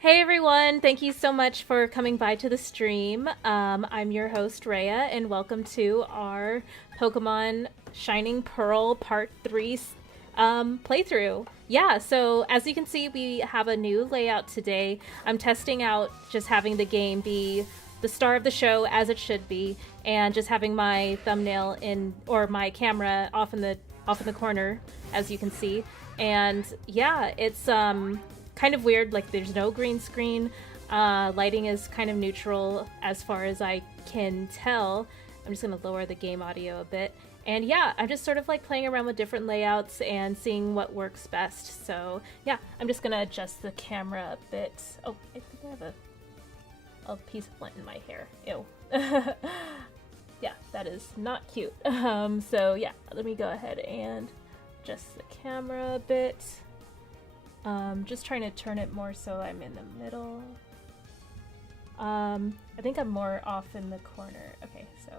Hey everyone, thank you so much for coming by to the stream. I'm your host Rhea, and welcome to our Pokemon Shining Pearl Part 3 playthrough. Yeah, so as you can see, we have a new layout today. I'm testing out just having the game be the star of the show as it should be, and just having my thumbnail in, or my camera off in the corner, as you can see. And yeah, it's kind of weird, like there's no green screen. Lighting is kind of neutral as far as I can tell. I'm just gonna lower the game audio a bit. And yeah, I'm just sort of like playing around with different layouts and seeing what works best. So yeah, I'm just gonna adjust the camera a bit. Oh, I think I have a piece of lint in my hair. Ew. Yeah, that is not cute. So yeah, let me go ahead and adjust the camera a bit. Just trying to turn it more so I'm in the middle. I think I'm more off in the corner. Okay, so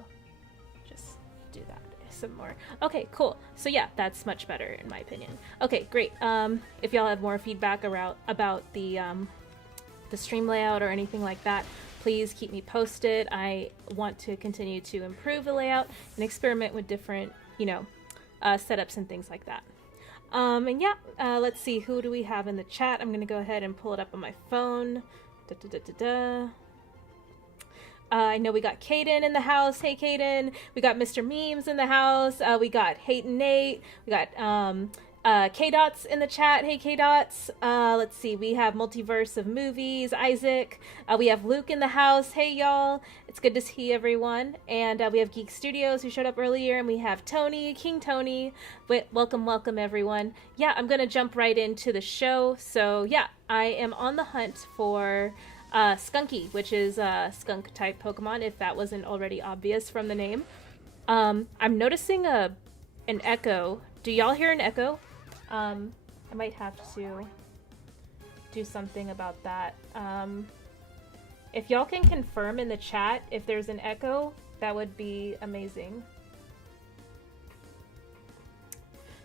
just do that some more. Okay, cool. So yeah, that's much better in my opinion. Okay, great. If y'all have more feedback about the stream layout or anything like that, please keep me posted. I want to continue to improve the layout and experiment with different, setups and things like that. And yeah, let's see, who do we have in the chat? I'm gonna go ahead and pull it up on my phone. I know we got Kaden in the house. Hey, Kaden. We got Mr. Memes in the house. We got Hayden Nate. We got K-Dots in the chat. Hey, K-Dots. Let's see. We have Multiverse of Movies. Isaac. We have Luke in the house. Hey, y'all. It's good to see everyone. And we have Geek Studios who showed up earlier. And we have Tony, King Tony. Welcome, welcome, everyone. Yeah, I'm going to jump right into the show. So, yeah, I am on the hunt for Skunky, which is a skunk-type Pokemon, if that wasn't already obvious from the name. I'm noticing an echo. Do y'all hear an echo? I might have to do something about that. If y'all can confirm in the chat if there's an echo, that would be amazing.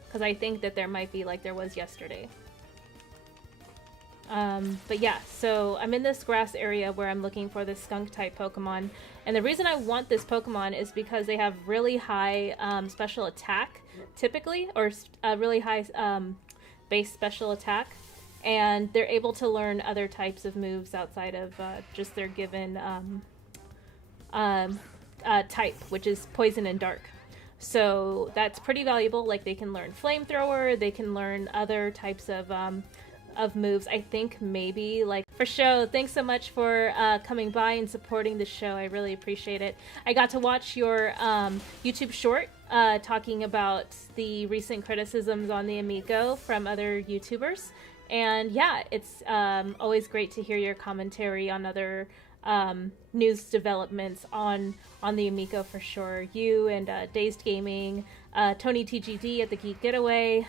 Because I think that there might be, like there was yesterday. But yeah, so I'm in this grass area where I'm looking for this skunk-type Pokemon. And the reason I want this Pokemon is because they have really high special attack, typically, or really high base special attack. And they're able to learn other types of moves outside of just their given type, which is poison and dark. So that's pretty valuable. Like they can learn flamethrower, they can learn other types of moves. I think maybe like for show. Thanks so much for coming by and supporting the show. I really appreciate it. I got to watch your YouTube short talking about the recent criticisms on the Amico from other YouTubers. And yeah, it's always great to hear your commentary on other news developments on the Amico for sure. You and Dazed Gaming, Tony TGD at the Geek Getaway,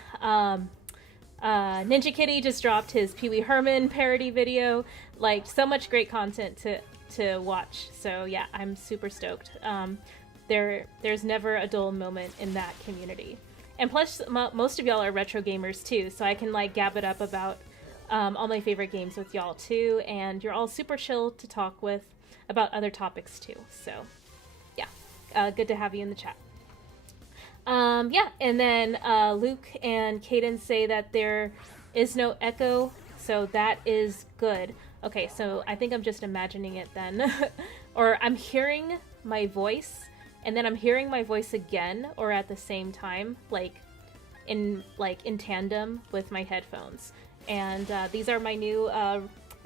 Ninja Kitty just dropped his Pee Wee Herman parody video. Like, so much great content to watch. So yeah, I'm super stoked. There's never a dull moment in that community. And plus, most of y'all are retro gamers too, so I can like gab it up about all my favorite games with y'all too, and you're all super chill to talk with about other topics too. So yeah, good to have you in the chat. Yeah, and then Luke and Kaden say that there is no echo, so that is good. Okay, so I think I'm just imagining it then. Or I'm hearing my voice, and then I'm hearing my voice again or at the same time, in tandem with my headphones. And these are my new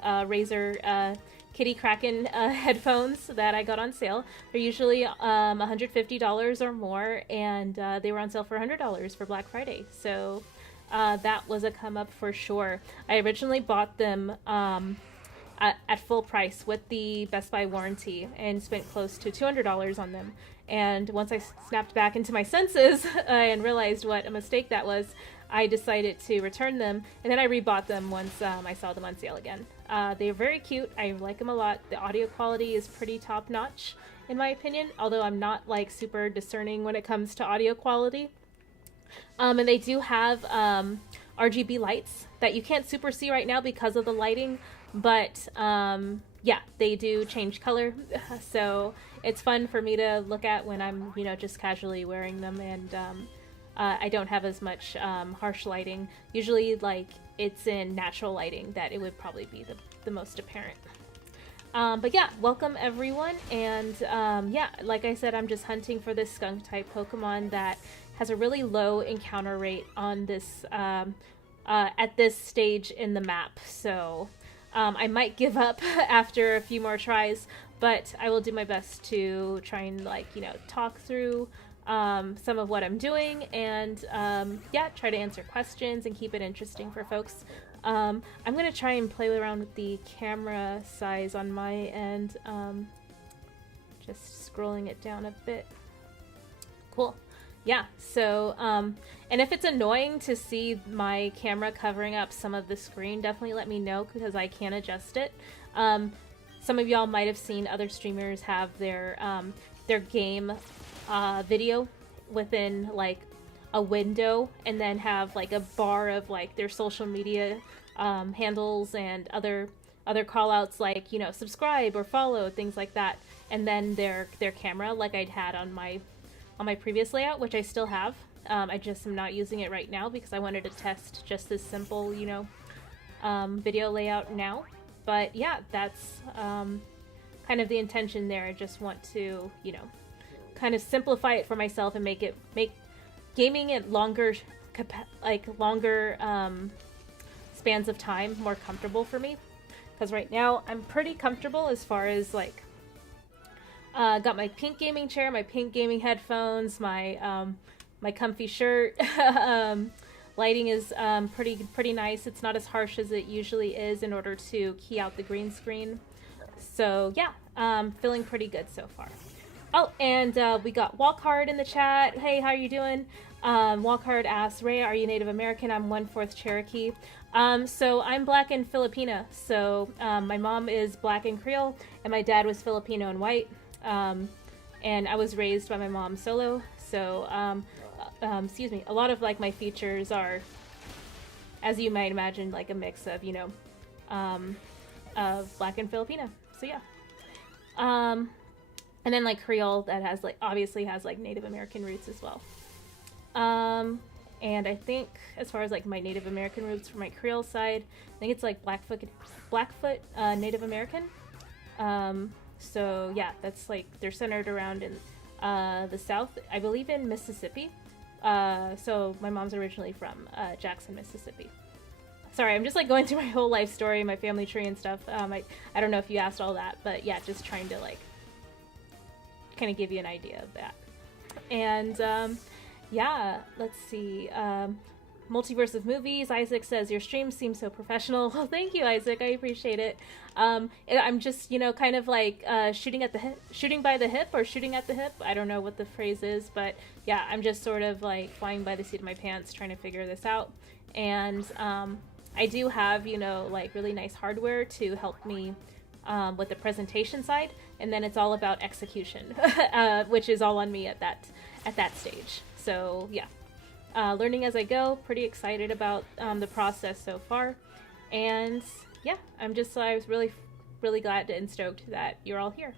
Razer Kitty Kraken headphones that I got on sale. They're usually $150 or more, and they were on sale for $100 for Black Friday. So that was a come up for sure. I originally bought them at full price with the Best Buy warranty and spent close to $200 on them. And once I snapped back into my senses and realized what a mistake that was, I decided to return them, and then I rebought them once I saw them on sale again. They're very cute. I like them a lot. The audio quality is pretty top notch, in my opinion, although I'm not like super discerning when it comes to audio quality. And they do have RGB lights that you can't super see right now because of the lighting, but yeah, they do change color. So it's fun for me to look at when I'm, just casually wearing them, and I don't have as much harsh lighting. Usually, it's in natural lighting that it would probably be the most apparent. But yeah, welcome everyone, and yeah, like I said, I'm just hunting for this skunk type Pokemon that has a really low encounter rate on this at this stage in the map. So I might give up after a few more tries, but I will do my best to try and talk through some of what I'm doing, and yeah, try to answer questions and keep it interesting for folks. I'm gonna try and play around with the camera size on my end, just scrolling it down a bit. Cool. Yeah, so and if it's annoying to see my camera covering up some of the screen, definitely let me know, because I can adjust it. Some of y'all might have seen other streamers have their game video within a window, and then have a bar of their social media handles and other call outs, subscribe or follow, things like that, and then their camera, like I'd had on my previous layout, which I still have. I just am not using it right now because I wanted to test just this simple video layout now. But yeah, that's kind of the intention there. I just want to kind of simplify it for myself and make gaming at longer spans of time more comfortable for me, because right now I'm pretty comfortable as far as got my pink gaming chair, my pink gaming headphones, my my comfy shirt. Lighting is pretty nice. It's not as harsh as it usually is in order to key out the green screen. So yeah, feeling pretty good so far. Oh, and we got Walk Hard in the chat. Hey, how are you doing? Walk Hard asks, Rhea, are you Native American? I'm 1/4 Cherokee. So I'm Black and Filipina. So my mom is Black and Creole, and my dad was Filipino and white. And I was raised by my mom solo. So, excuse me, a lot of my features are, as you might imagine, a mix of, of Black and Filipina. So yeah. And then Creole that has obviously has Native American roots as well. And I think as far as my Native American roots for my Creole side, I think it's Blackfoot Native American. So yeah, that's they're centered around in the South, I believe in Mississippi. So my mom's originally from Jackson, Mississippi. Sorry, I'm just going through my whole life story, my family tree and stuff. I don't know if you asked all that, but yeah, just trying to kind of give you an idea of that. And yeah, let's see. Multiverse of Movies. Isaac says, your stream seems so professional. Well, thank you, Isaac. I appreciate it. I'm just, kind of shooting by the hip, or shooting at the hip. I don't know what the phrase is, but yeah, I'm just sort of flying by the seat of my pants, trying to figure this out. And I do have, really nice hardware to help me with the presentation side, and then it's all about execution, which is all on me at that stage. So yeah. Learning as I go, pretty excited about the process so far, and yeah, I was really glad and stoked that you're all here.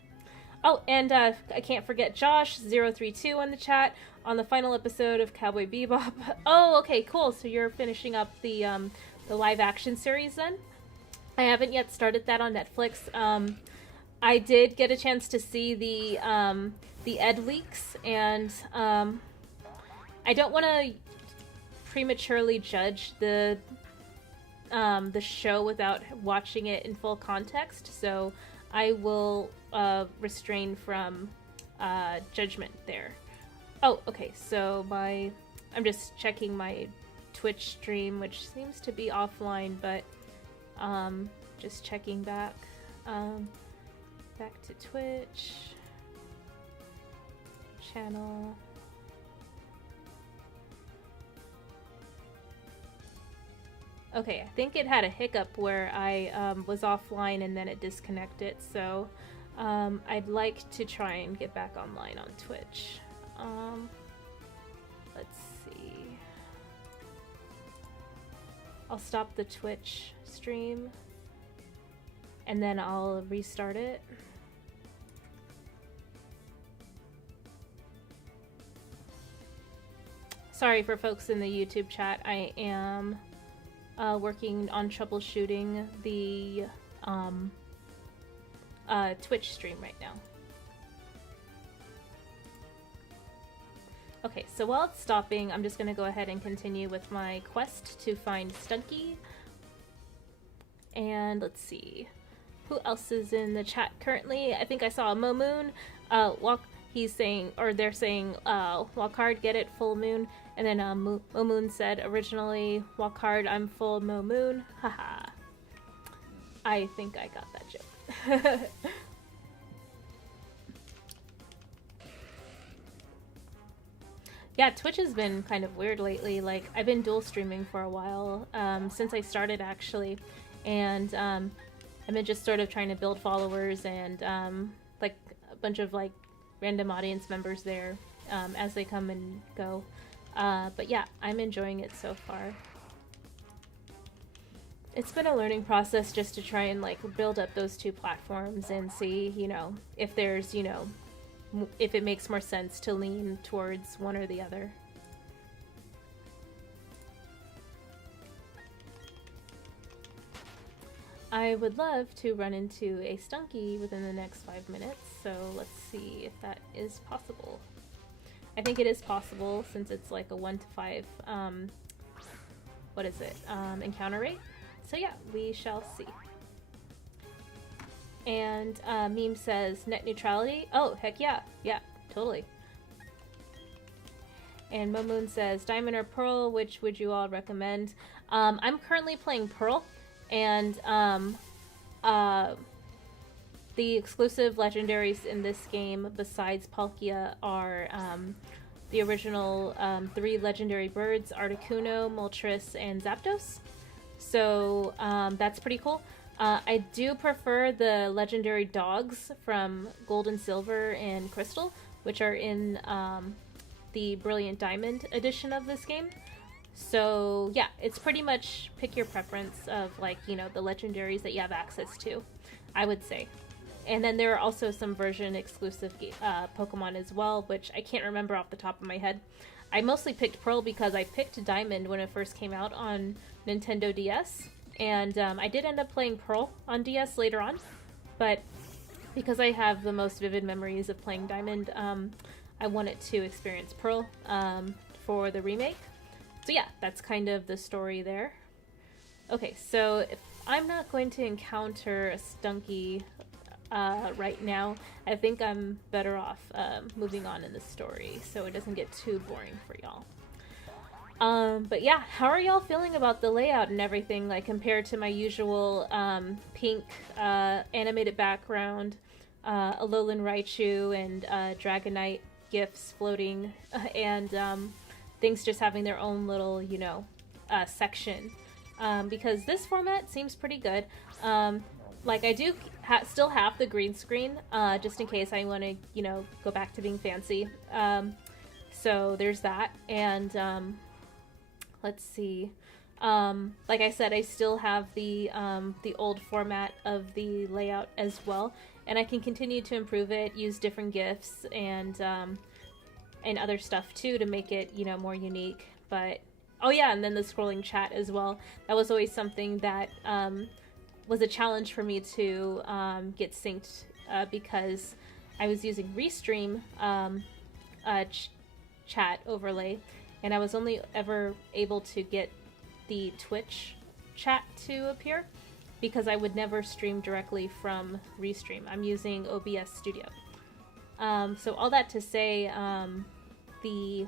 Oh, and I can't forget Josh032 in the chat on the final episode of Cowboy Bebop. Oh, okay, cool. So you're finishing up the live action series then? I haven't yet started that on Netflix. I did get a chance to see the ed leaks, and I don't want to prematurely judge the show without watching it in full context, so I will restrain from judgment there. Oh, okay, so I'm just checking my Twitch stream, which seems to be offline, but just checking back. Back to Twitch. Channel. Okay, I think it had a hiccup where I was offline and then it disconnected, so I'd like to try and get back online on Twitch. Let's see. I'll stop the Twitch stream and then I'll restart it. Sorry for folks in the YouTube chat, I am working on troubleshooting the Twitch stream right now. Okay, so while it's stopping, I'm just going to go ahead and continue with my quest to find Stunky. And let's see. Who else is in the chat currently? I think I saw Momoon. He's saying, or they're saying, walk hard, get it, full moon. And then Momoon said originally, walk hard, I'm full Momoon. Haha. I think I got that joke. Yeah, Twitch has been kind of weird lately. Like, I've been dual streaming for a while, since I started actually. And I've been just sort of trying to build followers and like a bunch of like random audience members there as they come and go. But yeah, I'm enjoying it so far. It's been a learning process just to try and like build up those two platforms and see, you know, if there's, you know, if it makes more sense to lean towards one or the other. I would love to run into a Stunky within the next 5 minutes, so let's see if that is possible. I think it is possible since it's like a 1 to 5, what is it, encounter rate. So yeah, we shall see. And Meme says net neutrality. Oh, heck yeah. Yeah, totally. And Momoon says Diamond or Pearl, which would you all recommend? I'm currently playing Pearl, and the exclusive legendaries in this game besides Palkia are the original 3 legendary birds, Articuno, Moltres, and Zapdos. So that's pretty cool. I do prefer the legendary dogs from Gold and Silver and Crystal, which are in the Brilliant Diamond edition of this game. So yeah, it's pretty much pick your preference of like, you know, the legendaries that you have access to, I would say. And then there are also some version exclusive Pokemon as well, which I can't remember off the top of my head. I mostly picked Pearl because I picked Diamond when it first came out on Nintendo DS. And I did end up playing Pearl on DS later on, but because I have the most vivid memories of playing Diamond, I wanted to experience Pearl for the remake. So yeah, that's kind of the story there. Okay, so if I'm not going to encounter a Stunky right now, I think I'm better off moving on in the story so it doesn't get too boring for y'all. But yeah, how are y'all feeling about the layout and everything, like compared to my usual pink animated background, Alolan Raichu and Dragonite gifs floating, and things just having their own little, you know, section, because this format seems pretty good. Like I do still have the green screen, just in case I want to, you know, go back to being fancy. So there's that, and let's see. Like I said, I still have the old format of the layout as well, and I can continue to improve it, use different gifs and other stuff too to make it, you know, more unique. But oh yeah, and then the scrolling chat as well. That was always something that was a challenge for me to get synced because I was using Restream chat overlay, and I was only ever able to get the Twitch chat to appear because I would never stream directly from Restream. I'm using OBS Studio. So all that to say, the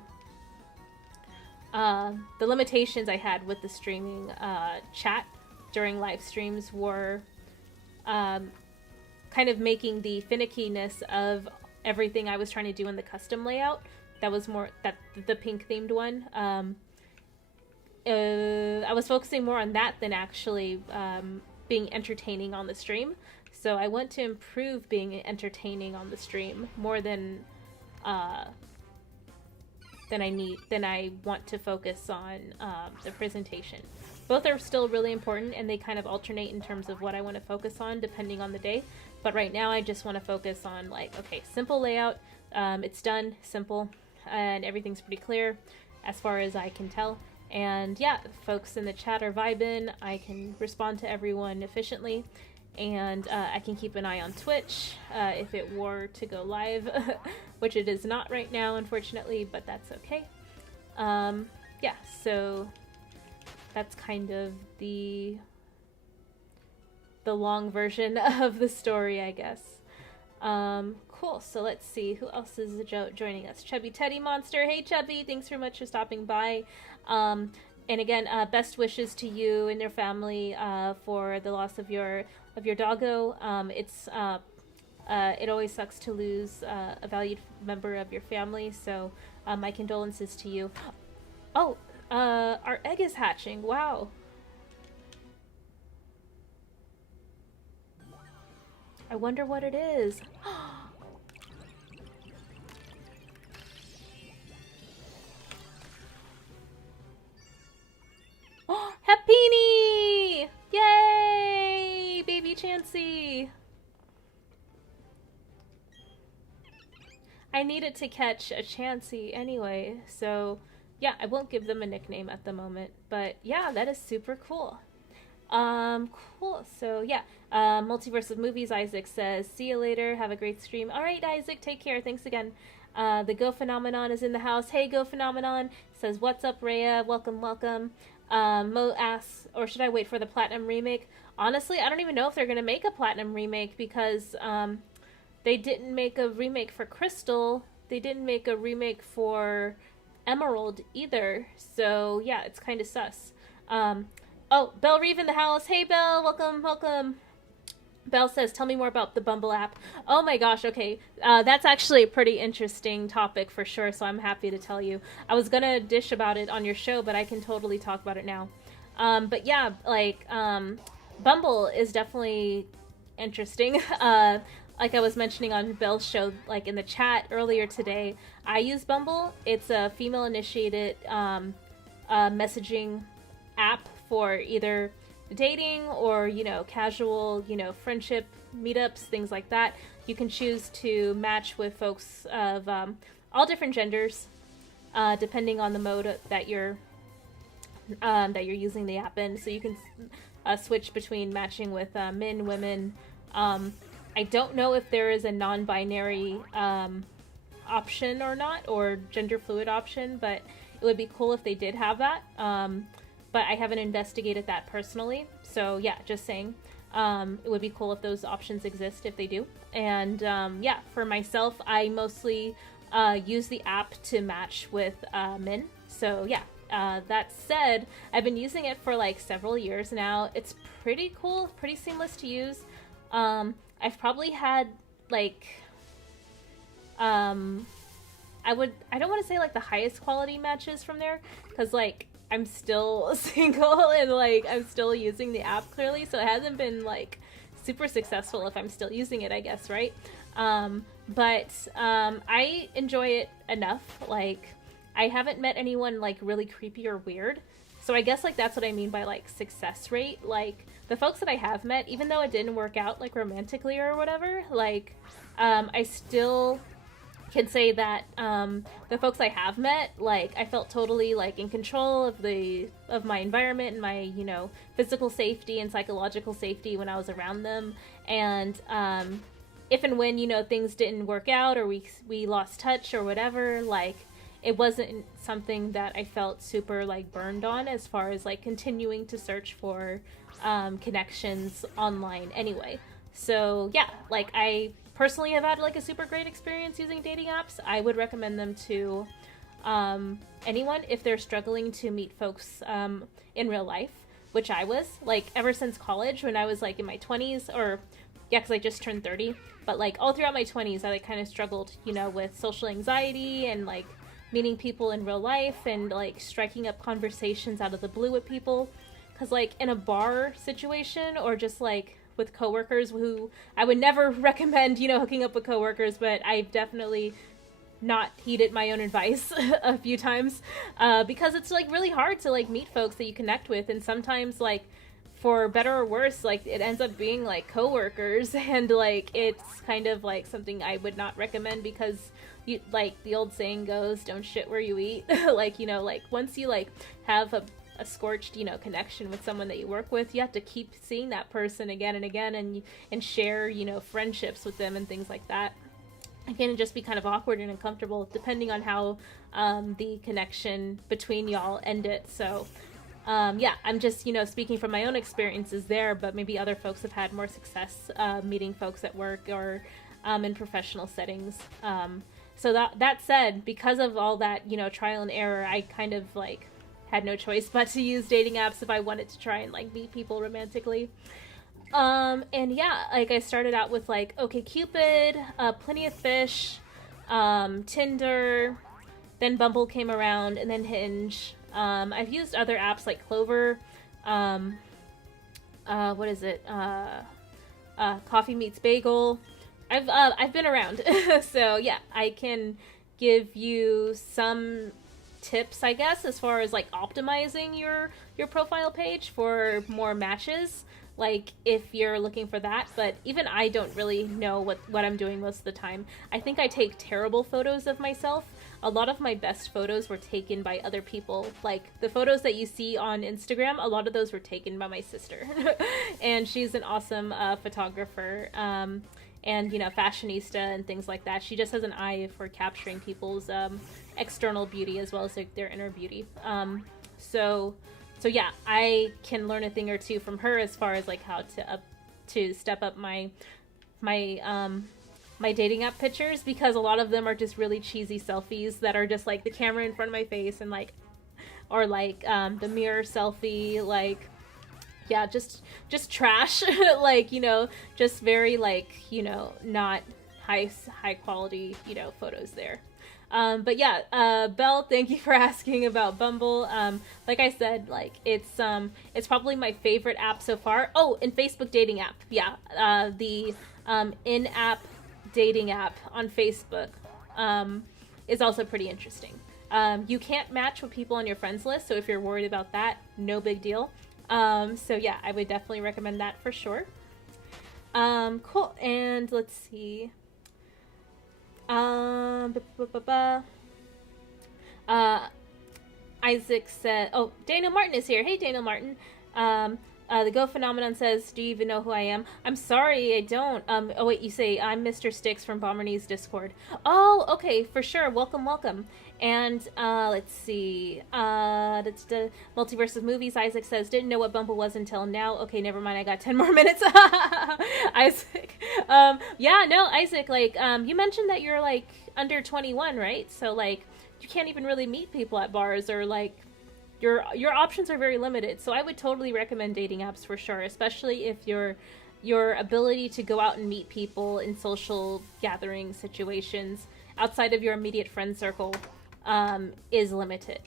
limitations I had with the streaming chat during live streams were kind of making the finickiness of everything I was trying to do in the custom layout. That was more the pink themed one. I was focusing more on that than actually being entertaining on the stream. So I want to improve being entertaining on the stream more than I want to focus on the presentation. Both are still really important, and they kind of alternate in terms of what I want to focus on depending on the day. But right now I just want to focus on, like, okay, simple layout, it's done, simple, and everything's pretty clear as far as I can tell. And yeah, folks in the chat are vibing, I can respond to everyone efficiently, and I can keep an eye on Twitch if it were to go live, which it is not right now, unfortunately, but that's okay. Yeah, so that's kind of the long version of the story, I guess. Cool, so let's see, who else is joining us? Chubby Teddy Monster. Hey Chubby, thanks very much for stopping by. And again, best wishes to you and your family for the loss of your doggo. It always sucks to lose a valued member of your family, so my condolences to you. Oh, our egg is hatching. Wow. I wonder what it is. Oh, Happini! Yay! Baby Chansey! I needed to catch a Chansey anyway, so yeah, I won't give them a nickname at the moment, but yeah, that is super cool. Cool, so yeah, Multiverse of Movies, Isaac says, see you later, have a great stream. Alright, Isaac, take care, thanks again. The Go Phenomenon is in the house. Hey, Go Phenomenon, says, what's up, Rhea? Welcome, welcome. Mo asks, or should I wait for the Platinum remake? Honestly, I don't even know if they're gonna make a Platinum remake because, they didn't make a remake for Crystal. They didn't make a remake for Emerald either. So, yeah, it's kind of sus. Oh, Belle Reeve in the house. Hey, Belle. Welcome, welcome. Belle says, tell me more about the Bumble app. Oh my gosh, okay. That's actually a pretty interesting topic for sure, so I'm happy to tell you. I was gonna dish about it on your show, but I can totally talk about it now. But yeah, like, Bumble is definitely interesting. Like I was mentioning on Belle's show, like in the chat earlier today, I use Bumble. It's a female-initiated messaging app for either dating or, you know, casual, you know, friendship meetups, things like that. You can choose to match with folks of all different genders, depending on the mode that you're using the app in. So you can switch between matching with men, women. I don't know if there is a non-binary option or not, or gender fluid option, but it would be cool if they did have that. But I haven't investigated that personally, so yeah, just saying. It would be cool if those options exist, if they do. And yeah, for myself, I mostly use the app to match with men. So yeah, that said, I've been using it for like several years now. It's pretty cool, pretty seamless to use. I've probably had like I don't want to say like the highest quality matches from there, because like I'm still single and like I'm still using the app clearly, so it hasn't been like super successful if I'm still using it, I guess, right? But I enjoy it enough. Like, I haven't met anyone like really creepy or weird, so I guess like that's what I mean by like success rate. Like, the folks that I have met, even though it didn't work out like romantically or whatever, like I still can say that the folks I have met, like, I felt totally like in control of my environment and my, you know, physical safety and psychological safety when I was around them. And if and when, you know, things didn't work out or we lost touch or whatever, like it wasn't something that I felt super like burned on as far as like continuing to search for connections online anyway. So yeah, like I personally have had like a super great experience using dating apps. I would recommend them to anyone if they're struggling to meet folks in real life, which I was like ever since college when I was like in my 20s, or yeah, because I just turned 30, but like all throughout my 20s I like kind of struggled, you know, with social anxiety and like meeting people in real life and like striking up conversations out of the blue with people, because like in a bar situation or just like with coworkers, who I would never recommend, you know, hooking up with coworkers, but I've definitely not heeded my own advice a few times because it's like really hard to like meet folks that you connect with, and sometimes like for better or worse, like it ends up being like coworkers, and like it's kind of like something I would not recommend, because you, like the old saying goes, don't shit where you eat. Like, you know, like once you like have a scorched, you know, connection with someone that you work with, you have to keep seeing that person again and again, and share, you know, friendships with them and things like that. It can just be kind of awkward and uncomfortable depending on how the connection between y'all ended. So yeah, I'm just, you know, speaking from my own experiences there, but maybe other folks have had more success meeting folks at work or in professional settings. So that said, because of all that, you know, trial and error, I kind of like had no choice but to use dating apps if I wanted to try and like meet people romantically. And yeah, like I started out with like OkCupid, Plenty of Fish, Tinder, then Bumble came around, and then Hinge. I've used other apps like Clover, what is it? Coffee Meets Bagel. I've been around. So yeah, I can give you some tips, I guess, as far as like optimizing your profile page for more matches, like if you're looking for that. But even I don't really know what I'm doing most of the time. I think I take terrible photos of myself. A lot of my best photos were taken by other people. Like the photos that you see on Instagram, a lot of those were taken by my sister. And she's an awesome photographer, and, you know, fashionista and things like that. She just has an eye for capturing people's external beauty as well as like their inner beauty. So yeah, I can learn a thing or two from her as far as like how to step up my dating app pictures, because a lot of them are just really cheesy selfies that are just like the camera in front of my face, and like, or like the mirror selfie, like, yeah, just trash. Like, you know, just very like, you know, not high quality, you know, photos there. But yeah, Belle, thank you for asking about Bumble. Like I said, like it's probably my favorite app so far. Oh, and Facebook dating app. Yeah. The in-app dating app on Facebook is also pretty interesting. You can't match with people on your friends list, so if you're worried about that, no big deal. So yeah, I would definitely recommend that for sure. Cool. And let's see. Isaac said, oh, Daniel Martin is here. Hey, Daniel Martin. The Go Phenomenon says, do you even know who I am? I'm sorry, I don't. Oh wait, you say, I'm Mr. Sticks from Bomberknees Discord. Oh, okay, for sure. Welcome, welcome. And, let's see. That's the Multiverse of Movies. Isaac says, didn't know what Bumble was until now. Okay, never mind. I got 10 more minutes. Isaac. Yeah, no, Isaac, like, you mentioned that you're, like, under 21, right? So, like, you can't even really meet people at bars, or, like, your options are very limited. So I would totally recommend dating apps for sure, especially if your ability to go out and meet people in social gathering situations outside of your immediate friend circle is limited.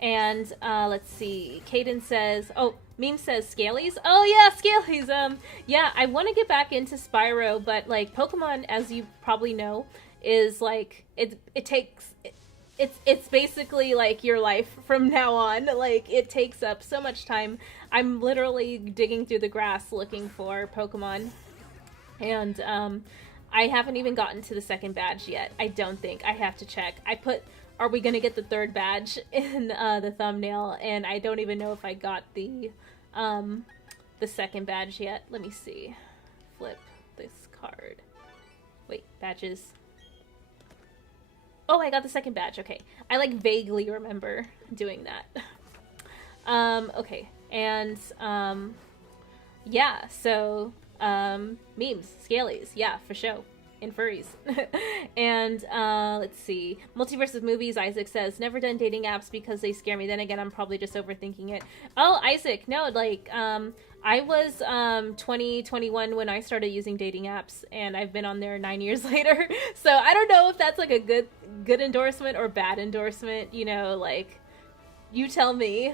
And let's see, Caden says, oh, Meme says Scalies. Oh yeah, Scalies. Yeah, I want to get back into Spyro, but like Pokemon, as you probably know, is like it's basically like your life from now on. Like it takes up so much time. I'm literally digging through the grass looking for Pokemon, and I haven't even gotten to the second badge yet. I don't think. I have to check. I put, are we gonna get the third badge in the thumbnail, and I don't even know if I got the second badge yet. Let me see. Flip this card. Wait, badges. Oh, I got the second badge. Okay. I like vaguely remember doing that. Okay. And yeah, so memes, scalies, yeah, for sure. In furries. And let's see. Multiverse of movies, Isaac says, never done dating apps because they scare me. Then again, I'm probably just overthinking it. Oh, Isaac, no, like I was 21 when I started using dating apps, and I've been on there 9 years later. So I don't know if that's like a good endorsement or bad endorsement, you know, like you tell me.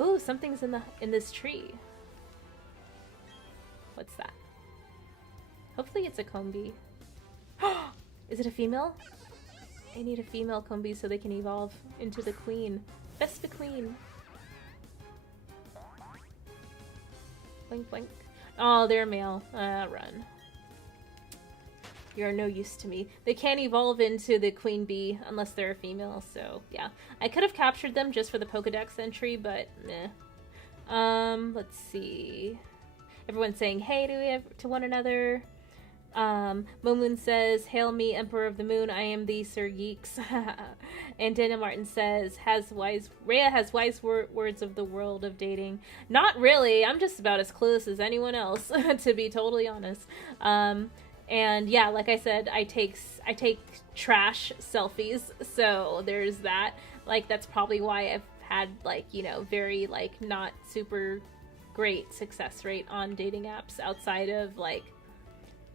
Ooh, something's in this tree. What's that? Hopefully it's a combi. Is it a female? I need a female combi so they can evolve into the queen. Best the queen. Blink, blink. Oh, they're male. Run. You're no use to me. They can't evolve into the queen bee unless they're a female, so yeah. I could have captured them just for the Pokedex entry, but meh. Let's see. Everyone's saying hey to one another. Momoon says, hail me, Emperor of the Moon, I am the Sir Geeks. And Daniel Martin says, Rhea has wise words of the world of dating. Not really, I'm just about as clueless as anyone else, to be totally honest. And yeah, like I said, I take trash selfies, so there's that. Like, that's probably why I've had, like, you know, very, like, not super great success rate on dating apps outside of, like,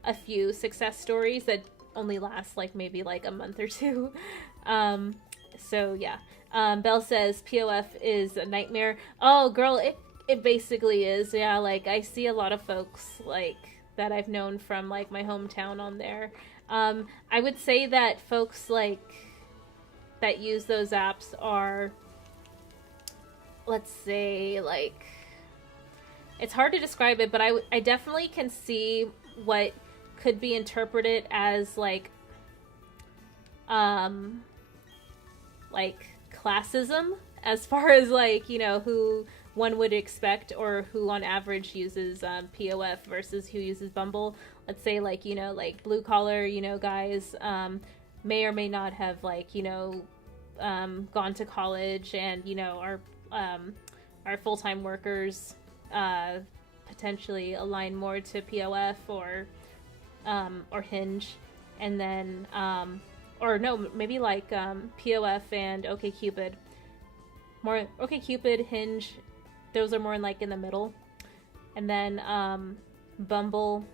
a few success stories that only last like maybe like a month or two. So yeah. Belle says POF is a nightmare. Oh girl, it basically is. Yeah, like I see a lot of folks like that I've known from like my hometown on there. I would say that folks like that use those apps are, let's say, like, it's hard to describe it, but I definitely can see what could be interpreted as like classism as far as like, you know, who one would expect or who on average uses POF versus who uses Bumble. Let's say like, you know, like blue collar, you know, guys may or may not have like, you know, gone to college and, you know, are full-time workers, potentially align more to POF or Hinge, and then or no, maybe like POF and OkCupid. More OkCupid, Hinge, those are more like in the middle, and then Bumble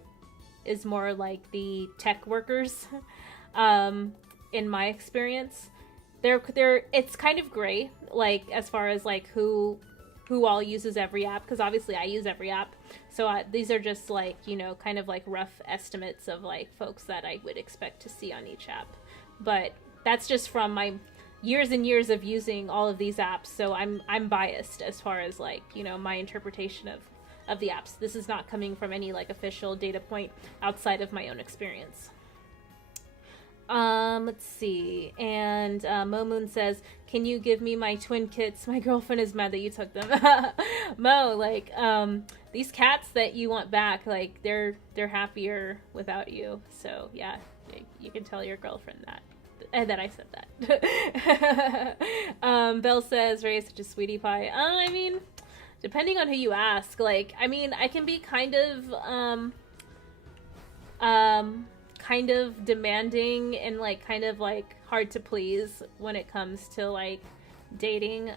is more like the tech workers. In my experience, they're it's kind of gray, like as far as like who all uses every app, because obviously I use every app, so these are just like, you know, kind of like rough estimates of like folks that I would expect to see on each app, but that's just from my years and years of using all of these apps, so I'm biased as far as like, you know, my interpretation of the apps. This is not coming from any like official data point outside of my own experience. Let's see. And Momoon says, can you give me my twin kits? My girlfriend is mad that you took them. Mo, like, these cats that you want back, like, they're happier without you. So, yeah, you can tell your girlfriend that. And that I said that. Belle says, Ray is such a sweetie pie. I mean, depending on who you ask, like, I mean, I can be kind of demanding and like kind of like hard to please when it comes to like dating.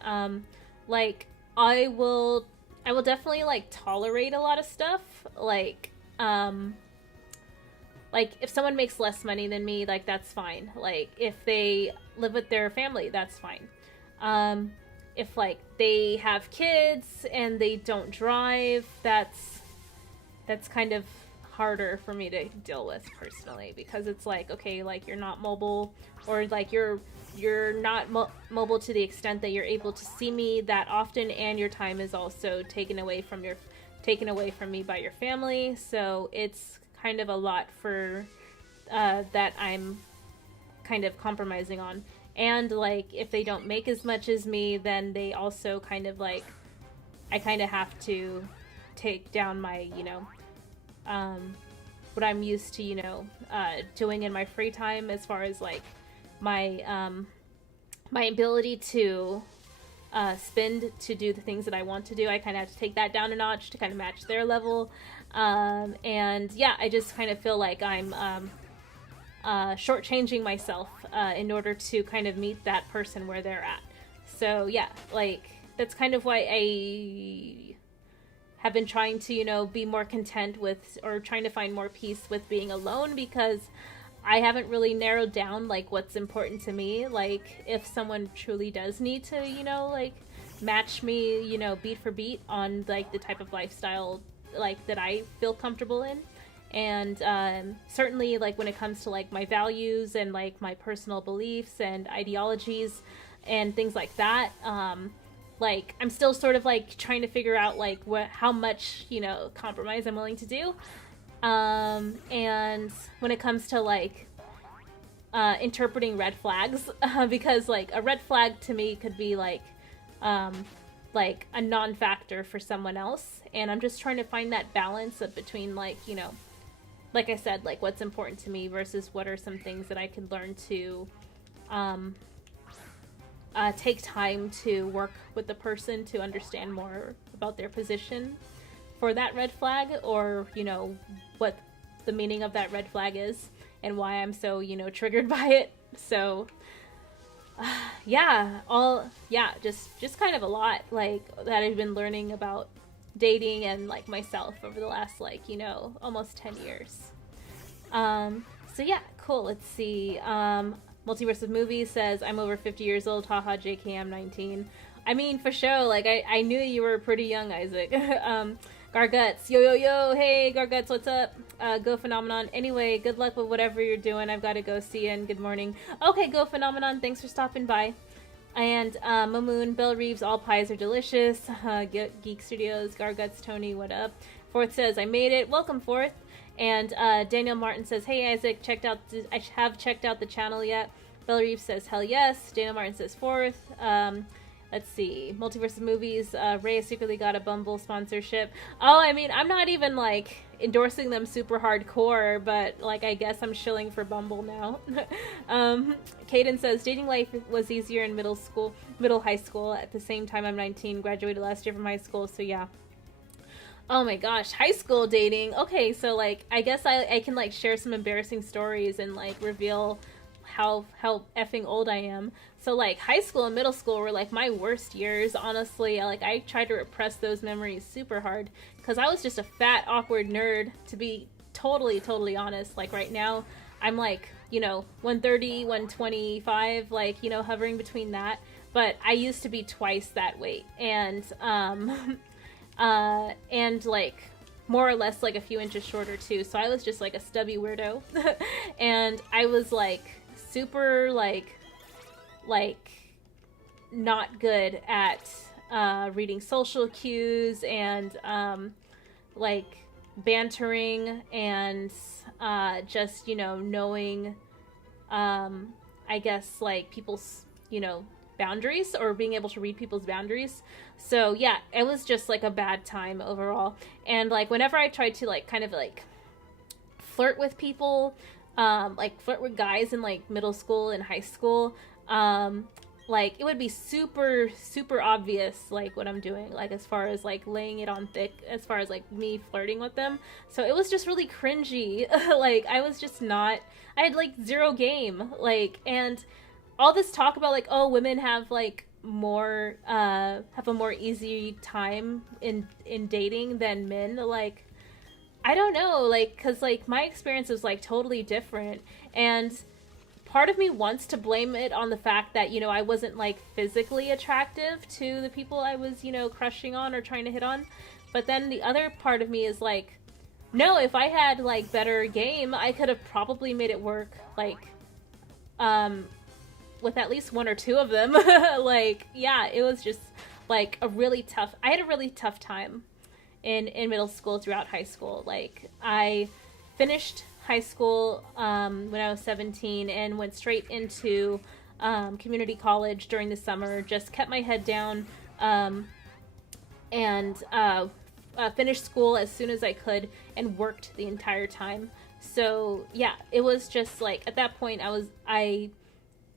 Like I will definitely like tolerate a lot of stuff, like if someone makes less money than me, like that's fine. Like if they live with their family, that's fine. If like they have kids and they don't drive, that's kind of harder for me to deal with personally, because it's like, okay, like you're not mobile, or like you're not mobile to the extent that you're able to see me that often, and your time is also taken away from me by your family. So it's kind of a lot for that I'm kind of compromising on. And like if they don't make as much as me, then they also kind of like, I kind of have to take down my, you know, what I'm used to, doing in my free time, as far as like my my ability to spend to do the things that I want to do. I kind of have to take that down a notch to kind of match their level. And yeah, I just kind of feel like I'm shortchanging myself in order to kind of meet that person where they're at. So yeah, like that's kind of why I have been trying to, be more content with, or trying to find more peace with being alone, because I haven't really narrowed down like what's important to me. Like if someone truly does need to, like match me, beat for beat on like the type of lifestyle like that I feel comfortable in. And certainly like when it comes to like my values and like my personal beliefs and ideologies and things like that, like I'm still sort of like trying to figure out like how much compromise I'm willing to do. And when it comes to like interpreting red flags, because like a red flag to me could be like a non-factor for someone else, and I'm just trying to find that balance of between like like I said, like what's important to me versus what are some things that I can learn to take time to work with the person to understand more about their position for that red flag, or what the meaning of that red flag is and why I'm so triggered by it. So just kind of a lot like that I've been learning about dating and like myself over the last like almost 10 years. So yeah, cool. Let's see. Multiverse of Movies says, I'm over 50 years old, haha, JK, I'm 19. I mean, for sure, like, I knew you were pretty young, Isaac. Garguts, yo, hey, Garguts, what's up? Go Phenomenon. Anyway, good luck with whatever you're doing. I've got to go see you, and good morning. Okay, Go Phenomenon, thanks for stopping by. And Mamoon, Belle Reeves, all pies are delicious. Geek Studios, Garguts, Tony, what up? Fourth says, I made it. Welcome, Fourth. And Daniel Martin says, hey Isaac, I have checked out the channel yet. Belle Reeves says, hell yes. Daniel Martin says, fourth. Let's see. Multiverse of Movies. Ray secretly got a Bumble sponsorship. Oh, I mean, I'm not even like endorsing them super hardcore, but like I guess I'm shilling for Bumble now. Caden says, dating life was easier in middle high school. At the same time, I'm 19, graduated last year from high school, so yeah. Oh my gosh, high school dating. Okay, so like I guess I can like share some embarrassing stories and like reveal how effing old I am. So like high school and middle school were like my worst years, honestly. Like I tried to repress those memories super hard because I was just a fat, awkward nerd, to be totally honest. Like right now I'm like 130, 125, like hovering between that, but I used to be twice that weight. And like more or less like a few inches shorter too, so I was just like a stubby weirdo. And I was like super like not good at reading social cues and like bantering and just knowing I guess like people's boundaries, or being able to read people's boundaries. So yeah, it was just like a bad time overall. And like whenever I tried to like kind of like flirt with people, like flirt with guys in like middle school and high school, like it would be super obvious like what I'm doing, like as far as like laying it on thick, as far as like me flirting with them. So it was just really cringy. Like I had like zero game, like, and all this talk about like, oh, women have like more have a more easy time in dating than men, like I don't know, like, because like my experience was like totally different, and part of me wants to blame it on the fact that I wasn't like physically attractive to the people I was crushing on or trying to hit on. But then the other part of me is like, no, if I had like better game, I could have probably made it work, like with at least one or two of them. Like, yeah, it was just like I had a really tough time in middle school throughout high school. Like I finished high school when I was 17 and went straight into community college during the summer, just kept my head down and finished school as soon as I could and worked the entire time. So yeah, it was just like at that point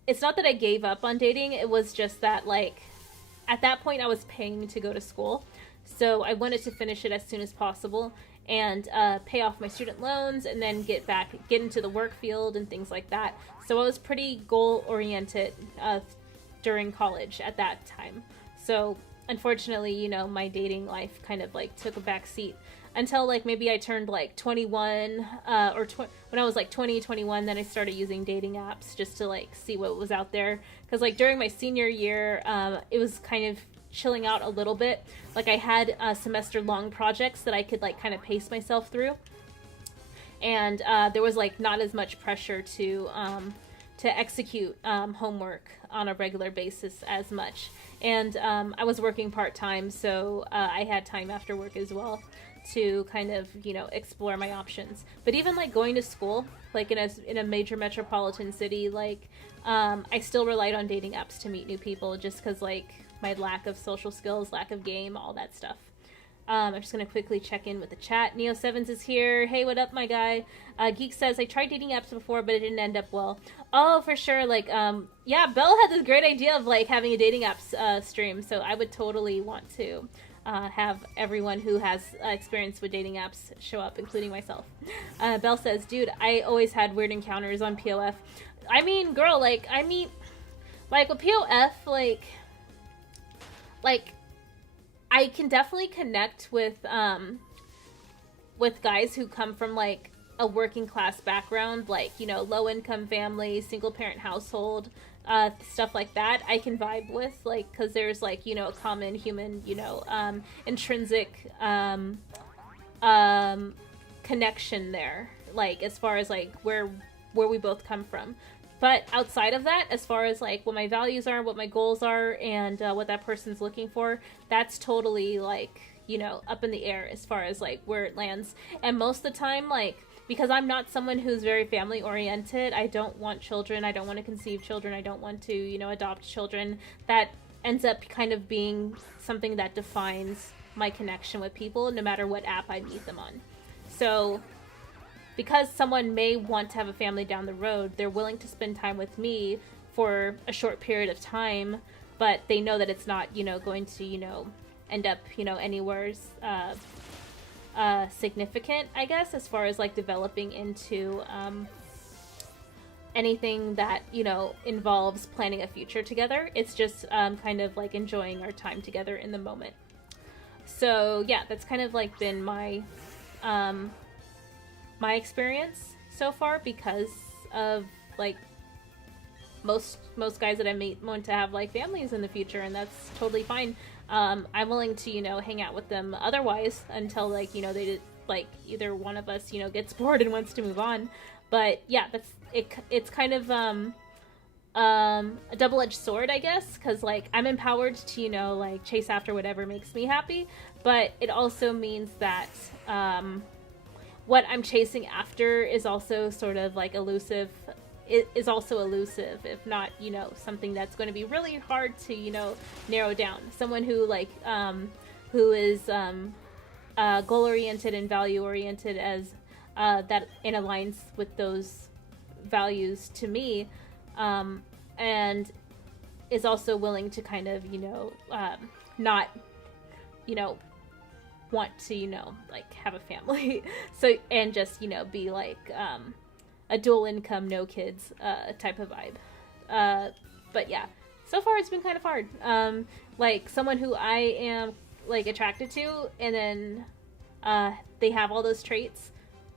it's not that I gave up on dating, it was just that like at that point I was paying to go to school. So I wanted to finish it as soon as possible and pay off my student loans and then get into the work field and things like that. So I was pretty goal oriented during college at that time. So unfortunately, you know, my dating life kind of like took a back seat until like maybe I turned like 21 when I was like 20, 21, then I started using dating apps just to like see what was out there. Because like during my senior year, it was kind of chilling out a little bit. Like I had semester long projects that I could like kind of pace myself through. And there was like not as much pressure to execute homework on a regular basis as much. And I was working part-time, so I had time after work as well to kind of, you know, explore my options. But even like going to school, like in a major metropolitan city, like I still relied on dating apps to meet new people just because like my lack of social skills, lack of game, all that stuff. I'm just going to quickly check in with the chat. Neo7s is here. Hey, what up, my guy? Geek says, I tried dating apps before, but it didn't end up well. Oh, for sure. Like, yeah, Belle had this great idea of, like, having a dating apps stream. So I would totally want to have everyone who has experience with dating apps show up, including myself. Belle says, dude, I always had weird encounters on POF. I mean, girl, like, with POF, like, I can definitely connect with guys who come from like a working class background, like, you know, low income family, single parent household, stuff like that. I can vibe with, like, because there's like, you know, a common human, you know, intrinsic connection there, like as far as like where we both come from. But outside of that, as far as like what my values are, what my goals are, and what that person's looking for, that's totally like, you know, up in the air as far as like where it lands. And most of the time, like, because I'm not someone who's very family oriented, I don't want children, I don't want to conceive children, I don't want to, you know, adopt children. That ends up kind of being something that defines my connection with people, no matter what app I meet them on. So because someone may want to have a family down the road, they're willing to spend time with me for a short period of time, but they know that it's not, you know, going to, you know, end up, you know, anywhere significant, I guess, as far as like developing into anything that, you know, involves planning a future together. It's just kind of like enjoying our time together in the moment. So yeah, that's kind of like been my my experience so far, because of like most guys that I meet want to have like families in the future, and that's totally fine. I'm willing to, you know, hang out with them otherwise until like, you know, they did, like either one of us, you know, gets bored and wants to move on. But yeah, that's it. It's kind of a double-edged sword, I guess, because like I'm empowered to, you know, like chase after whatever makes me happy, but it also means that what I'm chasing after is also sort of like elusive. It is also elusive, if not, you know, something that's going to be really hard to, you know, narrow down. Someone who like who is goal oriented and value oriented as that and aligns with those values to me, and is also willing to kind of, you know, not, you know, want to, you know, like have a family. So, and just, you know, be like a dual income, no kids type of vibe. But yeah, so far it's been kind of hard. Like someone who I am like attracted to, and then they have all those traits.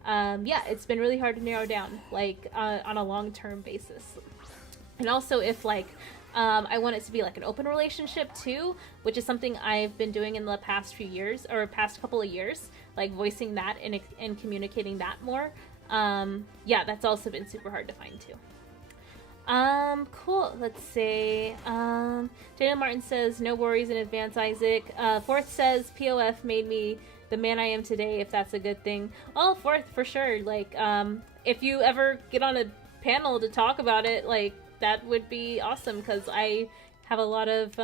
Yeah, it's been really hard to narrow down, like on a long-term basis. And also if like I want it to be like an open relationship too, which is something I've been doing in the past few years, or past couple of years, like voicing that and communicating that more. Yeah, that's also been super hard to find too. Cool. Let's see. Daniel Martin says, no worries in advance, Isaac. Fourth says, POF made me the man I am today, if that's a good thing. Oh, Fourth, for sure. Like, if you ever get on a panel to talk about it, like, that would be awesome, because I have a lot of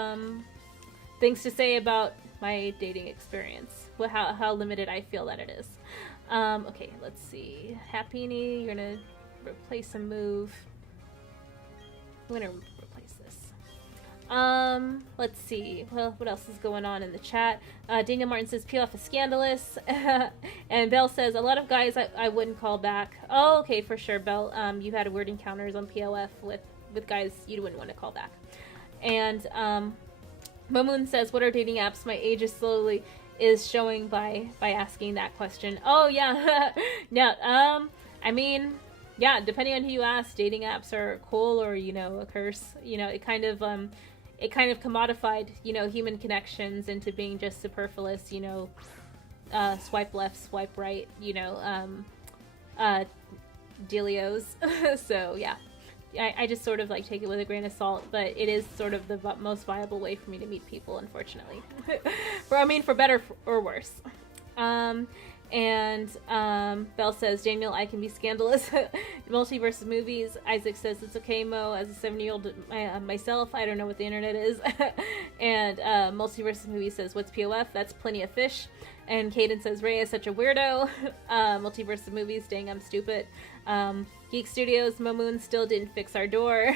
things to say about my dating experience, how limited I feel that it is. Okay, let's see. Happyny, you're gonna replace a move. I'm gonna replace this. Let's see. Well, what else is going on in the chat? Daniel Martin says POF is scandalous. And Belle says a lot of guys I wouldn't call back. Oh, okay, for sure, Belle. You had word encounters on POF with guys you wouldn't want to call back. And Momoon says, what are dating apps? My age is showing by asking that question. Oh yeah. Yeah, I mean, yeah, depending on who you ask, dating apps are cool or, you know, a curse. You know, it kind of commodified, you know, human connections into being just superfluous, you know, swipe left, swipe right, you know, dealios. So yeah, I just sort of like take it with a grain of salt, but it is sort of the most viable way for me to meet people, unfortunately. For better or worse. And Belle says, Daniel, I can be scandalous. Multiverse of movies. Isaac says, it's okay, Mo. As a 7-year-old myself, I don't know what the internet is. And Multiverse of movies says, what's POF? That's plenty of fish. And Caden says, Ray is such a weirdo. Multiverse of movies, dang, I'm stupid. Geek Studios, Momoon still didn't fix our door.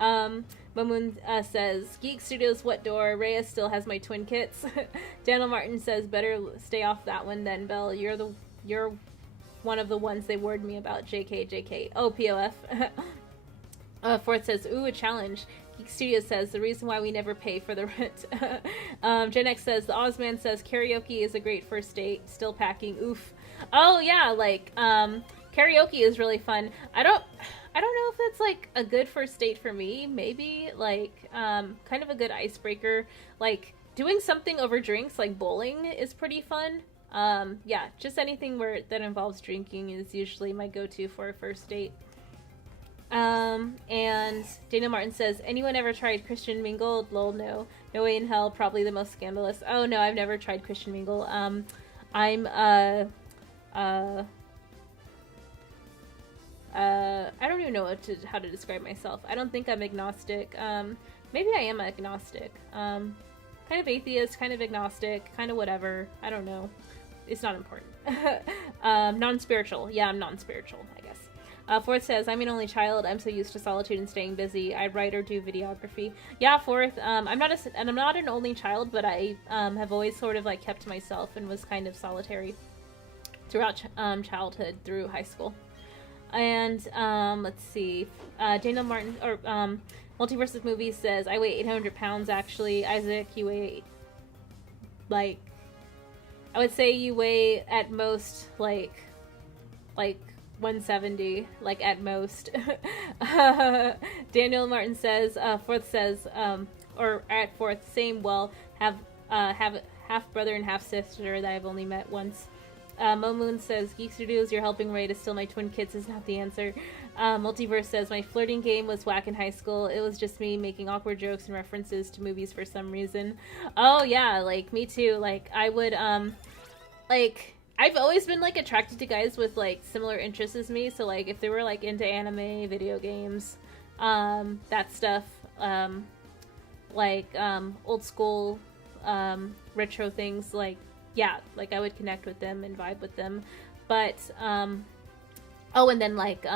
Momoon says, Geek Studios, what door? Rhea still has my twin kits. Daniel Martin says, better stay off that one then, Belle. You're one of the ones they warned me about. JK. Oh, POF. Fourth says, ooh, a challenge. Geek Studios says, the reason why we never pay for the rent. Gen X says, the Ozman says, karaoke is a great first date. Still packing. Oof. Oh, yeah, like, karaoke is really fun. I don't know if that's like a good first date for me. Maybe like kind of a good icebreaker. Like doing something over drinks, like bowling, is pretty fun. Yeah, just anything that involves drinking is usually my go-to for a first date. And Dana Martin says, anyone ever tried Christian Mingle? Lol, no. No way in hell. Probably the most scandalous. Oh no, I've never tried Christian Mingle. I don't even know how to describe myself. I don't think I'm agnostic. Maybe I am agnostic. Kind of atheist, kind of agnostic, kind of whatever. I don't know. It's not important. Non-spiritual. Yeah, I'm non-spiritual, I guess. Fourth says, I'm an only child. I'm so used to solitude and staying busy. I write or do videography. Yeah, Fourth. I'm not an only child, but I have always sort of like kept to myself and was kind of solitary throughout childhood through high school. And let's see, Daniel Martin or Multiverse of Movies says, I weigh 800 pounds actually. Isaac, you weigh like, I would say you weigh at most like 170, like at most. Daniel Martin says, Fourth says, or at Fourth, same, well, have half brother and half sister that I've only met once. Momoon says, Geek Studios, you're helping Ray to steal my twin kids is not the answer. Multiverse says, my flirting game was whack in high school. It was just me making awkward jokes and references to movies for some reason. Oh yeah, like me too. Like I would, like I've always been like attracted to guys with like similar interests as me. So like if they were like into anime, video games, that stuff, old school, retro things, like, yeah, like I would connect with them and vibe with them. But and then like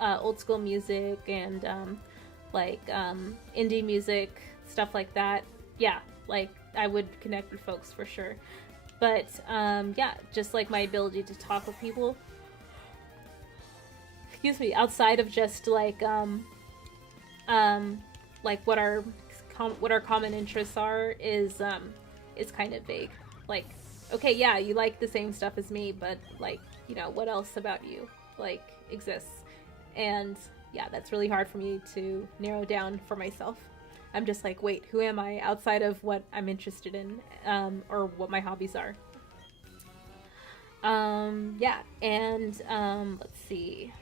old school music and indie music, stuff like that. Yeah, like I would connect with folks for sure. But yeah, just like my ability to talk with people, excuse me, outside of just like what our common interests are is kind of vague. Like, okay, yeah, you like the same stuff as me, but like, you know, what else about you like exists? And yeah, that's really hard for me to narrow down for myself. I'm just like, wait, who am I outside of what I'm interested in, or what my hobbies are? Yeah, and let's see.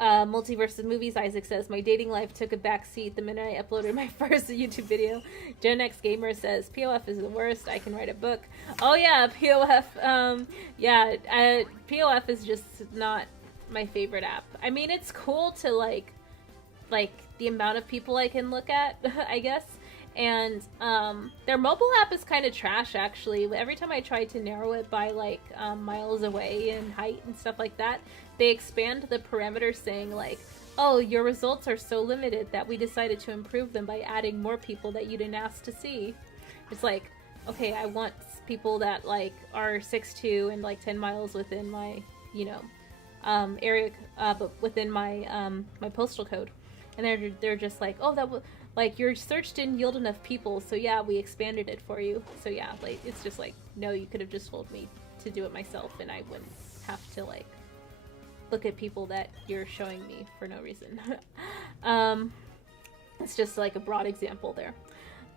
Multiverse of Movies, Isaac says, my dating life took a backseat the minute I uploaded my first YouTube video. Gen X Gamer says, POF is the worst, I can write a book. Oh yeah, POF, POF is just not my favorite app. I mean, it's cool to like the amount of people I can look at, I guess. And their mobile app is kind of trash, actually. Every time I try to narrow it by like miles away and height and stuff like that, they expand the parameters, saying like, oh, your results are so limited that we decided to improve them by adding more people that you didn't ask to see. It's like, okay, I want people that like are 6'2" and like 10 miles within my, you know, area, but within my my postal code. And they're just like, oh, that was like your search didn't yield enough people, so yeah, we expanded it for you. So yeah, like it's just like, no, you could have just told me to do it myself, and I wouldn't have to like look at people that you're showing me for no reason. It's just like a broad example there.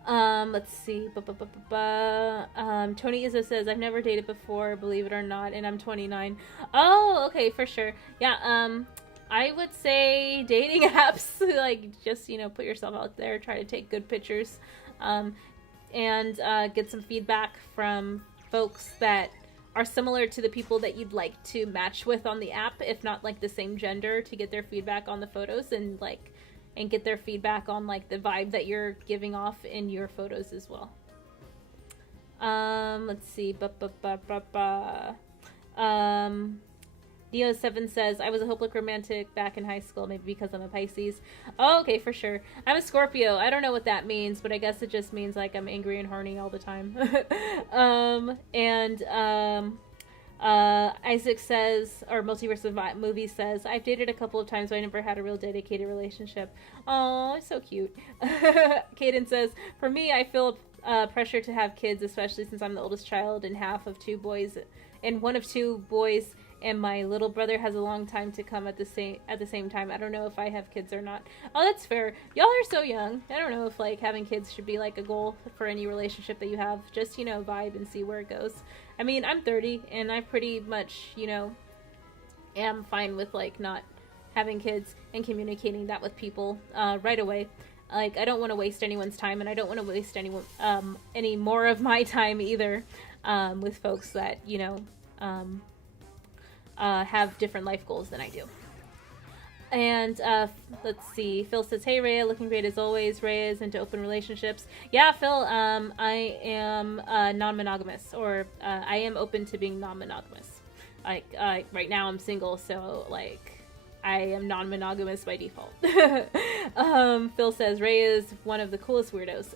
Let's see. Tony Izzo says, I've never dated before, believe it or not, and I'm 29. Oh, okay, for sure. Yeah, I would say dating apps, like, just, you know, put yourself out there, try to take good pictures, and get some feedback from folks that are similar to the people that you'd like to match with on the app, if not, like, the same gender, to get their feedback on the photos, and, like, and get their feedback on, like, the vibe that you're giving off in your photos as well. Let's see. Neo7 says, I was a hopeless romantic back in high school, maybe because I'm a Pisces. Oh, okay, for sure. I'm a Scorpio. I don't know what that means, but I guess it just means, like, I'm angry and horny all the time. Isaac says, or Multiverse of Movies says, I've dated a couple of times, but I never had a real dedicated relationship. Oh, it's so cute. Kaden says, for me, I feel pressure to have kids, especially since I'm the oldest child and one of two boys, and my little brother has a long time to come at the same time. I don't know if I have kids or not. Oh, that's fair. Y'all are so young. I don't know if, like, having kids should be, like, a goal for any relationship that you have. Just, you know, vibe and see where it goes. I mean, I'm 30, and I pretty much, you know, am fine with, like, not having kids and communicating that with people right away. Like, I don't want to waste anyone's time, and I don't want to waste any more of my time either with folks that, you know, have different life goals than I do. And let's see. Phil says, hey, Rhea, looking great as always. Rhea is into open relationships. Yeah, Phil, I am non-monogamous, or I am open to being non-monogamous. Like, right now I'm single, so, like, I am non-monogamous by default. Phil says, Rhea is one of the coolest weirdos.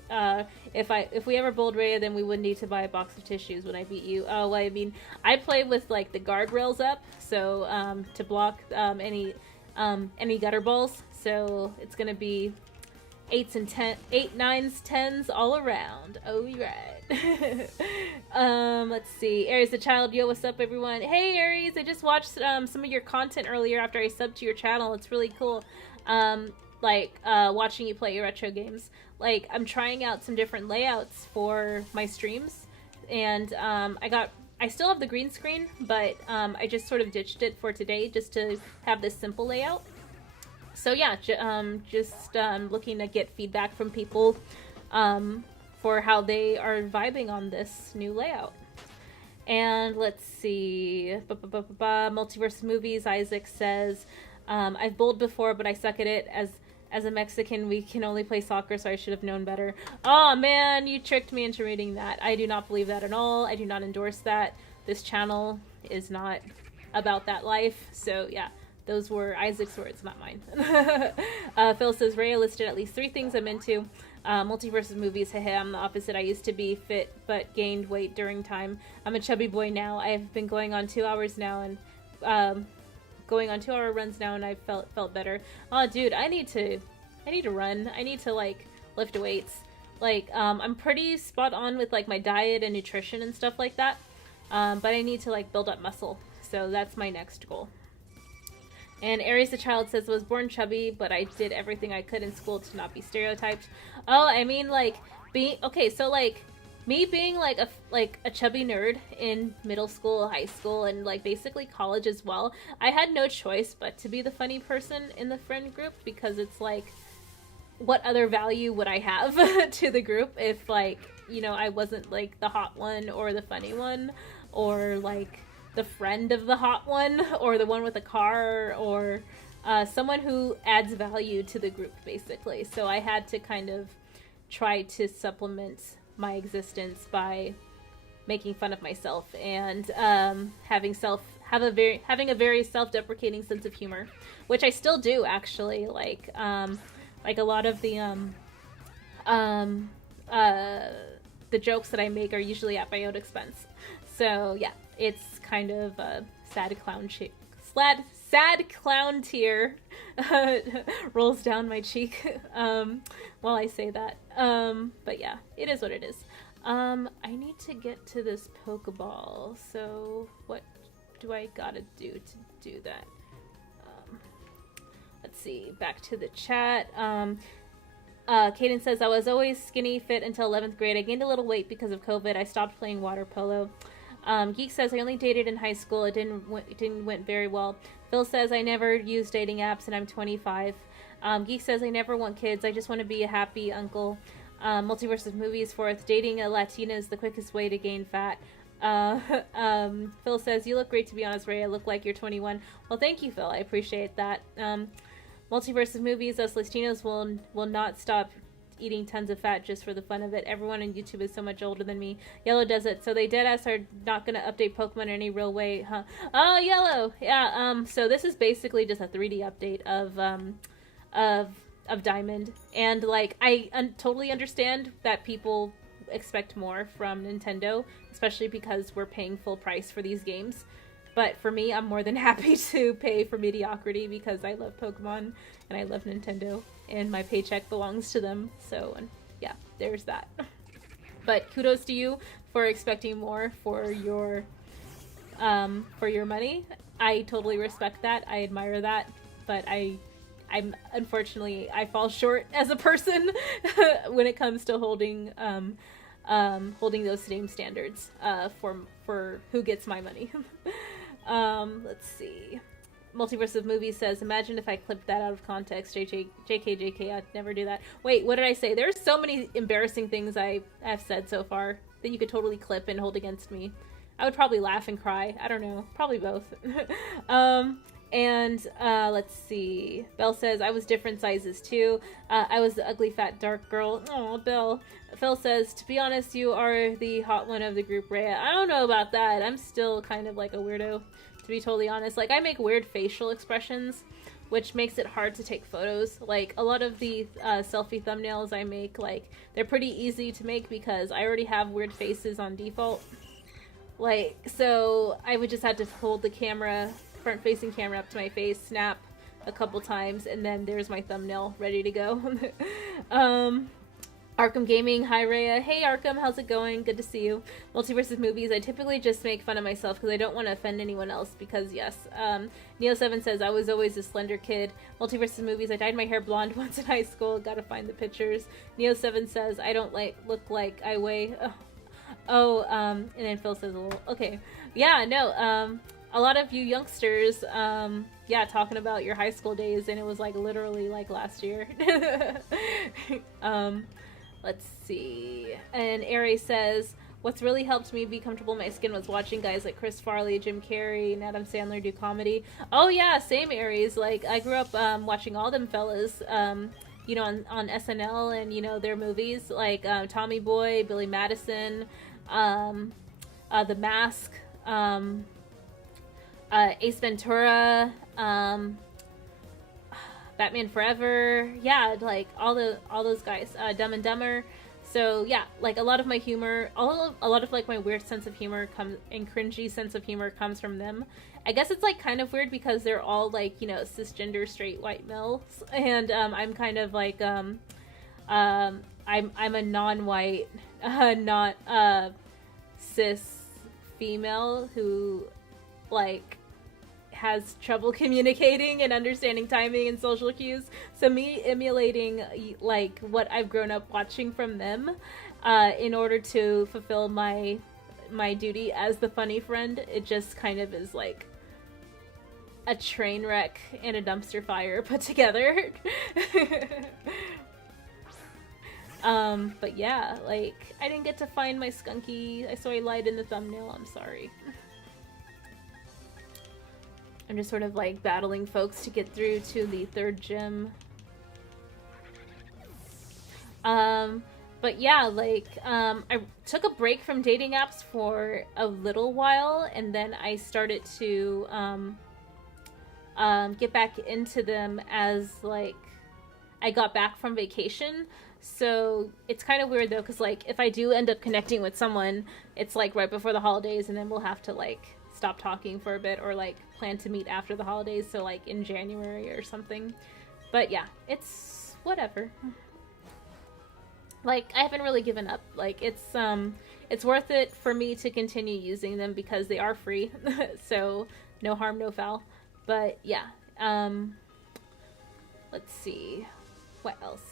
If we ever bowled Rhea, then we wouldn't need to buy a box of tissues when I beat you. Oh, well, I mean, I play with, like, the guardrails up, so, to block any gutter balls. So it's gonna be 8s and 9s, 10s all around. Oh, you're right. Let's see. Aries the Child, yo, what's up, everyone? Hey, Aries, I just watched some of your content earlier after I subbed to your channel. It's really cool. Watching you play your retro games. Like, I'm trying out some different layouts for my streams, and I still have the green screen, but I just sort of ditched it for today just to have this simple layout. So yeah, just looking to get feedback from people for how they are vibing on this new layout. And let's see, Multiverse Movies, Isaac says, I've bowled before, but I suck at it. As a Mexican, we can only play soccer, so I should have known better. Oh man, you tricked me into reading that. I do not believe that at all. I do not endorse that. This channel is not about that life. So yeah, those were Isaac's words, not mine. Phil says, Rhea listed at least 3 things I'm into. Multiverse Movies, haha, I'm the opposite. I used to be fit, but gained weight during time. I'm a chubby boy now. I've been going on 2 hours now, and going on 2-hour runs now, and I felt better. Oh, dude, I need to run. I need to, like, lift weights. Like, I'm pretty spot on with, like, my diet and nutrition and stuff like that. But I need to, like, build up muscle. So that's my next goal. And Aries the Child says, was born chubby, but I did everything I could in school to not be stereotyped. Oh, I mean, like, me being like a chubby nerd in middle school, high school, and like basically college as well, I had no choice but to be the funny person in the friend group, because it's like, what other value would I have to the group if, like, you know, I wasn't like the hot one or the funny one, or like the friend of the hot one, or the one with a car, or someone who adds value to the group, basically. So I had to kind of try to supplement my existence by making fun of myself and having a very self-deprecating sense of humor, which I still do actually. Like a lot of the jokes that I make are usually at my own expense. So yeah, it's kind of a sad clown tear rolls down my cheek while I say that. But yeah, it is what it is. I need to get to this Pokeball, so what do I gotta do to do that? Let's see, back to the chat. Kaden says, I was always skinny fit until 11th grade. I gained a little weight because of COVID. I stopped playing water polo. Geek says, I only dated in high school. It didn't went very well. Phil says, I never use dating apps and I'm 25. Geek says, I never want kids. I just want to be a happy uncle. Multiverse of Movies fourth. Dating a Latina is the quickest way to gain fat. Phil says, you look great, to be honest, Ray. I look like you're 21. Well, thank you, Phil. I appreciate that. Multiverse of Movies, us Latinos will not stop eating tons of fat just for the fun of it. Everyone on YouTube is so much older than me. Yellow does it. So they deadass are not going to update Pokemon in any real way, huh? Oh, Yellow! Yeah, so this is basically just a 3D update of Diamond. And, like, I totally understand that people expect more from Nintendo, especially because we're paying full price for these games. But for me, I'm more than happy to pay for mediocrity because I love Pokemon and I love Nintendo and my paycheck belongs to them. So, yeah, there's that. But kudos to you for expecting more for your money. I totally respect that. I admire that. But I'm unfortunately, I fall short as a person when it comes to holding those same standards for who gets my money. Let's see. Multiverse of Movies says, imagine if I clipped that out of context. JK, I'd never do that. Wait, what did I say? There's so many embarrassing things I have said so far that you could totally clip and hold against me. I would probably laugh and cry. I don't know. Probably both. Let's see. Belle says, I was different sizes too. I was the ugly, fat, dark girl. Oh, Belle. Phil says, to be honest, you are the hot one of the group, Rhea. I don't know about that. I'm still kind of like a weirdo, to be totally honest. Like, I make weird facial expressions, which makes it hard to take photos. Like, a lot of the selfie thumbnails I make, like, they're pretty easy to make because I already have weird faces on default. Like, so I would just have to hold the camera, front-facing camera up to my face, snap a couple times, and then there's my thumbnail ready to go. Arkham Gaming, hi Rhea. Hey Arkham, how's it going? Good to see you. Multiverse of Movies, I typically just make fun of myself because I don't want to offend anyone else because yes. Neo7 says, I was always a slender kid. Multiverse of Movies, I dyed my hair blonde once in high school. Gotta find the pictures. Neo7 says, I don't look like I weigh. And then Phil says, okay. Yeah, no, a lot of you youngsters, talking about your high school days, and it was like literally like last year. Let's see. And Aries says, what's really helped me be comfortable in my skin was watching guys like Chris Farley, Jim Carrey, and Adam Sandler do comedy. Oh yeah, same Aries. Like, I grew up watching all them fellas, on SNL and, their movies, like Tommy Boy, Billy Madison, The Mask, Ace Ventura, Batman Forever, yeah, like all those guys, Dumb and Dumber. So yeah, like a lot of my humor, a lot of like my weird sense of humor and cringy sense of humor comes from them. I guess it's like kind of weird because they're all like, cisgender straight white males, and I'm kind of like I'm a non-white, not cis female who like has trouble communicating and understanding timing and social cues. So me emulating like what I've grown up watching from them in order to fulfill my duty as the funny friend, it just kind of is like a train wreck and a dumpster fire put together. But yeah, like I didn't get to find my skunky, so I lied in the thumbnail, I'm sorry. I'm just sort of like battling folks to get through to the third gym. But yeah, like, I took a break from dating apps for a little while, and then I started to get back into them as, like, I got back from vacation. So it's kind of weird though, because like if I do end up connecting with someone, it's like right before the holidays, and then we'll have to like stop talking for a bit, or like plan to meet after the holidays, so like in January or something. But yeah, it's whatever. Like, I haven't really given up. Like, it's worth it for me to continue using them because they are free. So no harm, no foul. But yeah, let's see what else.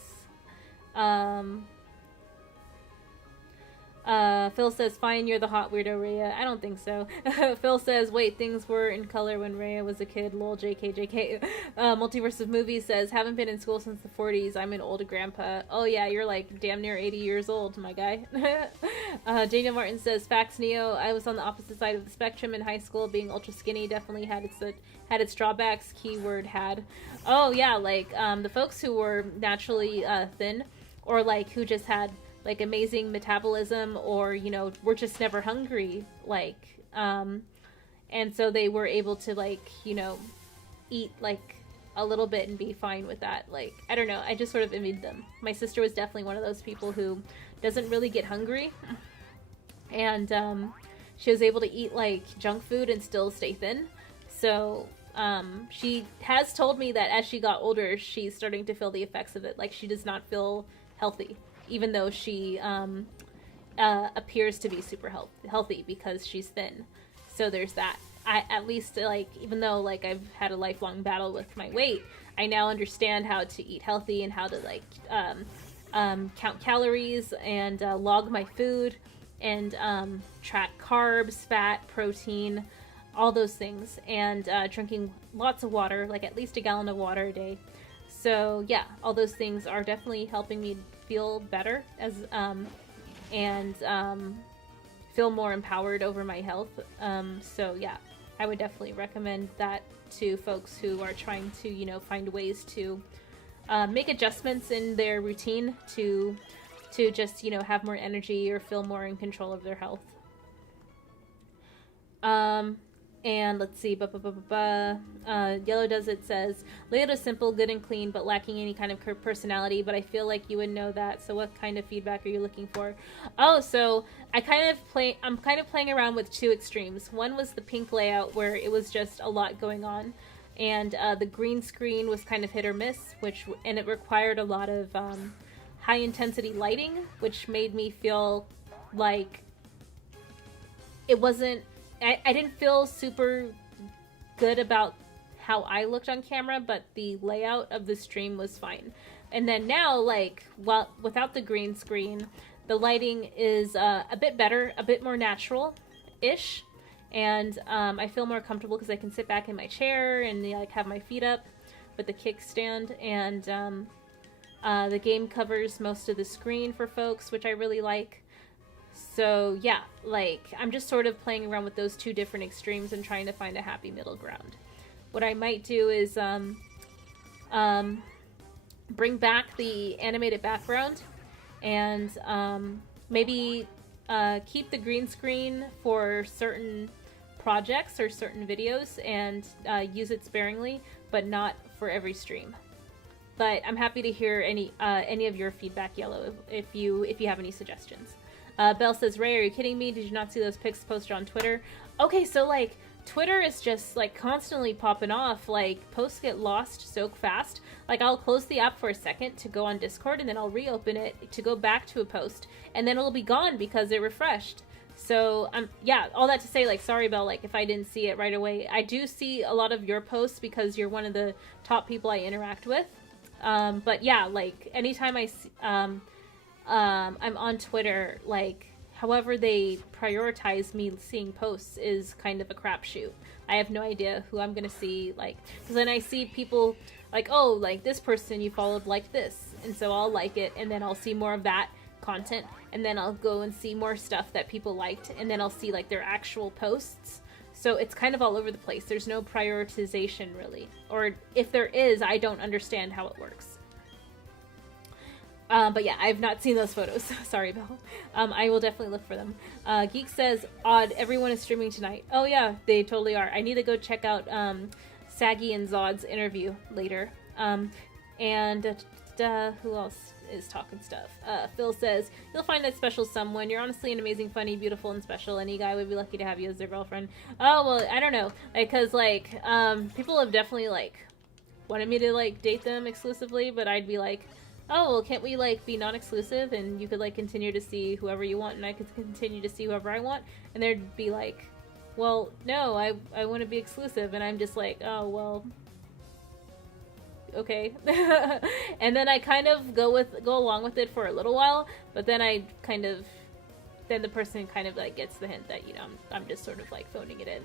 Phil says, fine, you're the hot weirdo, Rhea. I don't think so. Phil says, wait, things were in color when Rhea was a kid. Lol, JK, JK. Multiverse of Movies says, haven't been in school since the 40s. I'm an old grandpa. Oh yeah, you're like damn near 80 years old, my guy. Daniel Martin says, facts, Neo. I was on the opposite side of the spectrum in high school. Being ultra skinny definitely had its drawbacks. Keyword had. Oh yeah, like, the folks who were naturally thin, or like who just had like amazing metabolism, or you know, were just never hungry, like, and so they were able to, like, you know, eat like a little bit and be fine with that. Like, I don't know, I just sort of envied them. My sister was definitely one of those people who doesn't really get hungry, and she was able to eat like junk food and still stay thin. So she has told me that as she got older, she's starting to feel the effects of it. Like, she does not feel healthy, even though she appears to be super healthy because she's thin. So there's that. I, at least, like, even though like I've had a lifelong battle with my weight, I now understand how to eat healthy and how to like count calories and log my food and track carbs, fat, protein, all those things, and drinking lots of water, like at least a gallon of water a day. So yeah, all those things are definitely helping me feel better as and feel more empowered over my health. So yeah, I would definitely recommend that to folks who are trying to, you know, find ways to make adjustments in their routine to just, you know, have more energy or feel more in control of their health. And let's see, Yellow Does It says, layout is simple, good and clean, but lacking any kind of personality, but I feel like you would know that, so what kind of feedback are you looking for? Oh, so I'm kind of playing around with two extremes. One was the pink layout, where it was just a lot going on, and the green screen was kind of hit or miss, and it required a lot of high intensity lighting, which made me feel like it wasn't, I didn't feel super good about how I looked on camera, but the layout of the stream was fine. And then now, like, well, without the green screen, the lighting is a bit better, a bit more natural-ish, and I feel more comfortable because I can sit back in my chair and like have my feet up with the kickstand, and the game covers most of the screen for folks, which I really like. So yeah, like, I'm just sort of playing around with those two different extremes and trying to find a happy middle ground. What I might do is bring back the animated background and maybe keep the green screen for certain projects or certain videos and use it sparingly, but not for every stream. But I'm happy to hear any of your feedback, Yellow, if you have any suggestions. Belle says, Ray, are you kidding me? Did you not see those pics posted on Twitter? Okay, so, like, Twitter is just, like, constantly popping off. Like, posts get lost so fast. Like, I'll close the app for a second to go on Discord, and then I'll reopen it to go back to a post, and then it'll be gone because it refreshed. So, yeah, all that to say, like, sorry, Belle, like, if I didn't see it right away. I do see a lot of your posts because you're one of the top people I interact with. But, yeah, like, anytime I see... I'm on Twitter, like, however they prioritize me seeing posts is kind of a crapshoot. I have no idea who I'm gonna see, like, because then I see people, like, oh, like, this person you followed liked this, and so I'll like it, and then I'll see more of that content, and then I'll go and see more stuff that people liked, and then I'll see, like, their actual posts. So it's kind of all over the place. There's no prioritization, really. Or if there is, I don't understand how it works. But yeah, I've not seen those photos. Sorry, Bill. I will definitely look for them. Geek says, odd, everyone is streaming tonight. Oh yeah, they totally are. I need to go check out Saggy and Zod's interview later. And who else is talking stuff? Phil says, you'll find that special someone. You're honestly an amazing, funny, beautiful, and special. Any guy would be lucky to have you as their girlfriend. Oh, well, I don't know. Because, people have definitely, wanted me to, date them exclusively, but I'd be like, oh, well, can't we, be non-exclusive, and you could, continue to see whoever you want, and I could continue to see whoever I want, and they'd be like, well, no, I want to be exclusive, and I'm just like, oh, well, okay. And then I kind of go along with it for a little while, but then then the person kind of, gets the hint that, I'm just sort of, phoning it in,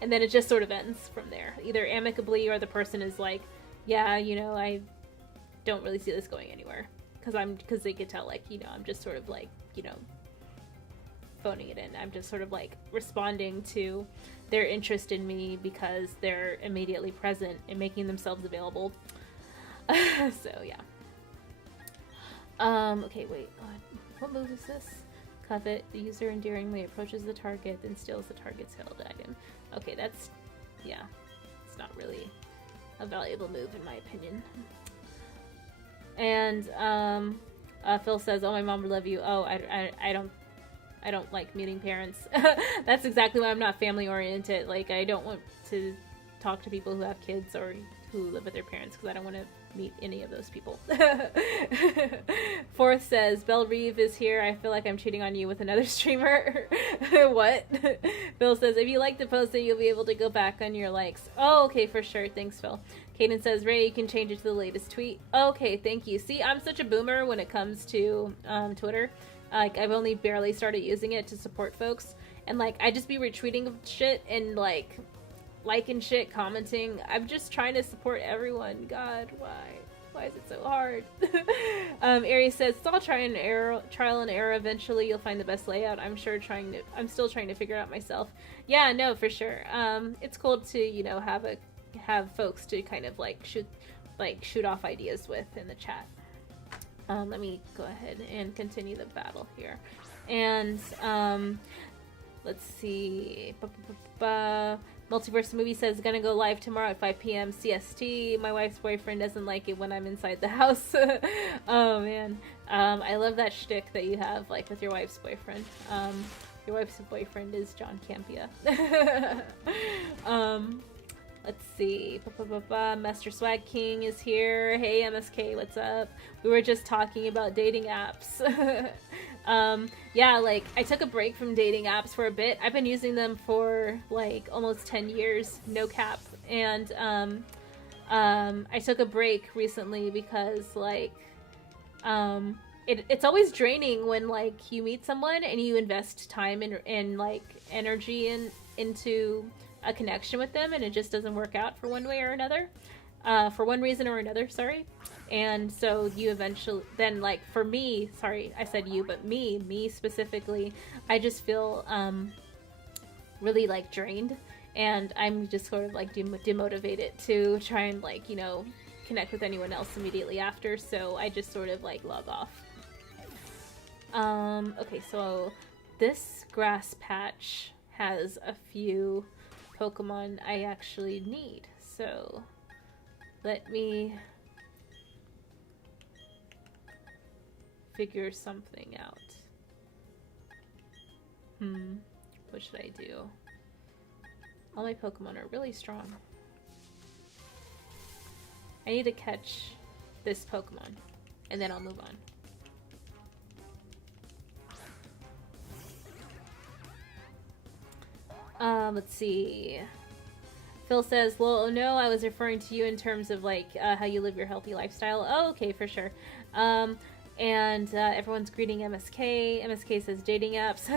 and then it just sort of ends from there, either amicably, or the person is like, yeah, I don't really see this going anywhere, because they could tell, I'm just sort of phoning it in. I'm just sort of responding to their interest in me because they're immediately present and making themselves available. So yeah. Okay, wait. What move is this? Cuff it. The user endearingly approaches the target, then steals the target's held item. Okay, that's, yeah, it's not really a valuable move in my opinion. And Phil says, "Oh, my mom would love you." Oh, I don't like meeting parents. That's exactly why I'm not family oriented. I don't want to talk to people who have kids or who live with their parents, because I don't want to meet any of those people. Fourth says, Belle Reeve is here. I feel like I'm cheating on you with another streamer. What? Bill says, if you like the post, then you'll be able to go back on your likes. Oh, okay, for sure. Thanks, Phil. Kaden says, Ray, you can change it to the latest tweet. Okay, thank you. See, I'm such a boomer when it comes to Twitter. I've only barely started using it to support folks. And, I just be retweeting shit and, liking shit, commenting. I'm just trying to support everyone. God, why? Why is it so hard? Aries says, it's all trial and error. Eventually you'll find the best layout. I'm still trying to figure it out myself. Yeah, no, for sure. It's cool to, have folks to kind of shoot off ideas with in the chat. Let me go ahead and continue the battle here. And, let's see. Multiverse Movie says, gonna go live tomorrow at 5 p.m. CST. My wife's boyfriend doesn't like it when I'm inside the house. Oh, man. I love that shtick that you have, with your wife's boyfriend. Your wife's boyfriend is John Campia. Let's see. Master Swag King is here. Hey, MSK, what's up? We were just talking about dating apps. Yeah, I took a break from dating apps for a bit. I've been using them for, almost 10 years, no cap. And, I took a break recently because, it's always draining when, you meet someone and you invest time and energy into a connection with them, and it just doesn't work out for one way or another, for one reason or another, sorry. And so you eventually, then, for me, sorry, I said you, but me specifically, I just feel, really, drained, and I'm just sort of, demotivated to try and, connect with anyone else immediately after, so I just sort of, log off. Okay, so this grass patch has a few Pokemon I actually need, so let me figure something out. What should I do? All my Pokemon are really strong. I need to catch this Pokemon, and then I'll move on. Let's see. Phil says, well, no, I was referring to you in terms of, how you live your healthy lifestyle. Oh, okay, for sure. And everyone's greeting MSK. MSK says, dating apps.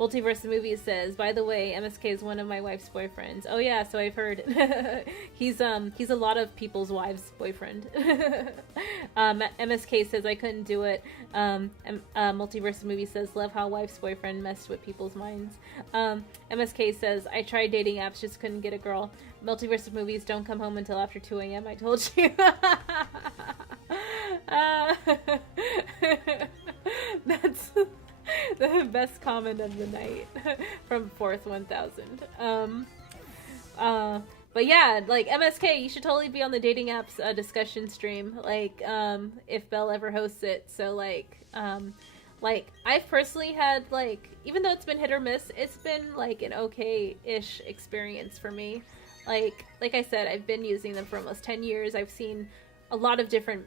Multiverse Movie says, by the way, MSK is one of my wife's boyfriends. Oh, yeah, so I've heard. He's a lot of people's wives' boyfriend. MSK says, I couldn't do it. Multiverse Movie says, love how wife's boyfriend messed with people's minds. MSK says, I tried dating apps, just couldn't get a girl. Multiverse of Movies don't come home until after 2 a.m. I told you. Uh, that's the best comment of the night from Fourth 1000. But yeah, like MSK, you should totally be on the dating apps discussion stream. Like, if Belle ever hosts it. So like I've personally had like, even though it's been hit or miss, it's been like an okay-ish experience for me. Like I said, I've been using them for almost 10 years. I've seen a lot of different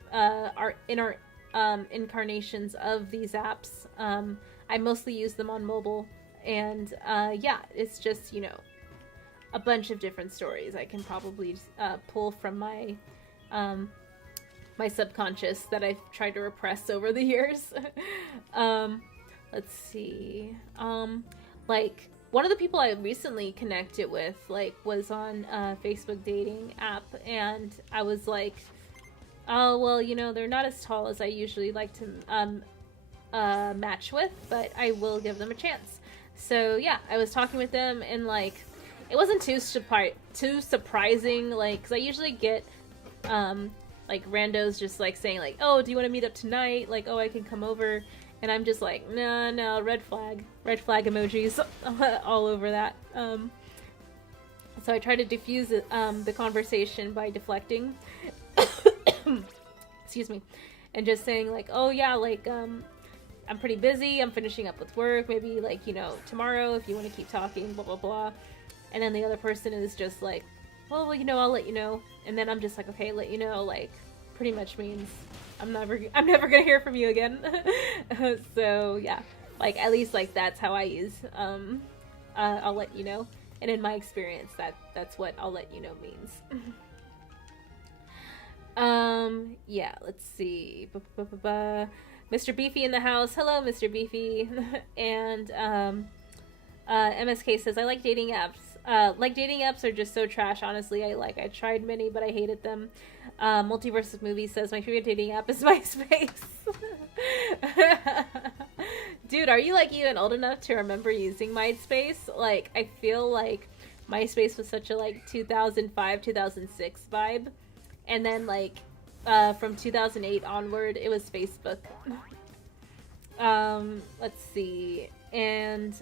incarnations of these apps. I mostly use them on mobile, and yeah, it's just, you know, a bunch of different stories I can probably pull from my my subconscious that I've tried to repress over the years. Let's see. Like, one of the people I recently connected with, like, was on a Facebook dating app, and I was like, oh, well, you know, they're not as tall as I usually like to match with, but I will give them a chance. So yeah, I was talking with them, and like, it wasn't too surprising, like, because I usually get like randos just like saying like, oh, do you want to meet up tonight? Like, oh, I can come over. And I'm just like, no, red flag emojis all over that. So I try to diffuse the conversation by deflecting. Excuse me. And just saying like, oh yeah, like, I'm pretty busy. I'm finishing up with work. Maybe like, you know, tomorrow if you want to keep talking, blah, blah, blah. And then the other person is just like, well, you know, I'll let you know. And then I'm just like, okay, let you know, like, pretty much means I'm never gonna hear from you again. So yeah, like, at least like that's how I use I'll let you know. And in my experience, that's what I'll let you know means. Yeah, let's see. Mr. Beefy in the house. Hello, Mr. Beefy. And MSK says, I like dating apps. Like, dating apps are just so trash, honestly. I tried many, but I hated them. Multiverse Movie says, my favorite dating app is MySpace. Dude, are you like even old enough to remember using MySpace? Like, I feel like MySpace was such a like 2005, 2006 vibe. And then like from 2008 onward, it was Facebook. Let's see. And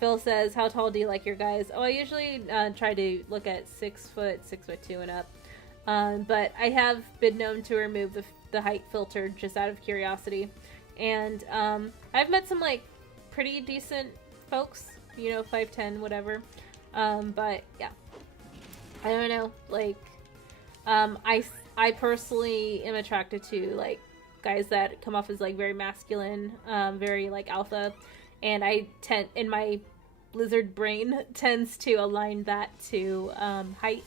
Phil says, how tall do you like your guys? Oh, I usually try to look at 6 foot, 6'2" and up. But I have been known to remove the height filter just out of curiosity. And I've met some like pretty decent folks, you know, 5'10", whatever. But yeah, I don't know. Like, I personally am attracted to like guys that come off as like very masculine, very like alpha. And I tend, in my lizard brain, tends to align that to height.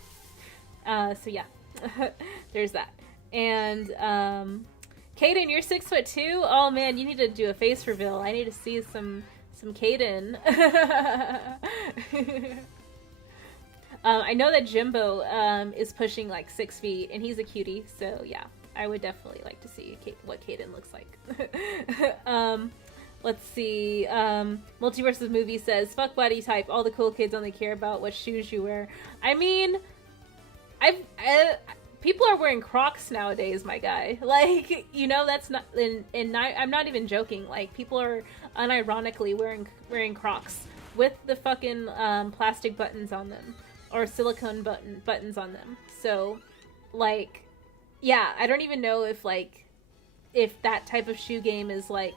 So yeah, there's that. And Kaden, you're 6'2". Oh man, you need to do a face reveal. I need to see some Kaden. I know that Jimbo is pushing like 6 feet, and he's a cutie. So yeah, I would definitely like to see what Kaden looks like. Let's see. Multiverses Movie says, fuck body type. All the cool kids only care about what shoes you wear. I mean, people are wearing Crocs nowadays, my guy. Like, you know, that's not, and I'm not even joking. Like, people are unironically wearing Crocs with the fucking plastic buttons on them, or silicone buttons on them. So, like, yeah, I don't even know if that type of shoe game is like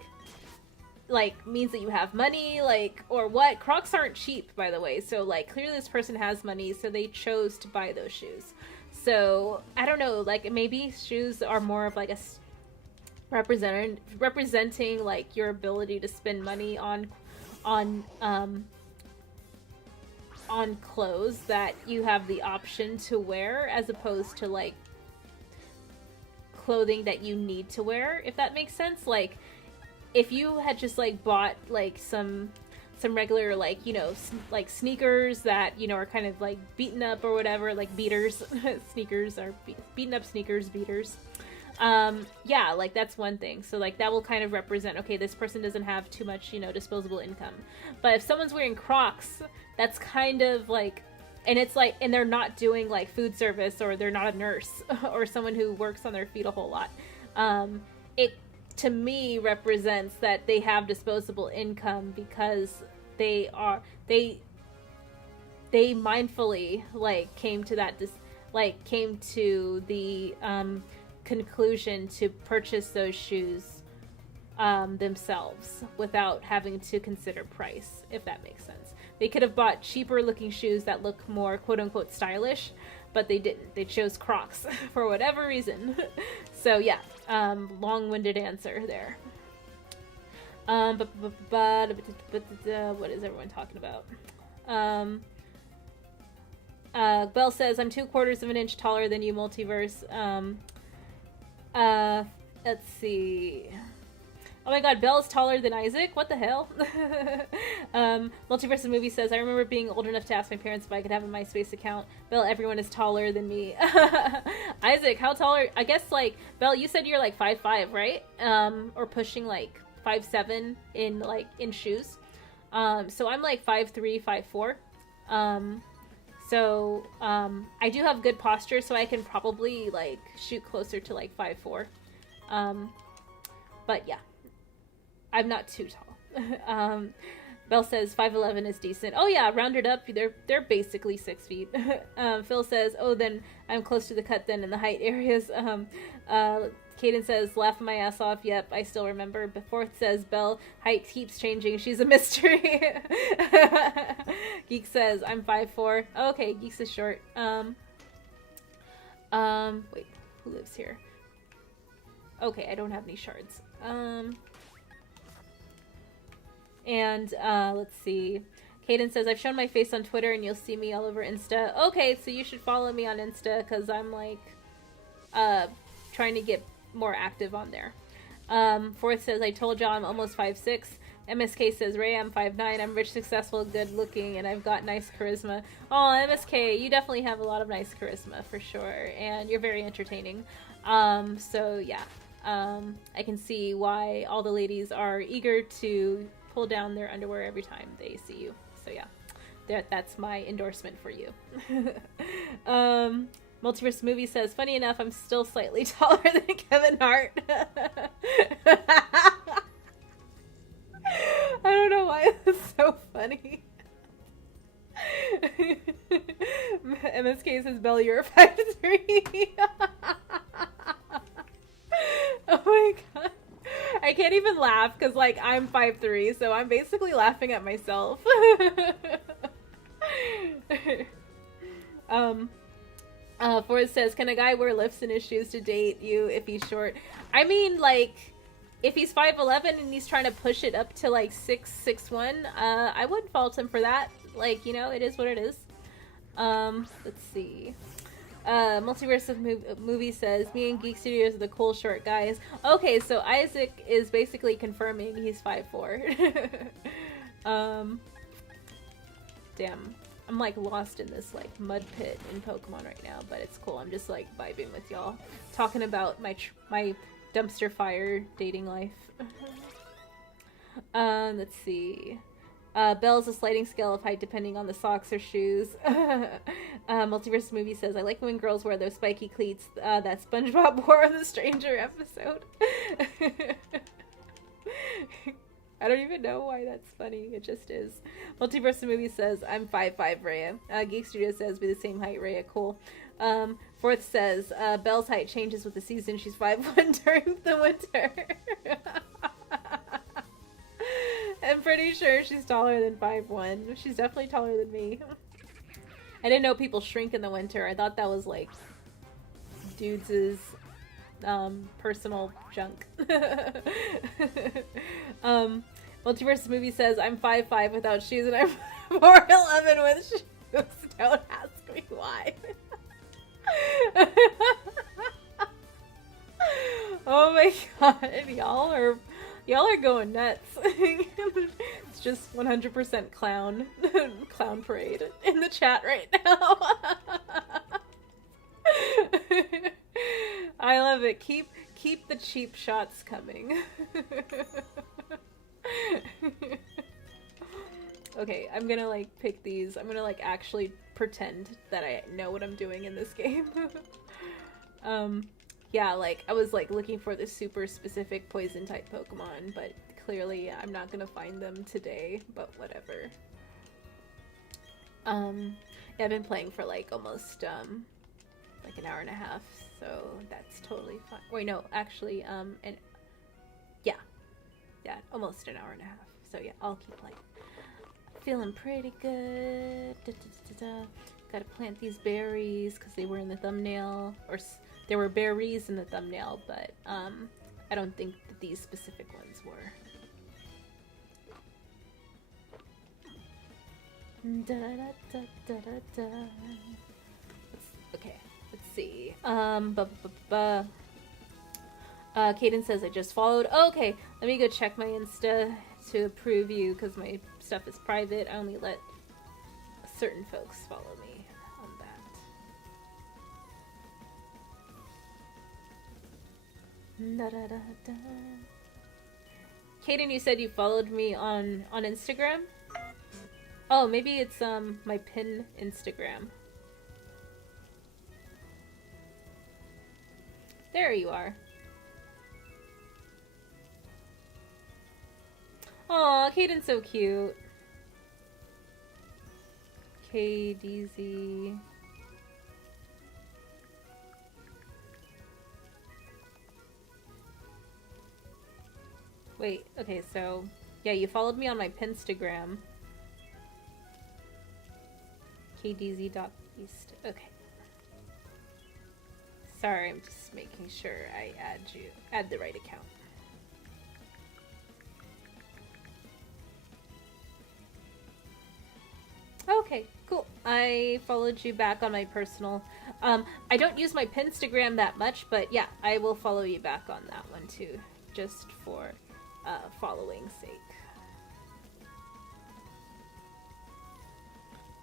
means that you have money, like, or what. Crocs aren't cheap, by the way, so like clearly this person has money, so they chose to buy those shoes. So I don't know, like, maybe shoes are more of like a representing like your ability to spend money on clothes that you have the option to wear, as opposed to like clothing that you need to wear, if that makes sense. Like, if you had just like bought like some regular, like, you know, like sneakers that, you know, are kind of like beaten up or whatever, like beaters. Sneakers are beaten up sneakers, beaters. Yeah, like that's one thing. So like that will kind of represent, okay, this person doesn't have too much, you know, disposable income. But if someone's wearing Crocs, that's kind of like and it's like, and they're not doing like food service, or they're not a nurse or someone who works on their feet a whole lot. It to me represents that they have disposable income because they mindfully like came to the conclusion to purchase those shoes themselves without having to consider price, if that makes sense. They could have bought cheaper looking shoes that look more quote unquote stylish, but they didn't. They chose Crocs for whatever reason. So yeah, long-winded answer there. What is everyone talking about? Belle says, I'm 2/4 of an inch taller than you, Multiverse. Let's see. Oh my god, Belle's taller than Isaac? What the hell? Multiverse Movie says, I remember being old enough to ask my parents if I could have a MySpace account. Belle, everyone is taller than me. Isaac, how tall are... I guess, like, Belle, you said you're like 5'5", right? Or pushing like 5'7" in shoes. So I'm like 5'3", 5'4". So I do have good posture, so I can probably like shoot closer to like 5'4". But yeah, I'm not too tall. Belle says 5'11" is decent. Oh yeah, rounded up, they're basically 6 feet. Phil says, oh, then I'm close to the cut then in the height areas. Kaden says, laughing my ass off. Yep, I still remember. Before it says, Belle, height keeps changing. She's a mystery. Geek says, I'm 5'4". Oh, okay, Geeks is short. Wait, who lives here? Okay, I don't have any shards. Let's see. Kaden says, I've shown my face on Twitter and you'll see me all over Insta. Okay, so you should follow me on Insta, because I'm like, trying to get more active on there. Fourth says, I told y'all I'm almost 5'6". MSK says, Ray, I'm 5'9". I'm rich, successful, good looking, and I've got nice charisma. Oh, MSK, you definitely have a lot of nice charisma for sure, and you're very entertaining. So yeah, I can see why all the ladies are eager to pull down their underwear every time they see you. So yeah, that's my endorsement for you. Multiverse Movie says, funny enough, I'm still slightly taller than Kevin Hart. I don't know why it's so funny. MSK says, Belle, you're 5'3". Oh my god. I can't even laugh because, like, I'm 5'3", so I'm basically laughing at myself. Forrest says, can a guy wear lifts in his shoes to date you if he's short? I mean, like, if he's 5'11" and he's trying to push it up to, like, 6'1", I wouldn't fault him for that. Like, you know, it is what it is. Let's see. Multiverse of Movie says, me and Geek Studios are the cool short guys. Okay, so Isaac is basically confirming he's 5'4". Damn. I'm like lost in this like mud pit in Pokemon right now, but it's cool. I'm just like vibing with y'all, talking about my dumpster fire dating life. Let's see. Belle's a sliding scale of height depending on the socks or shoes. Multiverse Movie says, I like when girls wear those spiky cleats that SpongeBob wore in the Stranger episode. I don't even know why that's funny. It just is. Multiverse Movie says, I'm 5'5", Rhea. Geek Studio says, be the same height, Rhea. Cool. Fourth says, Belle's height changes with the season. She's 5'1" during the winter. I'm pretty sure she's taller than 5'1". She's definitely taller than me. I didn't know people shrink in the winter. I thought that was like dudes' personal junk. Multiverse Movie says, I'm 5'5" without shoes and I'm 4'11" with shoes. Don't ask me why. Oh my god, y'all are going nuts. It's just 100% clown parade in the chat right now. I love it. Keep the cheap shots coming. Okay, I'm gonna like pick these. I'm gonna like actually pretend that I know what I'm doing in this game. Yeah, like, I was, like, looking for the super specific poison-type Pokemon, but clearly I'm not gonna find them today, but whatever. Yeah, I've been playing for, like, almost, like an hour and a half, so that's totally fine. Wait, no, actually, yeah, almost an hour and a half. So yeah, I'll keep playing. Feeling pretty good. Gotta plant these berries because they were in the thumbnail, or there were berries in the thumbnail, but I don't think that these specific ones were. Okay, let's see. Kaden says I just followed. Oh, okay, let me go check my Insta to approve you because my stuff is private. I only let certain folks follow me on that. Kaden, you said you followed me on Instagram? Oh, maybe it's my pin Instagram. There you are. Aw, Kaden's so cute. KDZ. Wait, okay, so yeah, you followed me on my Pinstagram. KDZ.east. Okay. Sorry, I'm just making sure I add the right account. Okay, cool. I followed you back on my personal. I don't use my Pinstagram that much, but yeah, I will follow you back on that one too, just for following sake.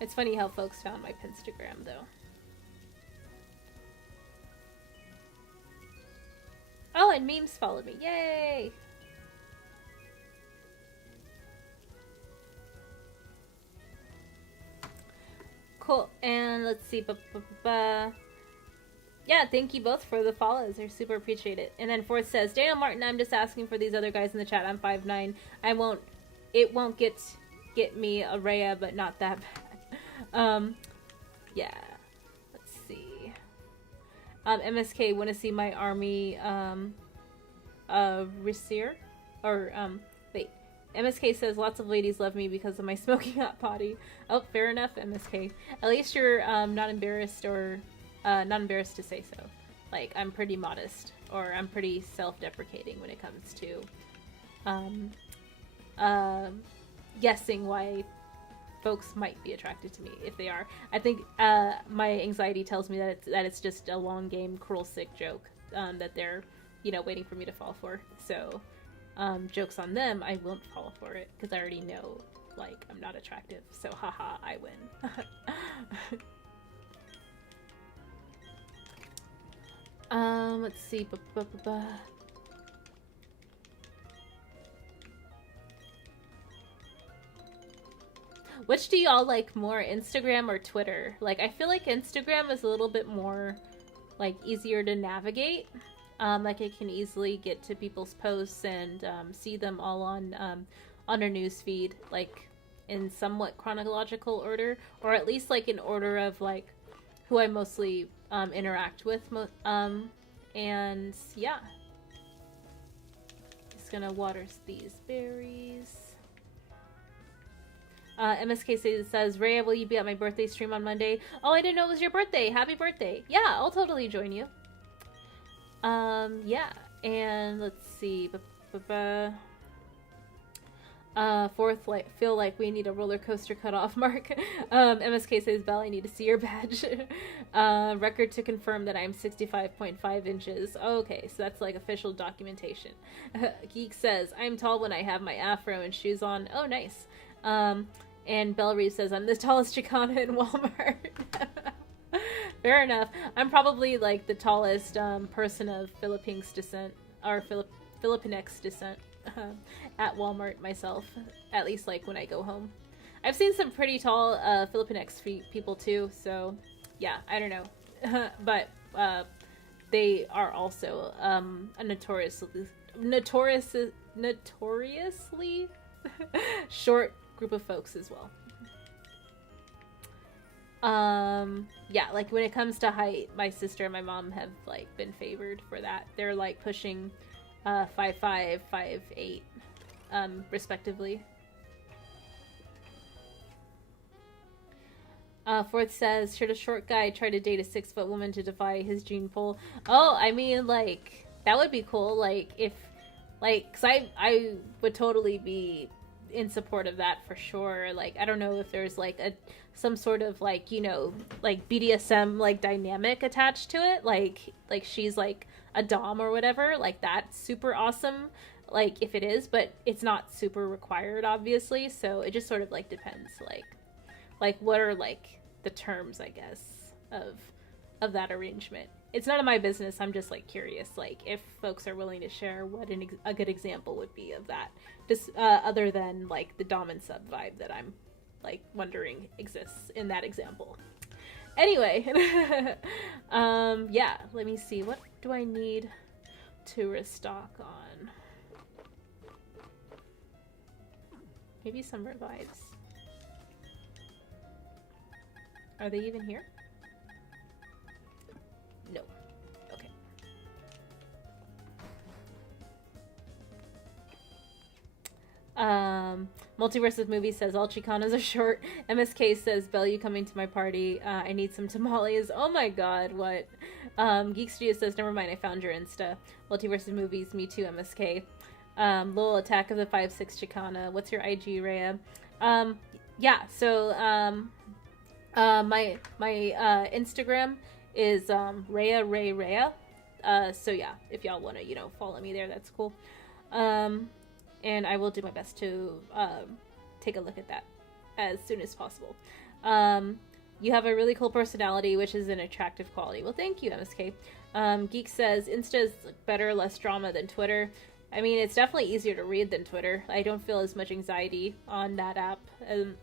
It's funny how folks found my Pinstagram though. Oh, and Memes followed me. Yay! Cool. And let's see. Yeah, thank you both for the follows. I super appreciate it. And then Fourth says, Daniel Martin, I'm just asking for these other guys in the chat. I'm 5'9". It won't get me a Rhea, but not that bad. Yeah. Let's see. MSK, want to see my army, Reseer? Or, wait. MSK says, lots of ladies love me because of my smoking hot potty. Oh, fair enough, MSK. At least you're, not embarrassed or, not embarrassed to say so. Like, I'm pretty modest, or I'm pretty self-deprecating when it comes to, guessing why folks might be attracted to me, if they are. I think, my anxiety tells me that it's just a long game, cruel, sick joke, that they're, you know, waiting for me to fall for. So, joke's on them, I won't fall for it, because I already know, like, I'm not attractive. So, haha, I win. Let's see. Which do y'all like more, Instagram or Twitter? Like, I feel like Instagram is a little bit more, like, easier to navigate. Like, I can easily get to people's posts and see them all on our newsfeed, like, in somewhat chronological order, or at least, like, in order of, like, who I mostly interact with. And, yeah. Just gonna water these berries. MSK says, Rhea, will you be at my birthday stream on Monday? Oh, I didn't know it was your birthday. Happy birthday. Yeah, I'll totally join you. Yeah, and let's see. Fourth, feel like we need a roller coaster cutoff mark. MSK says, Belle, I need to see your badge. Record to confirm that I'm 65.5 inches. Okay, so that's like official documentation. Geek says, I'm tall when I have my afro and shoes on. Oh, nice. And Belle Reeve says, I'm the tallest Chicana in Walmart. Fair enough. I'm probably like the tallest person of Philippines descent, or Filipinx descent, at Walmart myself. At least like when I go home. I've seen some pretty tall Filipinx people too, so yeah, I don't know. But they are also a notoriously short group of folks as well. Yeah, like when it comes to height, my sister and my mom have like been favored for that. They're like pushing 5'5", 5'8", respectively. Fourth says, should a short guy try to date a 6-foot woman to defy his gene pool? Oh, I mean, like, that would be cool. Like, if, like, cause I would totally be in support of that for sure. Like, I don't know if there's like some sort of like, you know, like BDSM like dynamic attached to it. Like she's like a dom or whatever. Like, that's super awesome. Like, if it is, but it's not super required, obviously. So it just sort of like depends. Like what are like the terms, I guess, of that arrangement. It's none of my business. I'm just like curious, like if folks are willing to share what a good example would be of that, just other than like the dom and sub vibe that I'm like wondering exists in that example. Anyway, yeah, let me see, what do I need to restock on? Maybe some revives. Are they even here? No. Okay. Multiverse Movie says all Chicanas are short. MSK says, Belle, you coming to my party? I need some tamales. Oh my god, what? Geek Studio says, never mind, I found your Insta. Multiverse Movies, me too, MSK. Lowell, Attack of the 5'6" Chicana. What's your IG, Rhea? Yeah, so, my Instagram is Rhea. So yeah, if y'all want to, you know, follow me there, that's cool. And I will do my best to take a look at that as soon as possible. You have a really cool personality, which is an attractive quality. Well, thank you, MSK. Geek says Insta is better, less drama than Twitter. I mean, it's definitely easier to read than Twitter. I don't feel as much anxiety on that app,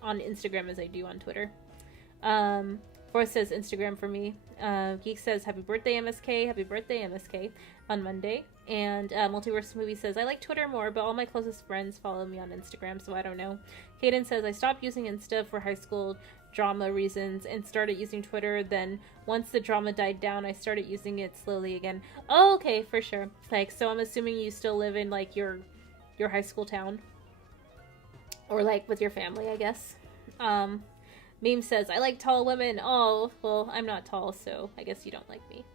on Instagram, as I do on Twitter. Forrest says Instagram for me. Geek says happy birthday MSK, happy birthday MSK on Monday. And Multiverse Movie says I like Twitter more, but all my closest friends follow me on Instagram, so I don't know. Kaden says I stopped using Insta for high school drama reasons and started using Twitter. Then once the drama died down, I started using it slowly again. Oh, okay, for sure. Like, so I'm assuming you still live in like your high school town, or like with your family, I guess. Meme says, I like tall women. Oh, well, I'm not tall, so I guess you don't like me.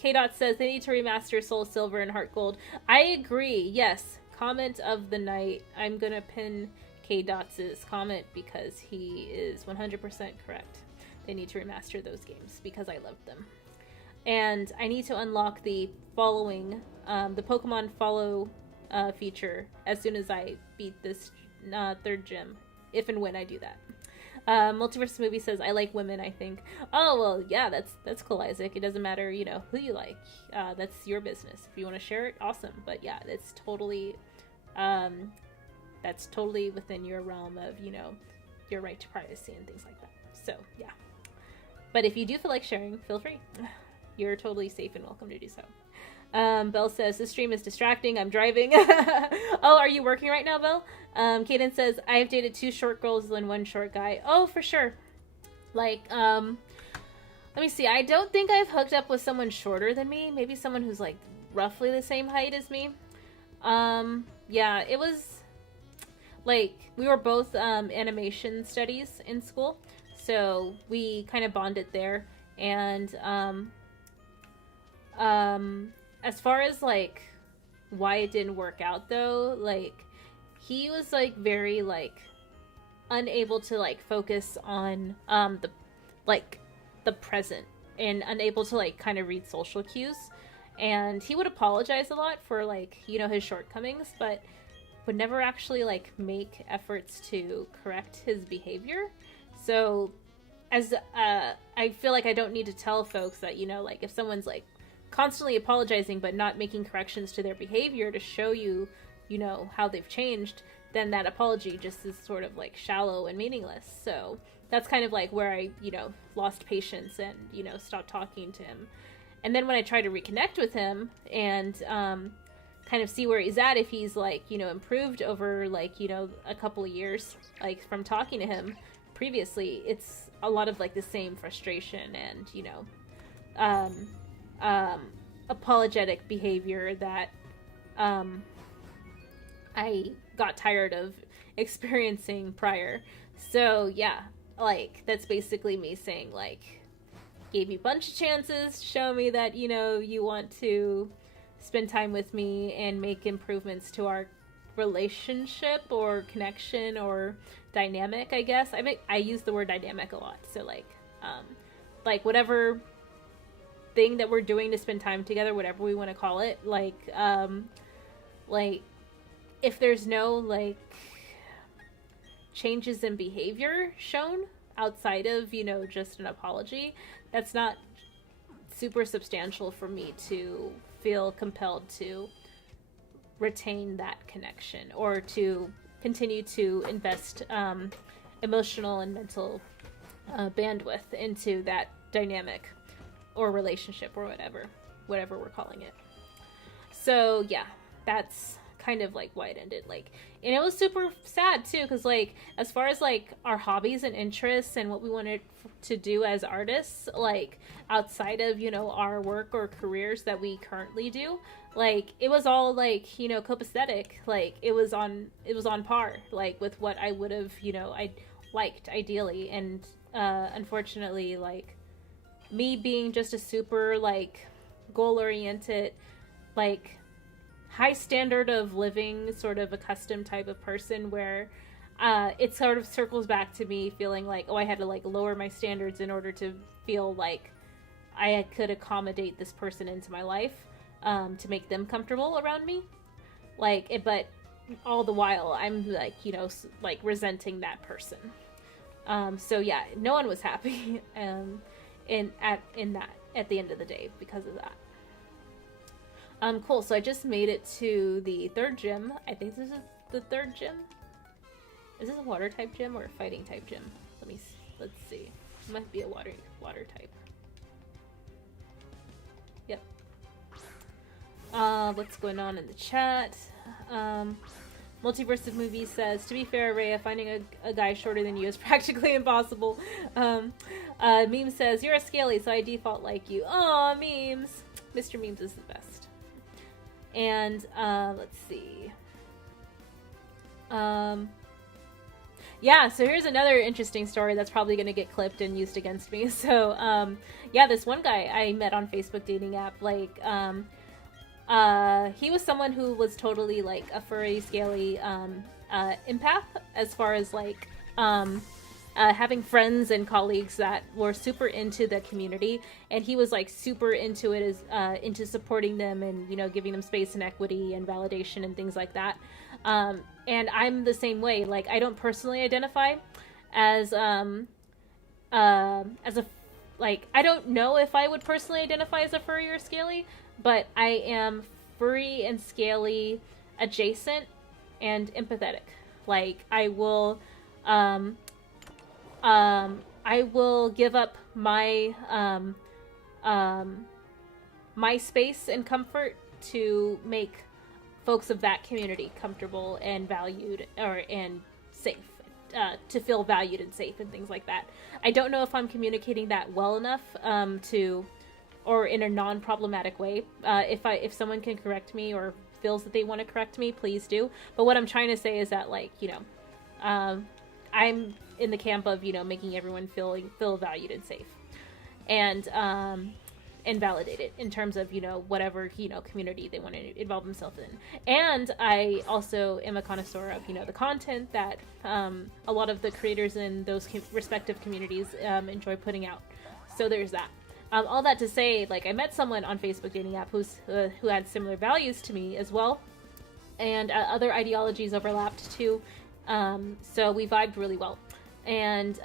K-Dot says, they need to remaster Soul Silver and Heart Gold. I agree, yes. Comment of the night. I'm gonna pin K-Dot's comment because he is 100% correct. They need to remaster those games because I loved them. And I need to unlock the following, the Pokemon follow feature as soon as I beat this third gym. If and when I do that. Multiverse Movie says, I like women, I think. Oh, well, yeah, that's cool, Isaac. It doesn't matter, you know, who you like. That's your business. If you want to share it, awesome. But yeah, that's totally within your realm of, you know, your right to privacy and things like that. So, yeah. But if you do feel like sharing, feel free. You're totally safe and welcome to do so. Belle says, this stream is distracting. I'm driving. Oh, are you working right now, Belle? Kaden says, I've dated 2 short girls and 1 short guy. Oh, for sure. Like, let me see. I don't think I've hooked up with someone shorter than me. Maybe someone who's like roughly the same height as me. Yeah, it was like, we were both, animation studies in school. So we kind of bonded there. And, as far as like why it didn't work out though, like he was like very like unable to like focus on the present and unable to like kind of read social cues, and he would apologize a lot for like, you know, his shortcomings, but would never actually like make efforts to correct his behavior. So as I feel like I don't need to tell folks that, you know, like if someone's like constantly apologizing but not making corrections to their behavior to show you, you know, how they've changed, then that apology just is sort of like shallow and meaningless. So that's kind of like where I, lost patience and, stopped talking to him. And then when I try to reconnect with him and kind of see where he's at, if he's like, improved over like, a couple of years, like from talking to him previously, it's a lot of like the same frustration and, apologetic behavior that I got tired of experiencing prior. So yeah, like that's basically me saying like, gave me a bunch of chances, show me that, you want to spend time with me and make improvements to our relationship or connection or dynamic, I guess. I use the word dynamic a lot. So like whatever thing that we're doing to spend time together, whatever we want to call it, like if there's no like changes in behavior shown outside of, just an apology, that's not super substantial for me to feel compelled to retain that connection or to continue to invest emotional and mental bandwidth into that dynamic or relationship or whatever we're calling it. So yeah, that's kind of like why it ended. Like, and it was super sad too, because like as far as like our hobbies and interests and what we wanted to do as artists, like outside of our work or careers that we currently do, like it was all like copacetic. Like it was on par like with what I would have I liked ideally. And unfortunately, like me being just a super like goal oriented, like high standard of living sort of accustomed type of person, where it sort of circles back to me feeling like, oh, I had to like lower my standards in order to feel like I could accommodate this person into my life, to make them comfortable around me. Like, but all the while I'm like, like resenting that person. So yeah, no one was happy at the end of the day because of that. Cool. So I just made it to the third gym. I think this is the third gym. Is this a water type gym or a fighting type gym? Let's see. It might be a water type. Yep. What's going on in the chat? Multiverse of Movies says, to be fair, Rhea, finding a guy shorter than you is practically impossible. Meme says, you're a scaly, so I default like you. Aw, Memes. Mr. Memes is the best. And let's see. Yeah, so here's another interesting story that's probably going to get clipped and used against me. So yeah, this one guy I met on Facebook dating app, like he was someone who was totally like a furry, scaly empath, as far as like having friends and colleagues that were super into the community, and he was like super into it, as into supporting them and giving them space and equity and validation and things like that. And I'm the same way. Like, I don't personally identify as a like, I don't know if I would personally identify as a furry or scaly, but I am furry and scaly adjacent and empathetic. Like, I will give up my my space and comfort to make folks of that community comfortable and valued and safe, to feel valued and safe and things like that. I don't know if I'm communicating that well enough or in a non-problematic way. If someone can correct me or feels that they want to correct me, please do. But what I'm trying to say is that, like, I'm in the camp of, making everyone feel valued and safe and validated in terms of, whatever, community they want to involve themselves in. And I also am a connoisseur of, the content that a lot of the creators in those respective communities enjoy putting out. So there's that. All that to say, like, I met someone on Facebook dating app who had similar values to me as well, and other ideologies overlapped too. So we vibed really well. And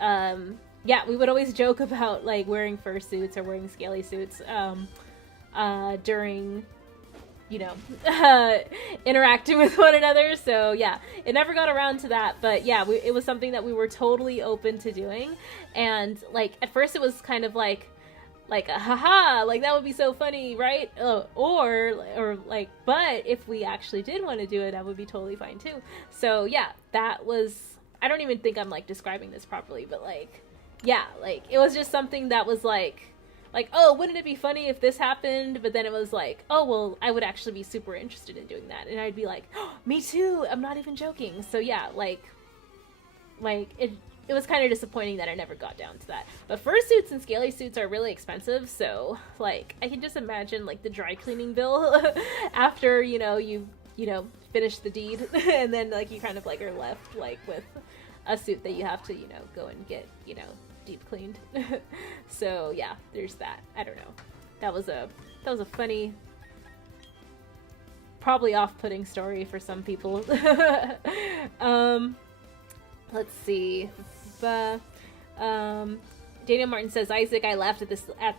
yeah, we would always joke about like wearing fursuits or wearing scaly suits during you know, interacting with one another. So yeah, it never got around to that, but yeah, it was something that we were totally open to doing. And like at first it was kind of like a haha, like that would be so funny, right? Or like, but if we actually did want to do it, that would be totally fine too. So yeah, that was, I don't even think I'm like describing this properly, but like, yeah, like it was just something that was like, oh, wouldn't it be funny if this happened? But then it was like, oh, well, I would actually be super interested in doing that. And I'd be like, oh, me too. I'm not even joking. So yeah, like it was kind of disappointing that I never got down to that. But fursuits and scaly suits are really expensive, so like I can just imagine like the dry cleaning bill after you finish the deed, and then like you kind of like are left like with a suit that you have to go and get deep cleaned. So yeah, there's that. I don't know. That was a funny, probably off-putting story for some people. Let's see. Daniel Martin says, Isaac, I laughed at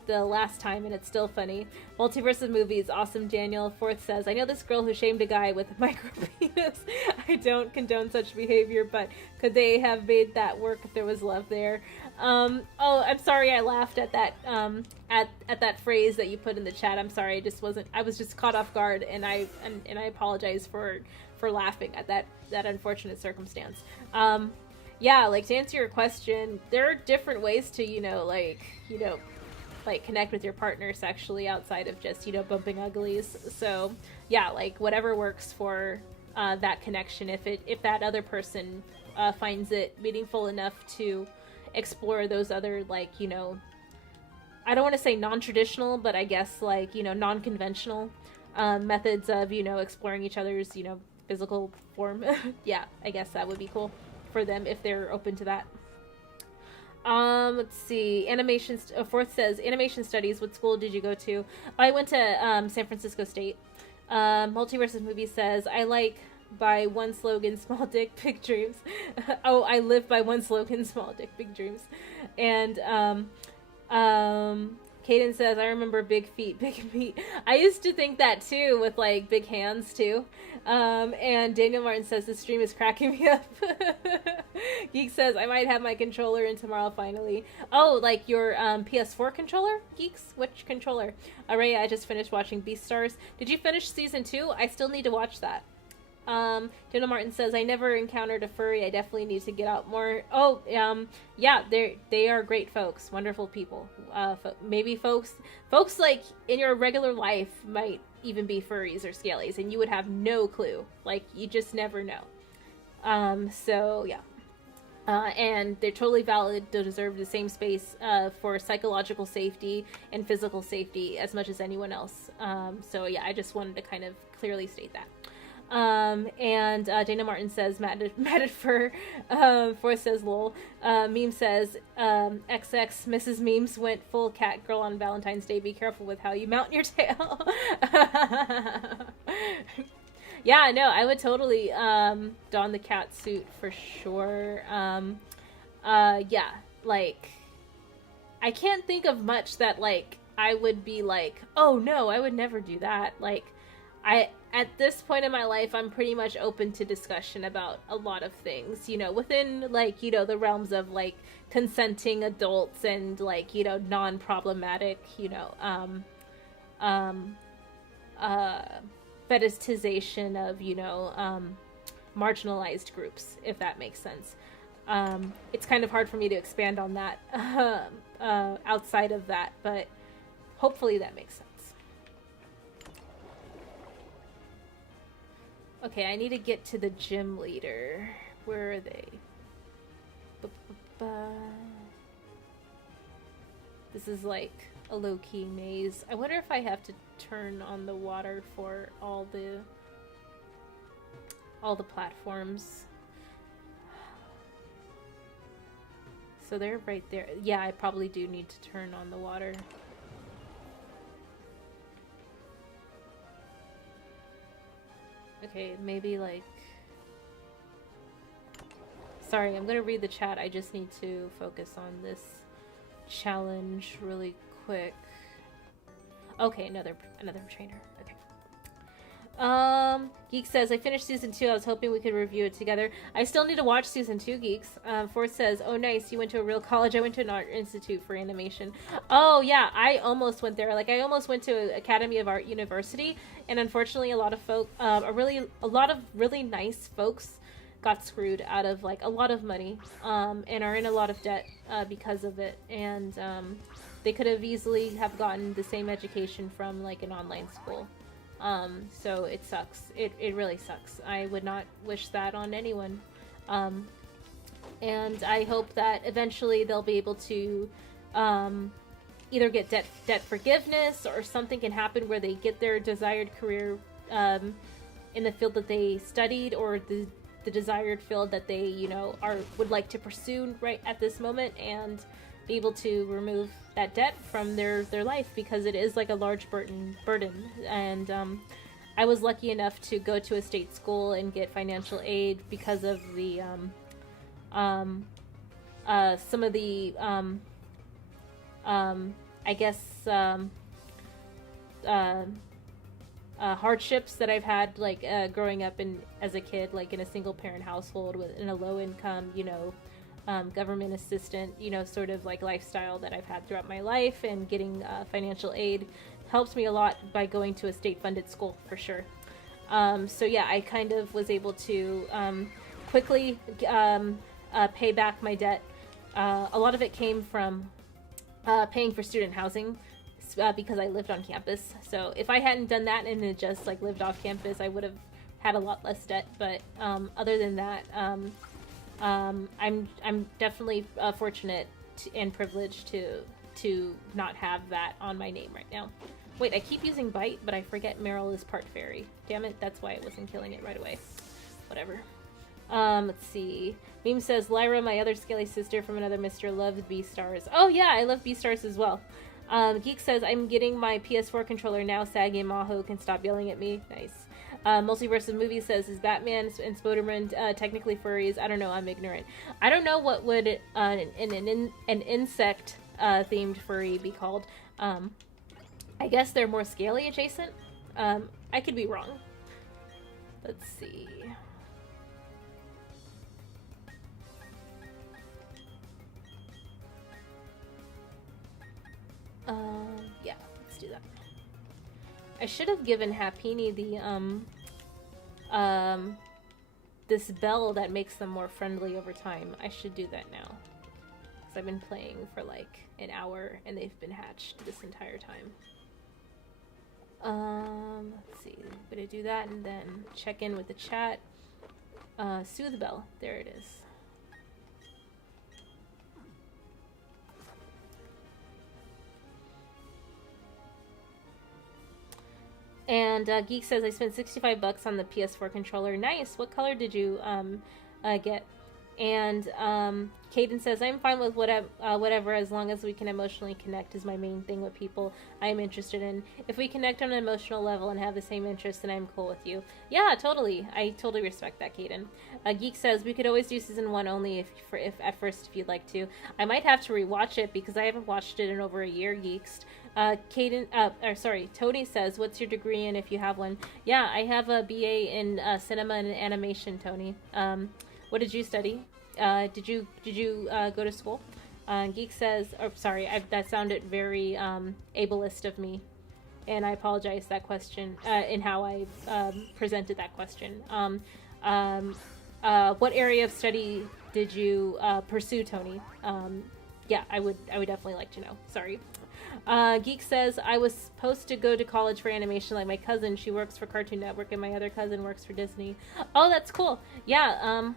the last time and it's still funny. Multiverse of movies, awesome, Daniel. Fourth says, I know this girl who shamed a guy with a micro penis. I don't condone such behavior, but could they have made that work if there was love there? Oh, I'm sorry I laughed at that at that phrase that you put in the chat. I'm sorry, I was just caught off guard, and I apologize for laughing at that unfortunate circumstance. Yeah, like to answer your question, there are different ways to, connect with your partner sexually outside of just, bumping uglies. So yeah, like whatever works for that connection. If that other person finds it meaningful enough to explore those other, like, I don't want to say non-traditional, but I guess like, non-conventional methods of, exploring each other's, physical form. Yeah, I guess that would be cool for them if they're open to that. Let's see. Fourth says, animation studies. What school did you go to? I went to San Francisco State. Multiverses Movie says, I like by one slogan, small dick, big dreams. Oh, I live by one slogan, small dick, big dreams. And Kaden says, I remember big feet, big meat. I used to think that too, with like big hands too. And Daniel Martin says, this stream is cracking me up. Geek says, I might have my controller in tomorrow finally. Oh, like your PS4 controller? Geeks? Which controller? Araya, I just finished watching Beastars. Did you finish season 2? I still need to watch that. Daniel Martin says, I never encountered a furry. I definitely need to get out more. Oh, yeah, they are great folks, wonderful people. Maybe folks like in your regular life might even be furries or scalies, and you would have no clue. Like, you just never know. So yeah. And they're totally valid to deserve the same space for psychological safety and physical safety as much as anyone else. So yeah, I just wanted to kind of clearly state that. And Dana Martin says, matted fur. Forrest says, lol. Meme says, XX Mrs. Memes went full cat girl on Valentine's Day. Be careful with how you mount your tail. Yeah, no, I would totally don the cat suit for sure. Yeah, like, I can't think of much that, like, I would be like, oh no, I would never do that. Like, at this point in my life, I'm pretty much open to discussion about a lot of things, within, like, the realms of, like, consenting adults and, like, non-problematic, fetishization of, marginalized groups, if that makes sense. It's kind of hard for me to expand on that outside of that, but hopefully that makes sense. Okay, I need to get to the gym leader. Where are they? This is like a low-key maze. I wonder if I have to turn on the water for all the platforms. So they're right there. Yeah, I probably do need to turn on the water. Okay, maybe like... Sorry, I'm gonna read the chat. I just need to focus on this challenge really quick. Okay, another trainer. Okay. Geek says, I finished season 2. I was hoping we could review it together. I still need to watch season 2, Geeks. Force says, oh, nice. You went to a real college. I went to an art institute for animation. Oh, yeah. I almost went there. Like, I almost went to Academy of Art University. And unfortunately, a lot of really nice folks got screwed out of, like, a lot of money, and are in a lot of debt, because of it. And, they could have easily have gotten the same education from, like, an online school. So it sucks. It really sucks. I would not wish that on anyone. And I hope that eventually they'll be able to, either get debt forgiveness, or something can happen where they get their desired career, in the field that they studied, or the desired field that they, would like to pursue right at this moment, and be able to remove that debt from their life, because it is like a large burden. And I was lucky enough to go to a state school and get financial aid because of the some of the I guess hardships that I've had, like, growing up as a kid, like in a single parent household in a low income, government assistant, sort of like lifestyle that I've had throughout my life, and getting financial aid helped me a lot by going to a state funded school, for sure. So yeah, I kind of was able to quickly pay back my debt. A lot of it came from paying for student housing, because I lived on campus. So if I hadn't done that and had just like lived off campus, I would have had a lot less debt. But other than that, I'm definitely fortunate and privileged to not have that on my name right now. Wait, I keep using bite, but I forget Meryl is part fairy. Damn it, that's why I wasn't killing it right away. Whatever. Let's see. Meme says, Lyra, my other scaly sister from another Mr. loves B-Stars. Oh yeah, I love B-Stars as well. Geek says, I'm getting my PS4 controller now. Saggy Maho can stop yelling at me. Nice. Multiverse of Movies says, is Batman and Spider-Man technically furries? I don't know, I'm ignorant. I don't know what would an insect themed furry be called. I guess they're more scaly adjacent. I could be wrong. Let's see. Yeah, let's do that. I should have given Happini the, this bell that makes them more friendly over time. I should do that now. Because I've been playing for like an hour and they've been hatched this entire time. Let's see. I'm gonna do that and then check in with the chat. Soothe bell. There it is. And Geek says, I spent $65 on the PS4 controller. Nice. What color did you get? And Caden says, I'm fine with whatever, as long as we can emotionally connect is my main thing with people I'm interested in. If we connect on an emotional level and have the same interests, then I'm cool with you. Yeah, totally. I totally respect that, Caden. Geek says, we could always do season 1 only if at first if you'd like to. I might have to rewatch it because I haven't watched it in over a year, Geeks. Tony says, what's your degree in if you have one? Yeah, I have a BA in cinema and animation, Tony. What did you study? Did you go to school? Geek says, that sounded very ableist of me, and I apologize that question in how I presented that question. What area of study did you pursue, Tony? Yeah, I would definitely like to know. Sorry. Geek says, I was supposed to go to college for animation like my cousin. She works for Cartoon Network and my other cousin works for Disney. Oh, that's cool. Yeah,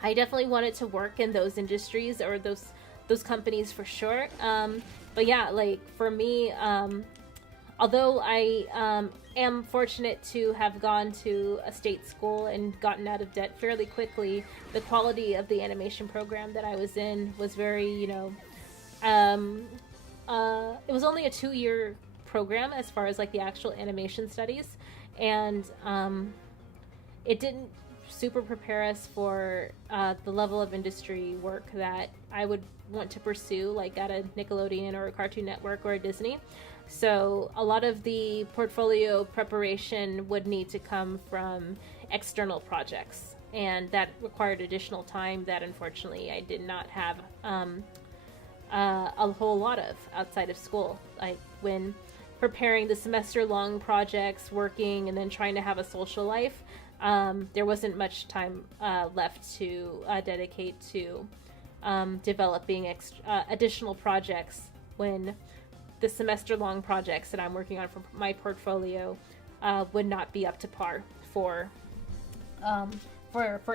I definitely wanted to work in those industries or those companies for sure. But yeah, like for me, although I am fortunate to have gone to a state school and gotten out of debt fairly quickly, the quality of the animation program that I was in was very, it was only a 2-year program as far as like the actual animation studies, and it didn't super prepare us for the level of industry work that I would want to pursue, like at a Nickelodeon or a Cartoon Network or a Disney. So a lot of the portfolio preparation would need to come from external projects, and that required additional time that unfortunately I did not have a whole lot of outside of school. Like when preparing the semester-long projects, working, and then trying to have a social life, there wasn't much time left to dedicate to developing additional projects when the semester-long projects that I'm working on for my portfolio would not be up to par for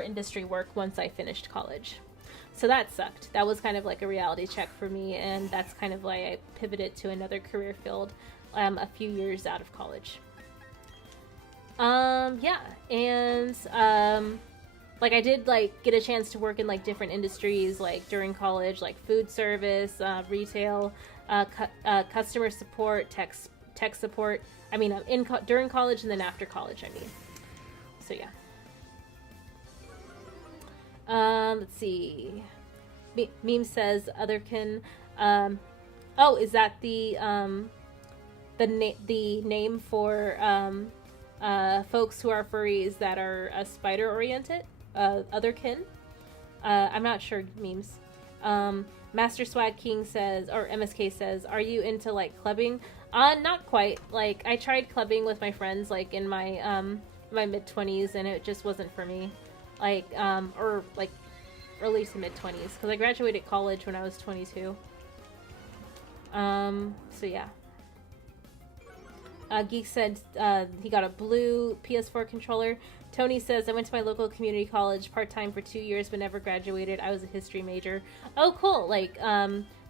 industry work once I finished college. So that sucked. That was kind of like a reality check for me, and that's kind of why I pivoted to another career field a few years out of college. Yeah, and like I did like get a chance to work in like different industries like during college, like food service, retail, customer support, tech support. I mean, during college and then after college. I mean, so yeah. Let's see. Meme says otherkin. Oh, is that the name for folks who are furries that are spider oriented? Otherkin. I'm not sure. Memes. Master Swag King says, or MSK says, are you into like clubbing? Not quite. Like I tried clubbing with my friends like in my my mid-20s, and it just wasn't for me. Like or like early to mid-20s, because I graduated college when I was 22. So yeah. Geek said he got a blue PS4 controller. Tony says, I went to my local community college part-time for 2 years but never graduated. I was a history major. Oh, cool. Like,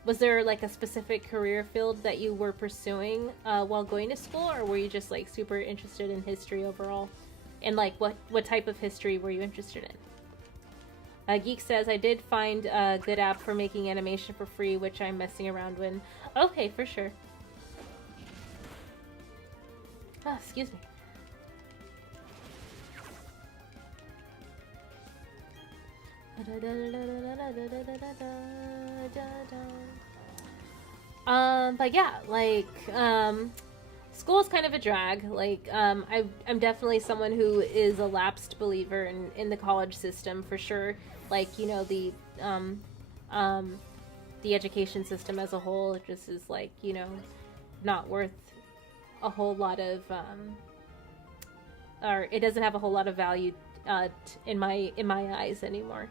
was there like a specific career field that you were pursuing while going to school, or were you just like super interested in history overall? And like, what type of history were you interested in? Geek says, I did find a good app for making animation for free, which I'm messing around with. Okay, for sure. Oh, excuse me. But yeah, like, school is kind of a drag. Like, I'm definitely someone who is a lapsed believer in the college system for sure. Like, you know, the education system as a whole just is like, you know, not worth a whole lot of, or it doesn't have a whole lot of value in my eyes anymore.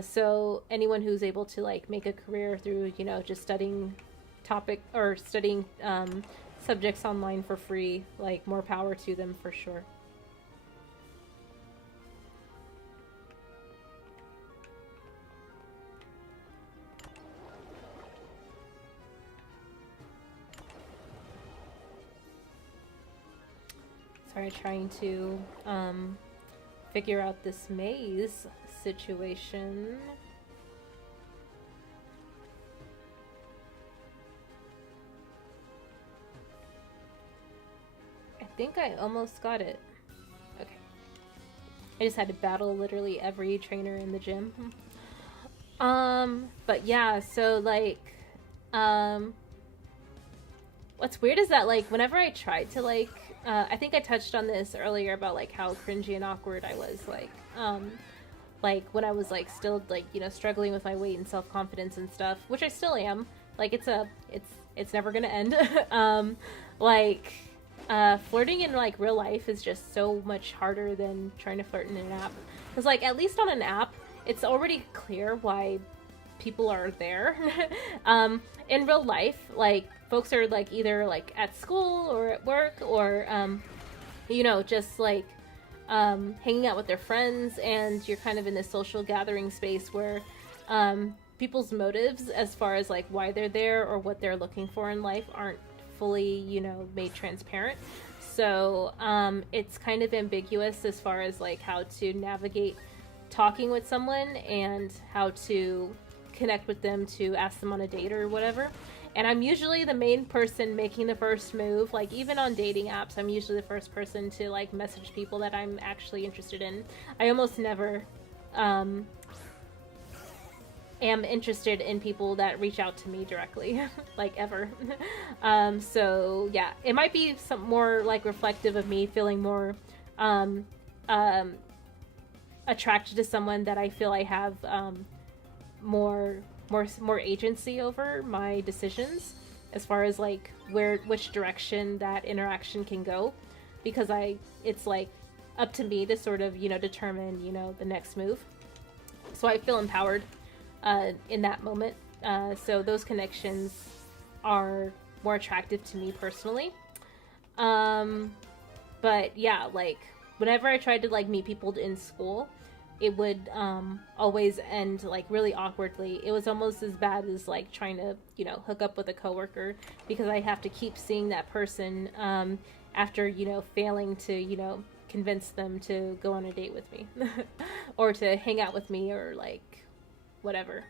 So anyone who's able to like make a career through, you know, just studying subjects online for free, like more power to them for sure. Sorry, trying to figure out this maze situation. I think I almost got it. Okay. I just had to battle literally every trainer in the gym. But yeah, so like, what's weird is that like whenever I tried to like, I think I touched on this earlier about like how cringy and awkward I was like when I was like still like, you know, struggling with my weight and self-confidence and stuff, which I still am. Like it's never gonna end. Flirting in like real life is just so much harder than trying to flirt in an app. Because like at least on an app, it's already clear why people are there. In real life, like folks are like either like at school or at work or you know, just like hanging out with their friends, and you're kind of in this social gathering space where people's motives as far as like why they're there or what they're looking for in life aren't fully, you know, made transparent. So it's kind of ambiguous as far as like how to navigate talking with someone and how to connect with them to ask them on a date or whatever. And I'm usually the main person making the first move. Like even on dating apps, I'm usually the first person to like message people that I'm actually interested in. I almost never am interested in people that reach out to me directly, like ever. So yeah, it might be some more like reflective of me feeling more um, um, attracted to someone that I feel I have more agency over my decisions as far as like which direction that interaction can go, because it's like up to me to sort of determine the next move. So I feel empowered in that moment. So those connections are more attractive to me personally. But yeah, like whenever I tried to like meet people in school, it would always end like really awkwardly. It was almost as bad as like trying to hook up with a coworker, because I have to keep seeing that person after failing to convince them to go on a date with me or to hang out with me or like whatever.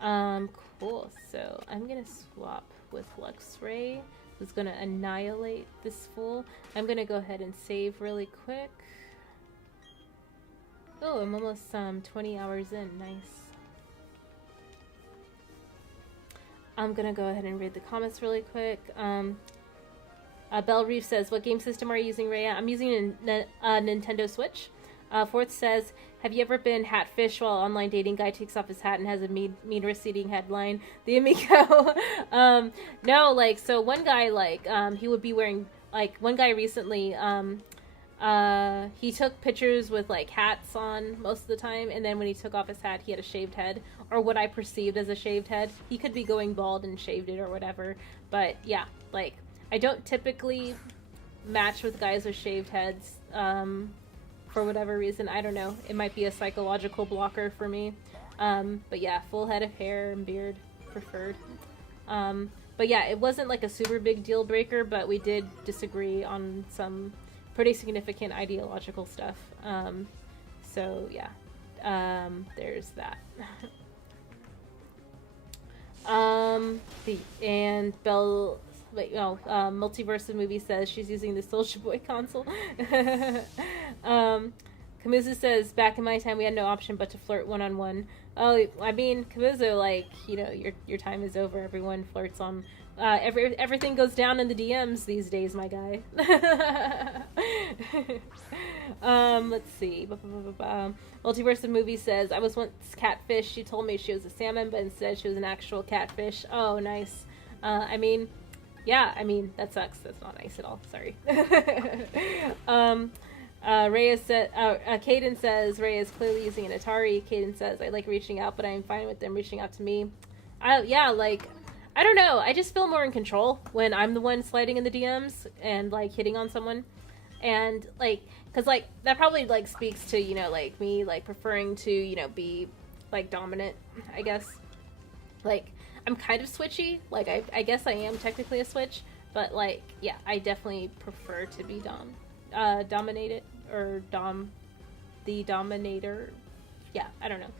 Cool. So I'm gonna swap with Luxray, who's gonna annihilate this fool. I'm gonna go ahead and save really quick. Oh, I'm almost 20 hours in. Nice. I'm gonna go ahead and read the comments really quick. Belle Reef says, "What game system are you using, Rhea?" I'm using a Nintendo Switch. Fourth says, "Have you ever been hatfish while online dating guy takes off his hat and has a mean receding headline? The Amico." No, like, so one guy, like, he would be wearing, like, one guy recently, he took pictures with like hats on most of the time, and then when he took off his hat, he had a shaved head, or what I perceived as a shaved head. He could be going bald and shaved it or whatever, but yeah, like, I don't typically match with guys with shaved heads, for whatever reason. I don't know. It might be a psychological blocker for me. But yeah, full head of hair and beard preferred. But yeah, it wasn't like a super big deal breaker, but we did disagree on some pretty significant ideological stuff. So yeah, there's that. And Belle, Multiverse of Movie says she's using the Soulja Boy console. Kamuzu says, "Back in my time, we had no option but to flirt one-on-one." Oh, I mean, Kamuzu, like, your time is over. Everyone flirts on. Everything goes down in the DMs these days, my guy. Let's see. Multiverse of Movie says, "I was once catfish. She told me she was a salmon, but instead she was an actual catfish." Oh, nice. I mean, yeah, I mean, that sucks. That's not nice at all. Sorry. Rhea said, Caden says, "Rhea is clearly using an Atari." Caden says, "I like reaching out, but I'm fine with them reaching out to me." Yeah, like, I don't know. I just feel more in control when I'm the one sliding in the DMs and, like, hitting on someone. And, like, because, like, that probably, like, speaks to, like, me, like, preferring to, be, like, dominant, I guess. Like, I'm kind of switchy. Like, I guess I am technically a switch. But, like, yeah, I definitely prefer to be dominated. Or the dominator. Yeah, I don't know.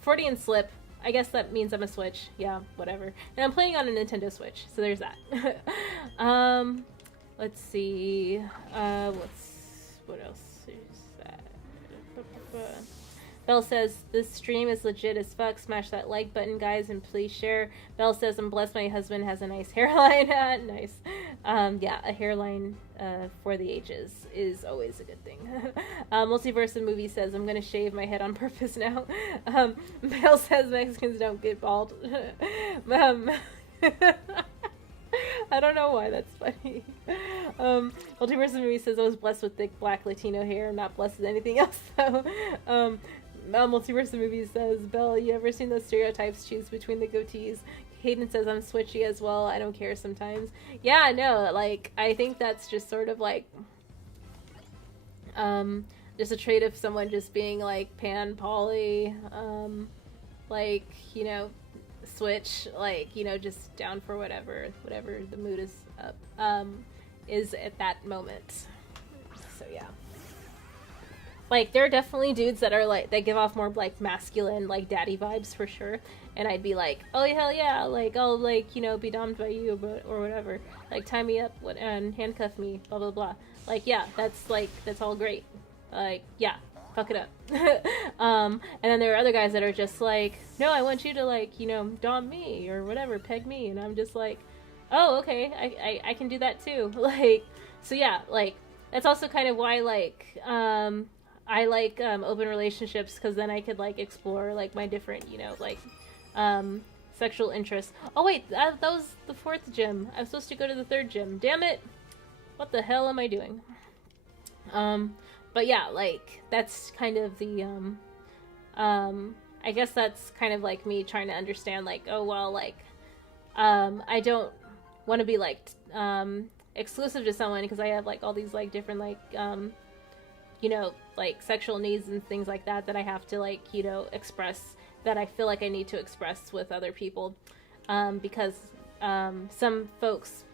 Freudian slip. I guess that means I'm a Switch. Yeah, whatever. And I'm playing on a Nintendo Switch, so there's that. Let's see. What else is that? Belle says, "This stream is legit as fuck. Smash that like button, guys, and please share." Belle says, "I'm blessed my husband has a nice hairline." Nice. Yeah, a hairline for the ages is always a good thing. Multiverse of Movie says, "I'm gonna shave my head on purpose now." Belle says, "Mexicans don't get bald." I don't know why that's funny. Multiverse of Movie says, "I was blessed with thick black Latino hair, not blessed with anything else though." Multiverse of Movie says, "Belle, you ever seen those stereotypes choose between the goatees?" Hayden says, "I'm switchy as well. I don't care sometimes." Yeah, no, like, I think that's just sort of like, just a trait of someone just being like pan poly, like, switch, like, just down for whatever the mood is up, is at that moment. So yeah. Like, there are definitely dudes that are like, that give off more like masculine, like daddy vibes for sure. And I'd be like, "Oh hell yeah, like, I'll like, be domed by you, but or whatever. Like, tie me up and handcuff me, blah blah blah." Like, yeah, that's all great. Like, yeah, fuck it up. And then there are other guys that are just like, no, I want you to like, you know, dom me or whatever, peg me, and I'm just like, oh, okay, I can do that too. Like, so yeah, like that's also kind of why like I like open relationships, because then I could like explore like my different, you know, like sexual interests. Oh wait, that was the 4th gym. I'm supposed to go to the 3rd gym. Damn it! What the hell am I doing? But yeah, like that's kind of the I guess that's kind of like me trying to understand like, oh well, like I don't want to be like exclusive to someone because I have like all these like different like you know, like sexual needs and things like that that I have to like, you know, express, that I feel like I need to express with other people, because some folks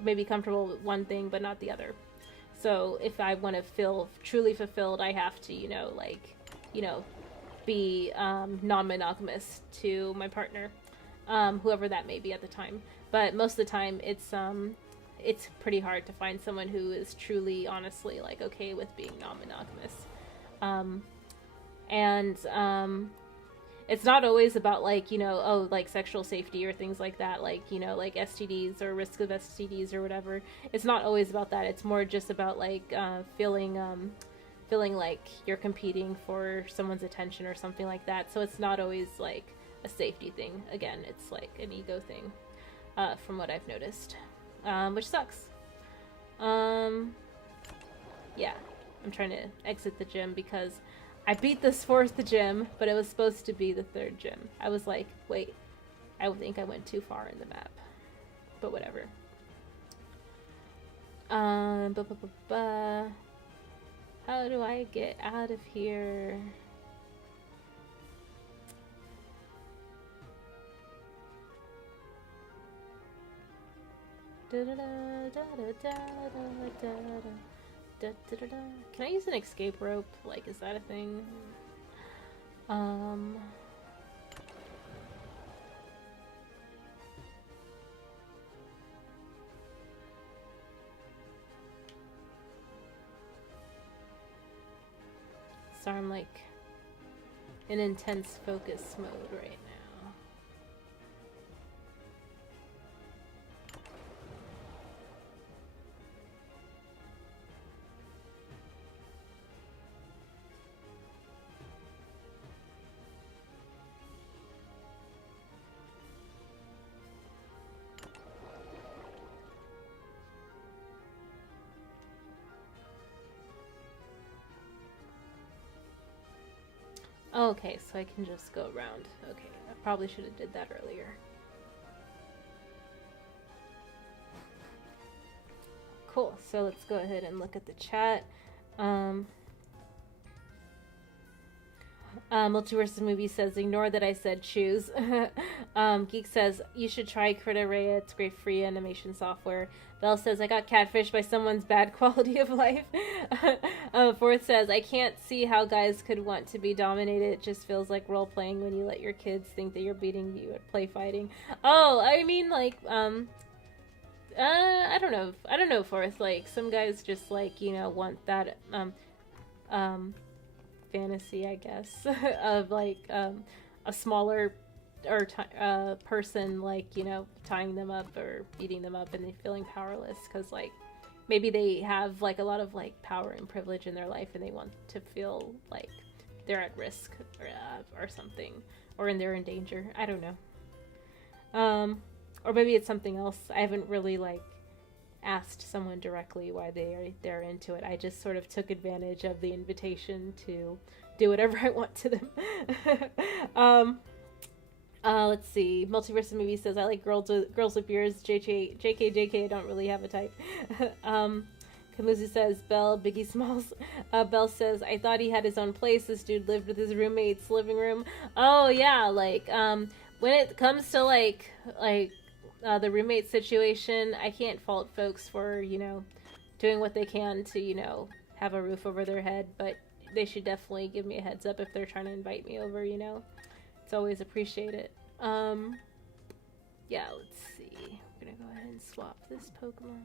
may be comfortable with one thing but not the other. So if I want to feel truly fulfilled, I have to, you know, like, you know, be non-monogamous to my partner, whoever that may be at the time. But most of the time, it's pretty hard to find someone who is truly, honestly, like okay with being non-monogamous. And it's not always about like, you know, oh, like sexual safety or things like that, like, you know, like STDs or risk of STDs or whatever. It's not always about that. It's more just about like feeling like you're competing for someone's attention or something like that. So it's not always like a safety thing. Again, it's like an ego thing, from what I've noticed, which sucks. Yeah, I'm trying to exit the gym because I beat this 4th gym, but it was supposed to be the 3rd gym. I was like, wait, I think I went too far in the map. But whatever. How do I get out of here? Can I use an escape rope? Like, is that a thing? So I'm like in intense focus mode right now. Okay, so I can just go around. Okay, I probably should have did that earlier. Cool, so let's go ahead and look at the chat. Multiverse Movie says, ignore that I said choose. Geek says, you should try Krita Rhea. It's great free animation software. Belle says, I got catfished by someone's bad quality of life. 4th says, I can't see how guys could want to be dominated. It just feels like role-playing when you let your kids think that you're beating you at play fighting. Oh, I mean, like, I don't know. I don't know, 4th. Like, some guys just, like, you know, want that, fantasy, I guess, of like a smaller or person, like, you know, tying them up or beating them up and they feeling powerless because like maybe they have like a lot of like power and privilege in their life and they want to feel like they're at risk or something, or they're in danger. I don't know. Or maybe it's something else. I haven't really like asked someone directly why they're into it. I just sort of took advantage of the invitation to do whatever I want to them. Let's see. Multiverse Movie says, I like girls with beards. JK, I don't really have a type. Kamuzu says, Belle, Biggie Smalls. Belle says, I thought he had his own place. This dude lived with his roommate's living room. Oh yeah, like when it comes to like the roommate situation, I can't fault folks for, you know, doing what they can to, you know, have a roof over their head, but they should definitely give me a heads up if they're trying to invite me over, you know. It's always appreciated. Yeah, let's see. I'm gonna go ahead and swap this Pokemon.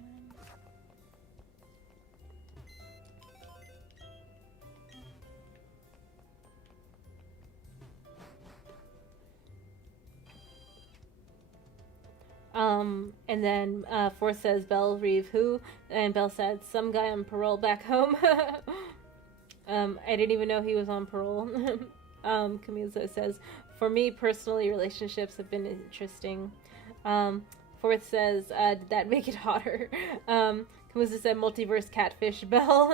And then Forth says, Belle Reeve, who? And Belle said, some guy on parole back home. I didn't even know he was on parole. Camille says, for me personally, relationships have been interesting. Forth says, did that make it hotter? Camusa said, multiverse catfish Belle.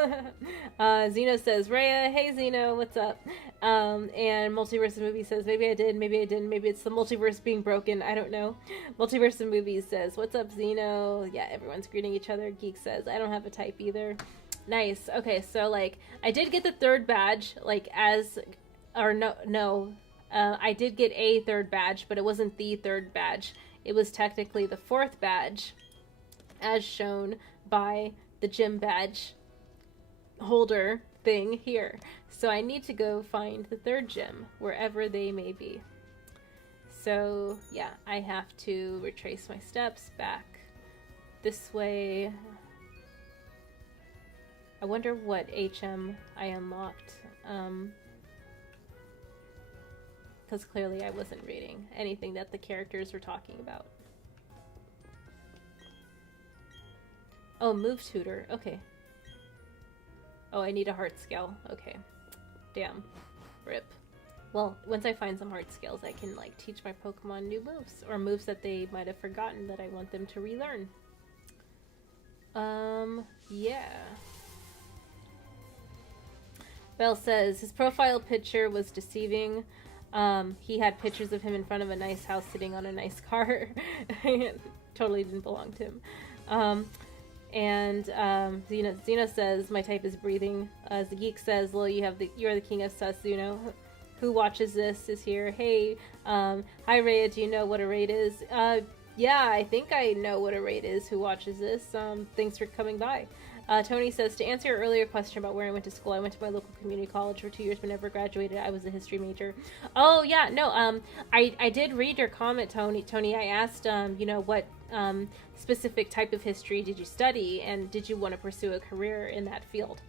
Zeno says, Rhea, hey Zeno, what's up? And Multiverse of Movies says, maybe I did, maybe I didn't, maybe it's the multiverse being broken, I don't know. Multiverse of Movies says, what's up Zeno? Yeah, everyone's greeting each other. Geek says, I don't have a type either. Nice. Okay, so like, I did get the third badge, like I did get a third badge, but it wasn't the third badge. It was technically the fourth badge, as shown by the gym badge holder thing here. So I need to go find the third gym, wherever they may be. So yeah, I have to retrace my steps back this way. I wonder what HM I unlocked. Because clearly I wasn't reading anything that the characters were talking about. Oh, move tutor. Okay. Oh, I need a heart scale. Okay. Damn. Rip. Well, once I find some heart scales, I can, like, teach my Pokemon new moves. Or moves that they might have forgotten that I want them to relearn. Yeah. Belle says, his profile picture was deceiving. He had pictures of him in front of a nice house sitting on a nice car. Totally didn't belong to him. Zeno says, my type is breathing. The Geek says, well, you're the king of sus, Zuno. Who watches this is here. Hey, hi Rhea, do you know what a raid is? Yeah, I think I know what a raid is. Who watches this? Thanks for coming by. Tony says, to answer your earlier question about where I went to school, I went to my local community college for 2 years, but never graduated. I was a history major. Oh, yeah, no, I did read your comment, Tony. I asked, what specific type of history did you study, and did you want to pursue a career in that field?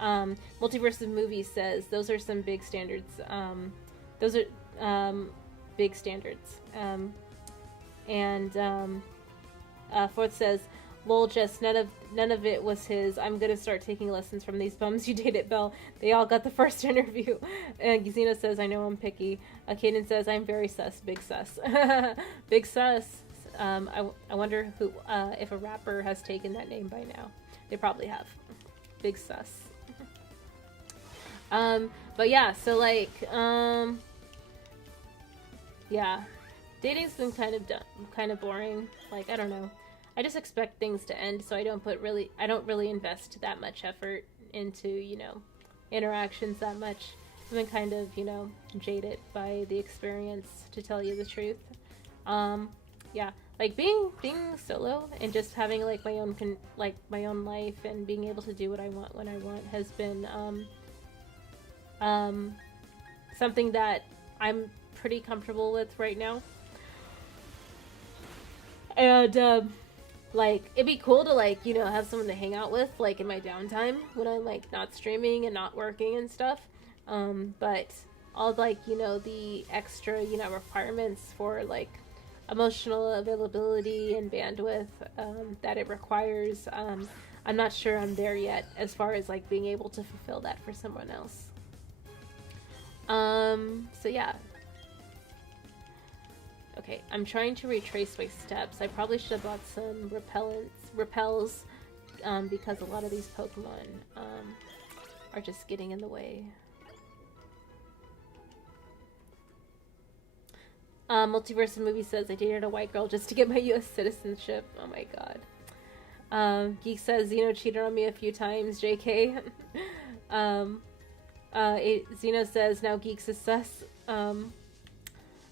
Multiverse of Movies says, those are some big standards. Those are big standards. Fourth says, lol, just none of it was his. I'm gonna start taking lessons from these bums you dated, Belle. They all got the first interview. And Gizina says, I know I'm picky. Kaden says, I'm very sus. Big sus. Big sus. I wonder who if a rapper has taken that name by now. They probably have. Big sus. But yeah, so like, yeah, dating's been kind of boring. Like, I don't know. I just expect things to end, so I don't really invest that much effort into, interactions that much. I've been kind of, jaded by the experience, to tell you the truth. Yeah, like being solo and just having like my own life and being able to do what I want when I want has been something that I'm pretty comfortable with right now. And like, it'd be cool to, like, have someone to hang out with, like, in my downtime when I'm, like, not streaming and not working and stuff. But all, like, the extra, requirements for, like, emotional availability and bandwidth that it requires, I'm not sure I'm there yet as far as, like, being able to fulfill that for someone else. So yeah. Okay, I'm trying to retrace my steps. I probably should have bought some repels, because a lot of these Pokemon, are just getting in the way. Multiverse of Movie says, I dated a white girl just to get my US citizenship. Oh my god. Geek says, Zeno cheated on me a few times, JK. Zeno says, now Geeks is sus.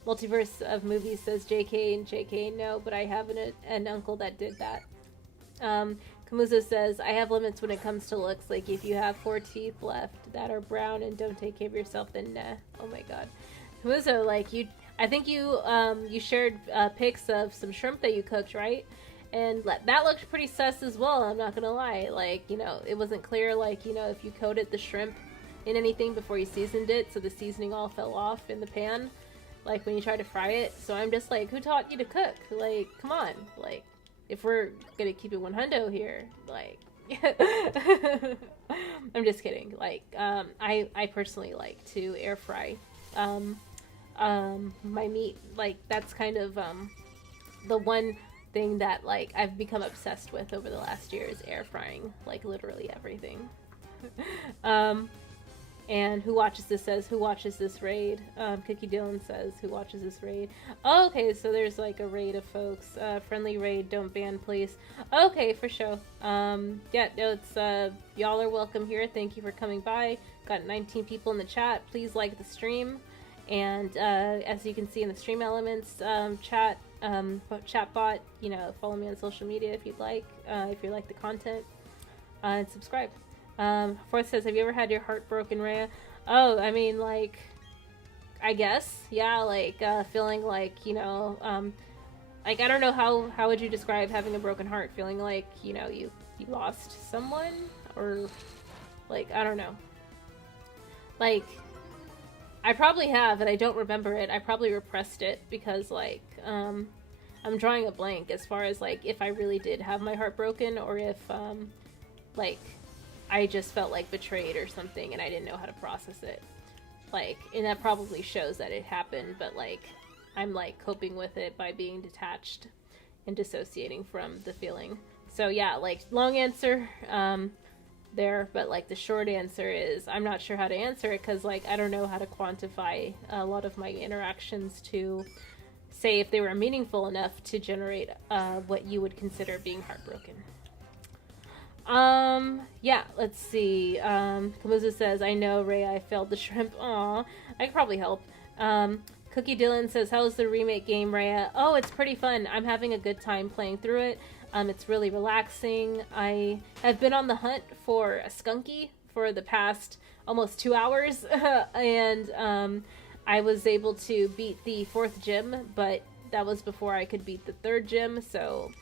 Multiverse of Movies says JK and JK no, but I have an uncle that did that. Kamuzo says, I have limits when it comes to looks. Like, if you have 4 teeth left that are brown and don't take care of yourself, then nah. Oh my god. Kamuzo, like, I think you shared pics of some shrimp that you cooked, right? And that looked pretty sus as well, I'm not gonna lie. Like, it wasn't clear, like, if you coated the shrimp in anything before you seasoned it, so the seasoning all fell off in the pan. like when you try to fry it. So I'm just like, who taught you to cook? Like, come on. Like, if we're gonna keep it 100 here, like, I'm just kidding. Like, I personally like to air fry, my meat. Like, that's kind of, the one thing that, like, I've become obsessed with over the last year is air frying, like, literally everything. And who watches this says, who watches this raid? Cookie Dylan says, who watches this raid? Oh, okay, so there's like a raid of folks. Friendly raid, don't ban, please. Okay, for sure. Yeah, no, it's, y'all are welcome here. Thank you for coming by. Got 19 people in the chat. Please like the stream. And, as you can see in the stream elements, chat bot, you know, follow me on social media if you'd like, if you like the content, and subscribe. Fourth says, have you ever had your heart broken, Rhea? Oh, I mean, like, I guess, yeah, like, feeling like, you know, like, I don't know, how would you describe having a broken heart? Feeling like, you know, you lost someone? Or, like, I don't know. Like, I probably have, and I don't remember it. I probably repressed it because, like, I'm drawing a blank as far as, like, if I really did have my heart broken, or if, like, I just felt like betrayed or something and I didn't know how to process it. Like, and that probably shows that it happened, but, like, I'm, like, coping with it by being detached and dissociating from the feeling. So, yeah, like, long answer there, but, like, the short answer is I'm not sure how to answer it because, like, I don't know how to quantify a lot of my interactions to say if they were meaningful enough to generate what you would consider being heartbroken. Yeah, let's see. Kamuza says, I know, Ray, I failed the shrimp. Aw, I could probably help. Cookie Dylan says, how's the remake game, Rhea? Oh, it's pretty fun. I'm having a good time playing through it. It's really relaxing. I have been on the hunt for a skunky for the past almost 2 hours, and, I was able to beat the 4th gym, but that was before I could beat the 3rd gym, so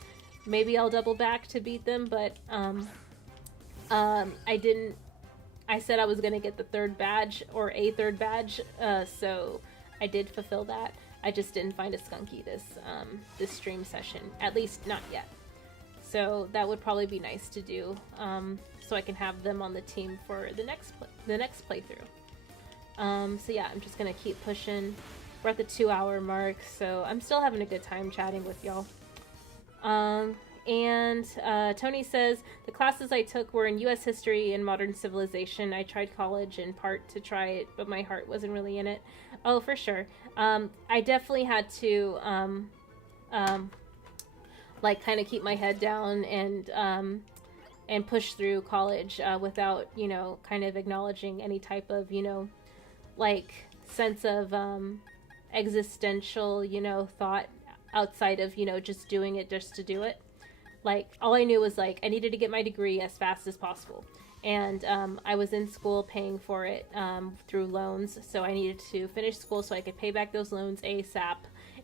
maybe I'll double back to beat them, but, I didn't. I said I was gonna get the 3rd badge, or a 3rd badge, so I did fulfill that. I just didn't find a skunky this stream session, at least not yet. So that would probably be nice to do, so I can have them on the team for the next playthrough. So yeah, I'm just gonna keep pushing. We're at the 2-hour mark, so I'm still having a good time chatting with y'all. And Tony says, the classes I took were in U.S. history and modern civilization. I tried college in part to try it, but my heart wasn't really in it. Oh, for sure. I definitely had to, like, kind of keep my head down and push through college without, you know, kind of acknowledging any type of, you know, like, sense of existential, you know, thought outside of, you know, just doing it just to do it. Like, all I knew was, like, I needed to get my degree as fast as possible. And I was in school paying for it through loans, so I needed to finish school so I could pay back those loans ASAP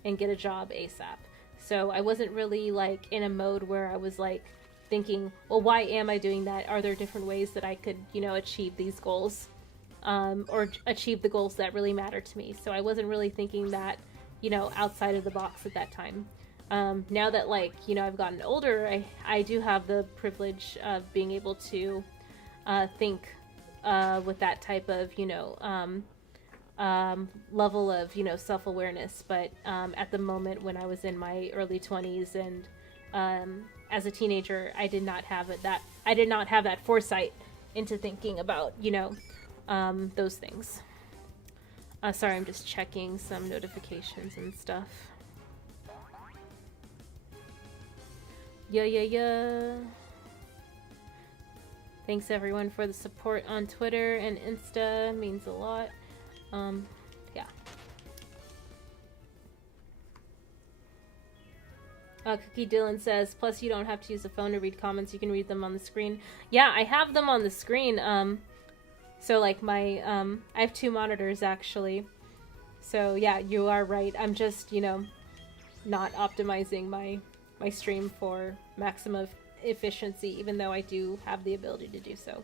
and get a job ASAP. So I wasn't really, like, in a mode where I was, like, thinking, well, why am I doing that? Are there different ways that I could, you know, achieve these goals? Or achieve the goals that really matter to me. So I wasn't really thinking that, you know, outside of the box at that time. Now that, like, you know, I've gotten older, I do have the privilege of being able to think with that type of, you know, level of, you know, self-awareness. But at the moment when I was in my early 20s and as a teenager, I did not have that foresight into thinking about, you know, those things. Sorry, I'm just checking some notifications and stuff. Yeah. Thanks everyone for the support on Twitter and Insta. Means a lot. Yeah. Cookie Dylan says, plus you don't have to use the phone to read comments. You can read them on the screen. Yeah, I have them on the screen. So, like, my, I have 2 monitors, actually. So, yeah, you are right. I'm just, you know, not optimizing my stream for maximum efficiency, even though I do have the ability to do so.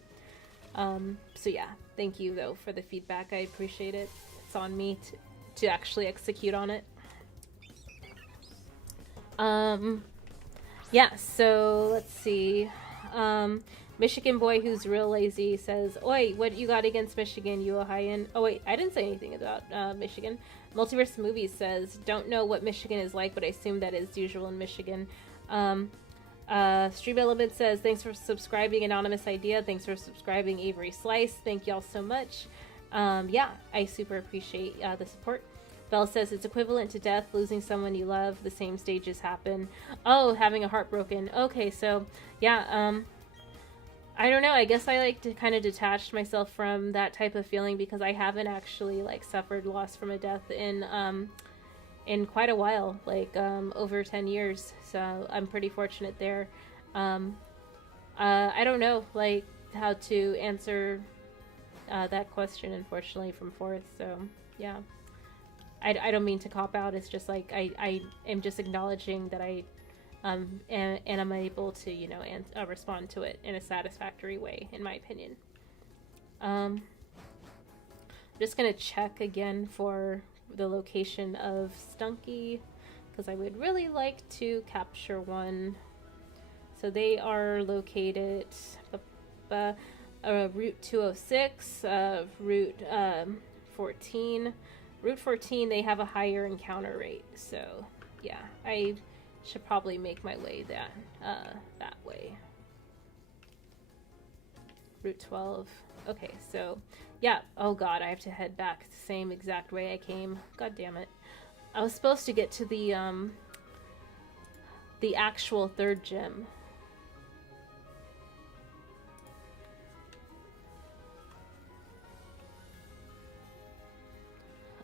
So, yeah, thank you, though, for the feedback. I appreciate it. It's on me to actually execute on it. Yeah, so let's see. Michigan boy who's real lazy says, "Oi, what you got against Michigan, you Ohioan?" Oh wait, I didn't say anything about Michigan. Multiverse Movies says, "Don't know what Michigan is like, but I assume that is usual in Michigan." Stream Element says, "Thanks for subscribing, Anonymous Idea. Thanks for subscribing, Avery Slice. Thank y'all so much." Yeah, I super appreciate the support. Belle says, "It's equivalent to death, losing someone you love. The same stages happen." Oh, having a heart broken. Okay, so yeah, I don't know. I guess I like to kind of detach myself from that type of feeling because I haven't actually like suffered loss from a death in quite a while, like over 10 years. So I'm pretty fortunate there. I don't know like how to answer that question, unfortunately, from Fourth. So yeah. I don't mean to cop out. It's just like I am just acknowledging that I and I'm able to, you know, respond to it in a satisfactory way, in my opinion. I'm just gonna check again for the location of Stunky because I would really like to capture one. So they are located Route 206, Route 14. Route 14, they have a higher encounter rate, so yeah, I should probably make my way that way. Route 12. Okay, so yeah. Oh god, I have to head back the same exact way I came. God damn it. I was supposed to get to the actual third gym.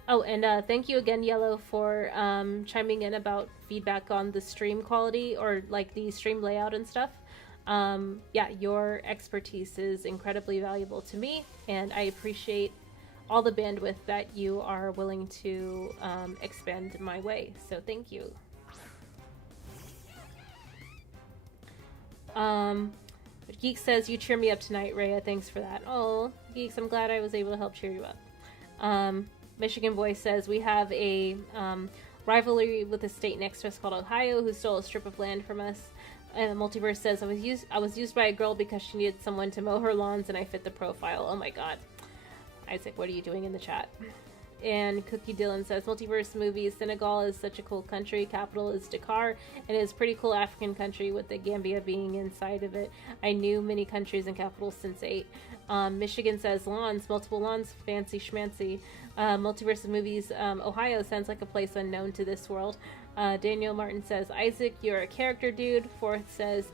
Oh, and thank you again, Yellow, for chiming in about feedback on the stream quality or like the stream layout and stuff. Yeah, your expertise is incredibly valuable to me, and I appreciate all the bandwidth that you are willing to expend my way. So thank you. Geek says, "You cheer me up tonight, Rhea. Thanks for that." Oh, Geeks, I'm glad I was able to help cheer you up. Michigan Boy says, "We have a rivalry with a state next to us called Ohio, who stole a strip of land from us." And Multiverse says, I was used by a girl because she needed someone to mow her lawns, and I fit the profile." Oh my god. Isaac, what are you doing in the chat? And Cookie Dylan says, "Multiverse Movies, Senegal is such a cool country. Capital is Dakar, and it is a pretty cool African country with the Gambia being inside of it. I knew many countries and capitals since 8. Michigan says, "Lawns, multiple lawns, fancy schmancy." Multiverse of Movies, Ohio sounds like a place unknown to this world. Daniel Martin says, "Isaac, you're a character dude." Fourth says,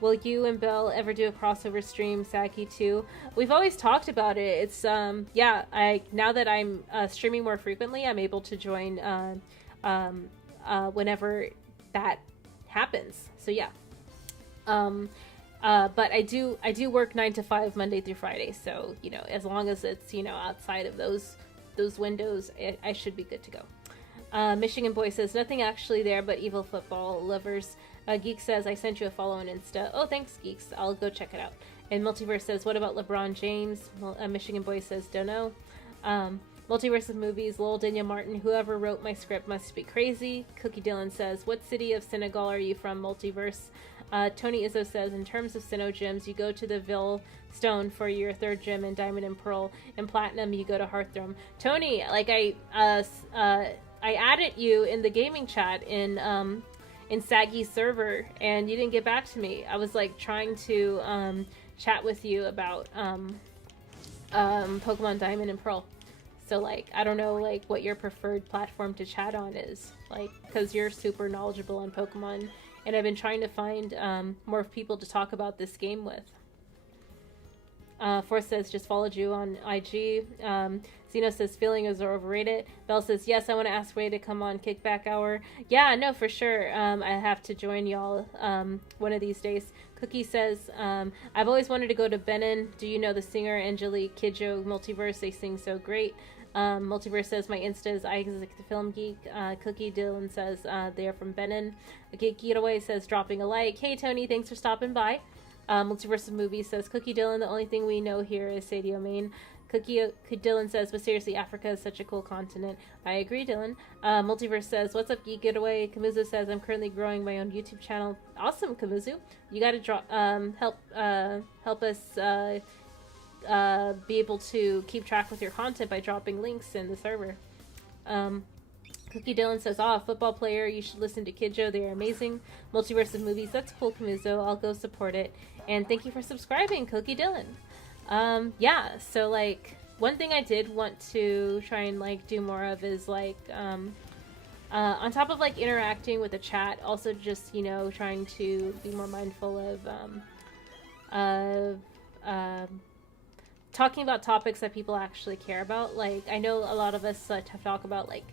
Will you and Belle ever do a crossover stream, Saki too? We've always talked about it. It's yeah, now that I'm streaming more frequently, I'm able to join whenever that happens. So yeah. But I do work 9 to 5 Monday through Friday, so you know, as long as it's, you know, outside of those windows, I should be good to go. Michigan Boy says, "Nothing actually there but evil football lovers." Geek says, "I sent you a follow on Insta." Oh, thanks, Geeks. I'll go check it out. And Multiverse says, "What about LeBron James?" Michigan Boy says, "Don't know." Multiverse of Movies, Lowell Daniel Martin, "Whoever wrote my script must be crazy." Cookie Dylan says, "What city of Senegal are you from, Multiverse?" Tony Izzo says, "In terms of Sinnoh gyms, you go to the Ville Stone for your third gym, and Diamond and Pearl. In Platinum, you go to Hearthstone." Tony, like I added you in the gaming chat in Saggy's server, and you didn't get back to me. I was like trying to chat with you about Pokemon Diamond and Pearl. So like, I don't know like what your preferred platform to chat on is, like, because you're super knowledgeable on Pokemon, and I've been trying to find more people to talk about this game with. Force says, "Just followed you on IG." Zeno says, "Feelings are overrated." Belle says, "Yes, I want to ask Ray to come on Kickback Hour." Yeah, no, for sure. I have to join y'all one of these days. Cookie says, "I've always wanted to go to Benin. Do you know the singer Angelique Kidjo? Multiverse, they sing so great." Multiverse says, "My Insta is Isaac the Film Geek." Cookie Dylan says, "They are from Benin." Geek Getaway says, "Dropping a like." Hey, Tony, thanks for stopping by. Multiverse of Movies says, "Cookie Dylan, the only thing we know here is Sadio Main." Dylan says, but seriously, Africa is such a cool continent. I agree, Dylan. Multiverse says, what's up, Geek Getaway? Kamuzu says, I'm currently growing my own YouTube channel. Awesome, Kamuzu. You got to help us be able to keep track with your content by dropping links in the server. Cookie Dylan says, football player, you should listen to Kidjo, they are amazing. Multiverse of movies, that's cool, Kamuzo, I'll go support it. And thank you for subscribing, Cookie Dylan. Yeah, so, like, one thing I did want to try and, like, do more of is, like, on top of, like, interacting with the chat, also just, you know, trying to be more mindful of talking about topics that people actually care about. Like, I know a lot of us talk about, like,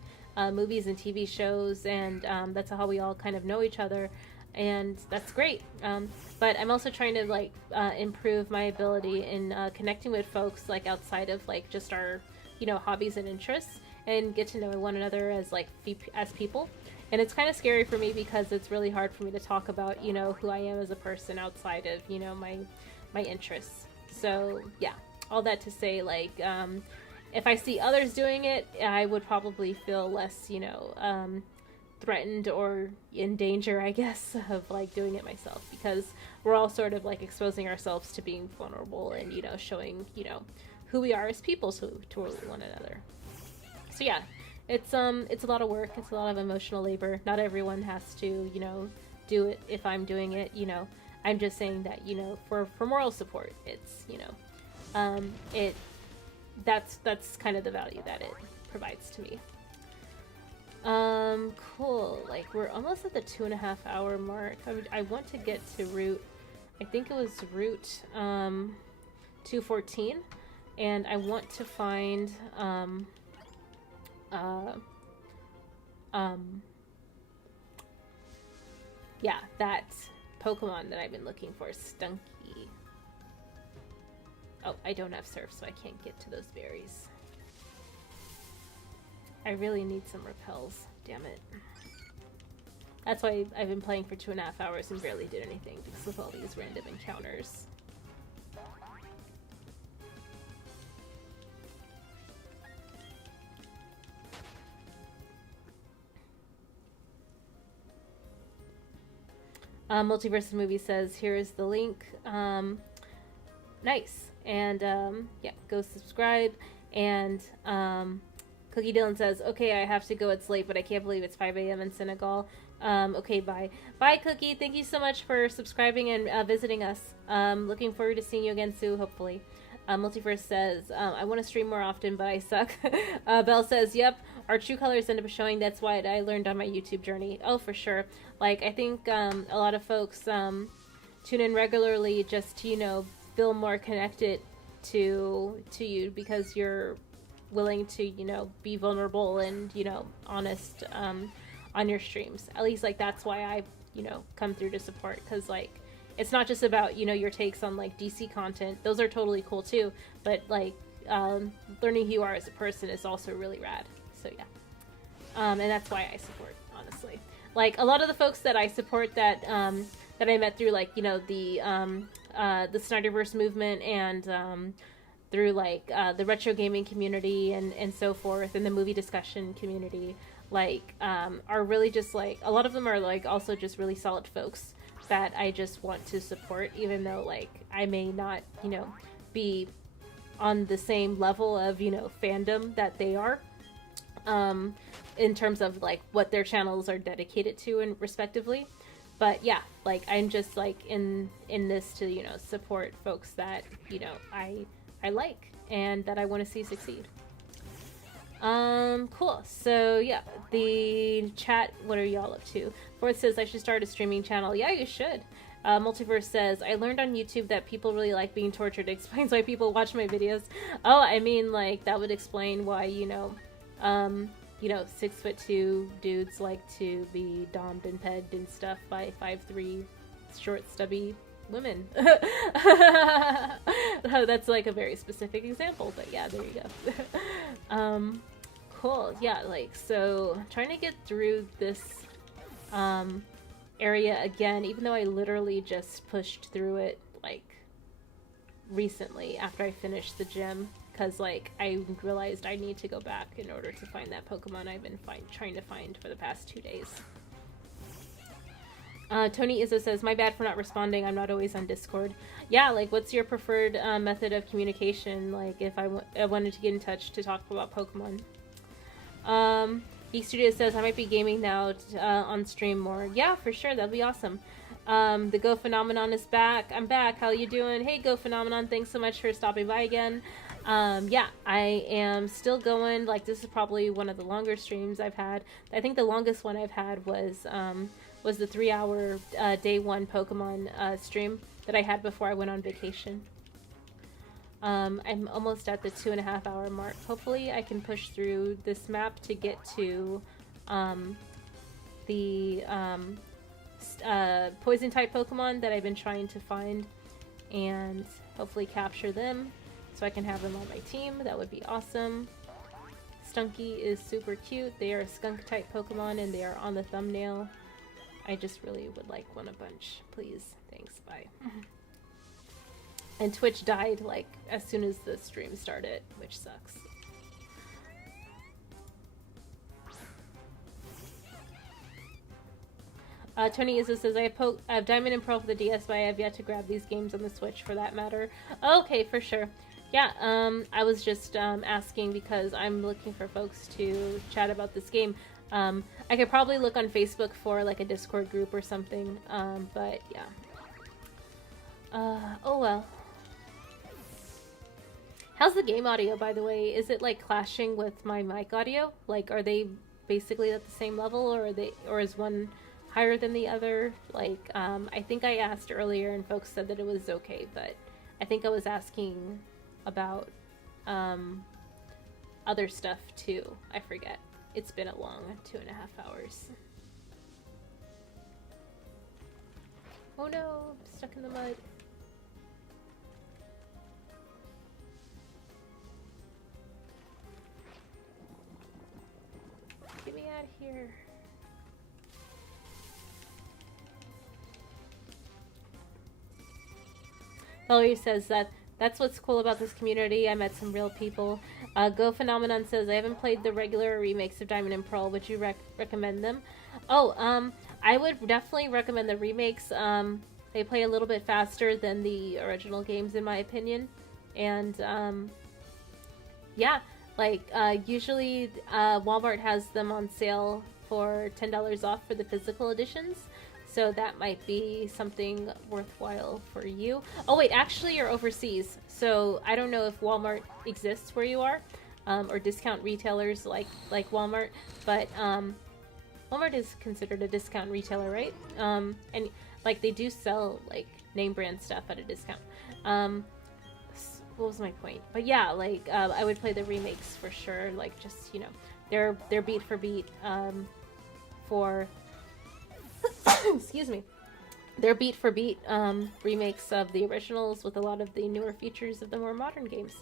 movies and TV shows, and that's how we all kind of know each other, and that's great. But I'm also trying to, like, improve my ability in connecting with folks, like, outside of, like, just our, you know, hobbies and interests, and get to know one another as, like, as people. And it's kind of scary for me because it's really hard for me to talk about, you know, who I am as a person outside of, you know, my interests. So, yeah. All that to say, like, if I see others doing it, I would probably feel less, you know, threatened or in danger, I guess, of, like, doing it myself, because we're all sort of, like, exposing ourselves to being vulnerable and, you know, showing, you know, who we are as people to one another. So, yeah, it's a lot of work. It's a lot of emotional labor. Not everyone has to, you know, do it if I'm doing it, you know. I'm just saying that, you know, for moral support, it's, you know, that's kind of the value that it provides to me. Cool. Like, we're almost at the 2.5 hour mark. I want to get to route, I think it was route 214, and I want to find yeah, that Pokemon that I've been looking for, Stunky. Oh, I don't have Surf, so I can't get to those berries. I really need some repels. Damn it. That's why I've been playing for 2.5 hours and barely did anything, because of all these random encounters. Multiverse Movie says, here is the link. Nice. And, yeah, go subscribe. And, Cookie Dylan says, okay, I have to go, it's late, but I can't believe it's 5 a.m. in Senegal. Okay, bye. Bye, Cookie. Thank you so much for subscribing and visiting us. Looking forward to seeing you again soon, hopefully. Multiverse says, I want to stream more often, but I suck. Belle says, yep, our true colors end up showing. That's what I learned on my YouTube journey. Oh, for sure. Like, I think a lot of folks tune in regularly just to, you know, feel more connected to you because you're willing to, you know, be vulnerable and, you know, honest on your streams. At least, like, that's why I, you know, come through to support, because, like, it's not just about, you know, your takes on, like, DC content. Those are totally cool too, but, like, learning who you are as a person is also really rad. So yeah, and that's why I support, honestly. Like, a lot of the folks that I support that that I met through, like, you know, the Snyderverse movement, and through, like, the retro gaming community and so forth, and the movie discussion community, like, are really just, like, a lot of them are, like, also just really solid folks that I just want to support, even though, like, I may not, you know, be on the same level of, you know, fandom that they are, in terms of, like, what their channels are dedicated to and respectively. But yeah, like, I'm just, like, in this to, you know, support folks that, you know, I like and that I want to see succeed. Cool. So yeah, the chat, what are y'all up to? Fourth says, I should start a streaming channel. Yeah, you should. Multiverse says, I learned on YouTube that people really like being tortured. It explains why people watch my videos. Oh, I mean, like, that would explain why, you know, 6'2" dudes like to be dommed and pegged and stuff by 5'3" short, stubby women. That's, like, a very specific example, but yeah, there you go. Cool. Yeah, like, so trying to get through this area again, even though I literally just pushed through it, like, recently after I finished the gym. because like I realized I need to go back in order to find that Pokemon I've been trying to find for the past 2 days. Tony Izzo says, my bad for not responding. I'm not always on Discord. Yeah, like, what's your preferred method of communication? Like, if I wanted to get in touch to talk about Pokemon. Geek Studio says, I might be gaming now on stream more. Yeah, for sure. That'd be awesome. The Go Phenomenon is back. I'm back. How you doing? Hey, Go Phenomenon. Thanks so much for stopping by again. Yeah, I am still going. Like, this is probably one of the longer streams I've had. I think the longest one I've had was the 3-hour day 1 Pokemon stream that I had before I went on vacation. I'm almost at the 2.5-hour mark. Hopefully I can push through this map to get to the poison type Pokemon that I've been trying to find, and hopefully capture them so I can have them on my team. That would be awesome. Stunky is super cute. They are a skunk type Pokemon and they are on the thumbnail. I just really would like one a bunch. Please. Thanks. Bye. And Twitch died like as soon as the stream started, which sucks. Tony Izzo says, I have Diamond and Pearl for the DS, but I have yet to grab these games on the Switch for that matter. Okay, for sure. Yeah, I was just asking because I'm looking for folks to chat about this game. I could probably look on Facebook for like a Discord group or something, but yeah. Oh well. How's the game audio, by the way? Is it like clashing with my mic audio? Like, are they basically at the same level, or is one higher than the other? Like, I think I asked earlier and folks said that it was okay, but I think I was asking about other stuff too. I forget. It's been a long 2.5 hours. Oh no, I'm stuck in the mud. Get me out of here. Valerie says that's what's cool about this community. I met some real people. Go Phenomenon says, I haven't played the regular remakes of Diamond and Pearl. Would you recommend them? Oh, I would definitely recommend the remakes. They play a little bit faster than the original games, in my opinion. And, yeah, like, usually Walmart has them on sale for $10 off for the physical editions. So that might be something worthwhile for you. Oh wait, actually you're overseas. So I don't know if Walmart exists where you are, or discount retailers like Walmart, but Walmart is considered a discount retailer, right? And like they do sell like name brand stuff at a discount. What was my point? But yeah, like I would play the remakes for sure. Like just, you know, they're beat for beat for excuse me. They're beat for beat remakes of the originals with a lot of the newer features of the more modern games.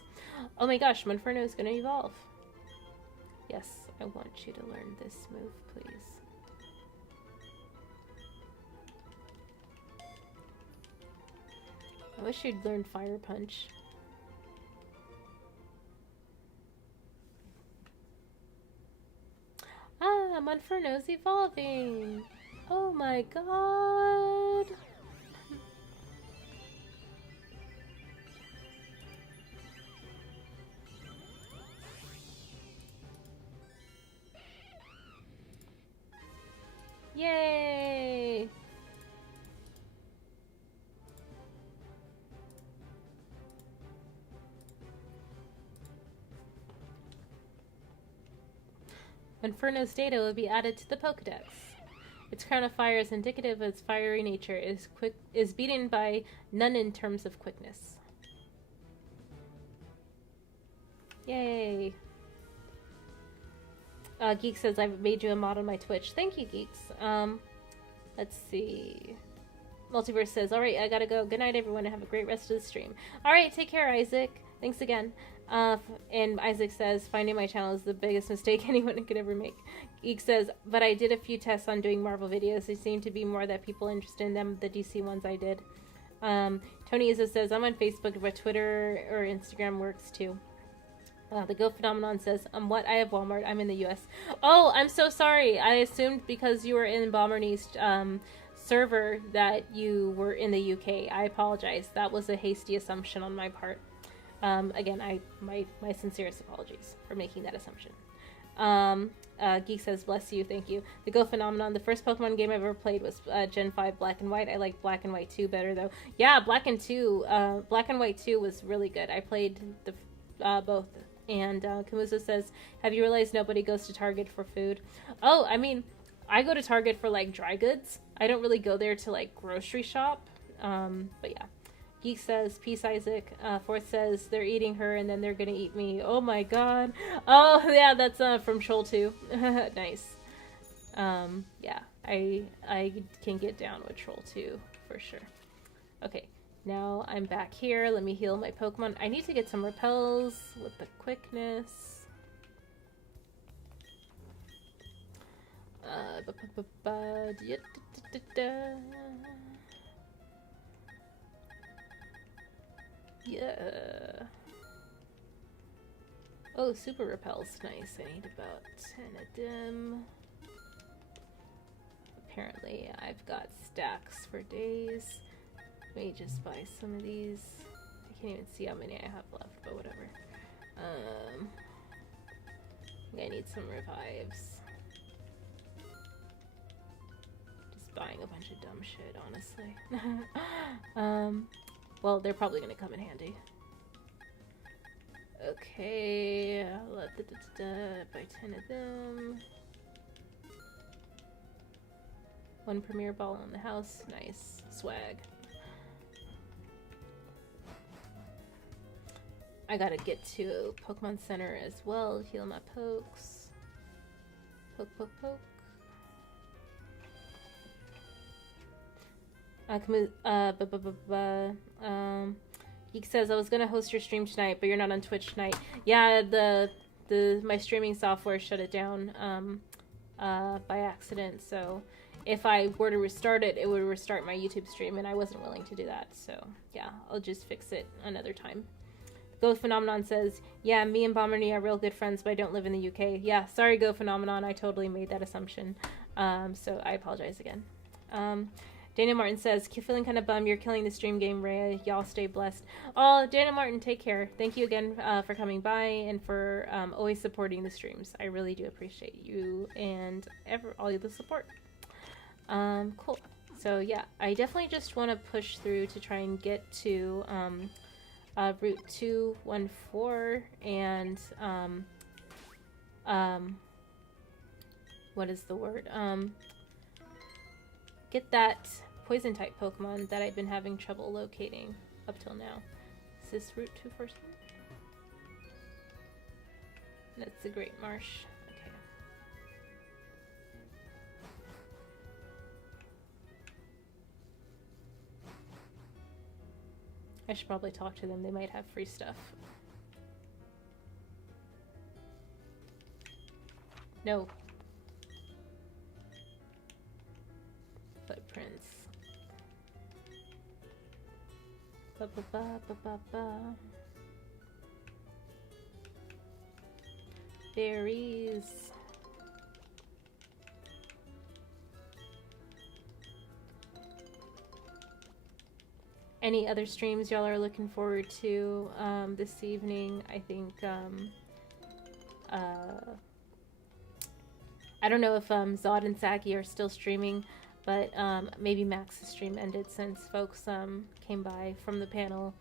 Oh my gosh, Monferno is going to evolve. Yes, I want you to learn this move, please. I wish you'd learn Fire Punch. Ah, Monferno's evolving! Oh my god! Yay! Inferno's data will be added to the Pokedex. Its crown of fire is indicative of its fiery nature. Is beaten by none in terms of quickness. Yay! Geek says, I've made you a mod on my Twitch. Thank you, Geeks. Let's see. Multiverse says, alright, I gotta go. Good night, everyone, and have a great rest of the stream. Alright, take care, Isaac. Thanks again. And Isaac says, finding my channel is the biggest mistake anyone could ever make. Geek says, but I did a few tests on doing Marvel videos. They seem to be more that people interested in them, the DC ones I did. Tony Izzo says, I'm on Facebook, but Twitter or Instagram works too. The Go Phenomenon says, what? I have Walmart. I'm in the U.S. Oh, I'm so sorry. I assumed because you were in Balmernie's server that you were in the UK. I apologize. That was a hasty assumption on my part. Again, my sincerest apologies for making that assumption. Geek says, bless you, thank you. The Go Phenomenon, the first Pokemon game I've ever played was Gen 5 Black and White. I like Black and White 2 better, though. Yeah, Black and White 2 was really good. I played the both. And Kamusa says, have you realized nobody goes to Target for food? Oh, I mean, I go to Target for, like, dry goods. I don't really go there to, like, grocery shop. But yeah. Geek says, peace, Isaac. Fourth says, they're eating her and then they're gonna eat me. Oh my god. Oh, yeah, that's from Troll 2. Nice. Yeah, I can get down with Troll 2 for sure. Okay, now I'm back here. Let me heal my Pokemon. I need to get some repels with the quickness. Yeah. Oh, super repels. Nice. I need about 10 of them. Apparently, I've got stacks for days. Let me just buy some of these. I can't even see how many I have left, but whatever. I need some revives. Just buying a bunch of dumb shit, honestly. Well, they're probably gonna come in handy. Okay, buy 10 of them. One Premier Ball in the house. Nice. Swag. I gotta get to Pokemon Center as well. Heal my pokes. Poke, poke, poke. Geek says, I was gonna host your stream tonight, but you're not on Twitch tonight. Yeah, my streaming software shut it down by accident, so if I were to restart it, it would restart my YouTube stream, and I wasn't willing to do that, so yeah, I'll just fix it another time. Go Phenomenon says, yeah, me and Bomberny are real good friends, but I don't live in the UK. Yeah, sorry, Go Phenomenon, I totally made that assumption, so I apologize again. Dana Martin says, feeling kind of bummed you're killing the stream game, Rhea. Y'all stay blessed. Oh, Dana Martin, take care. Thank you again for coming by and for always supporting the streams. I really do appreciate you and all of the support. Cool. So yeah, I definitely just want to push through to try and get to Route 214 and what is the word? Get that poison type Pokemon that I've been having trouble locating up till now. Is this Route 214? That's the Great Marsh. Okay. I should probably talk to them. They might have free stuff. No. Footprints. Ba ba ba ba ba ba. Berries. Any other streams y'all are looking forward to this evening? I think I don't know if Zod and Saki are still streaming, but maybe Max's stream ended since folks came by from the panel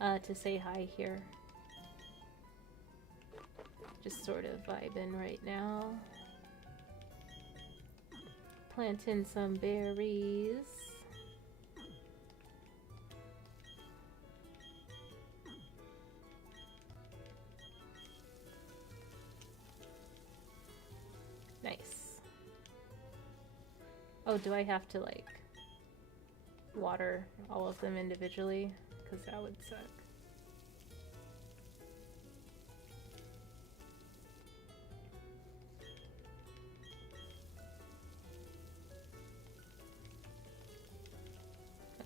to say hi here. Just sort of vibing right now. Planting some berries. Nice. Oh, do I have to, like, water all of them individually? Because that would suck.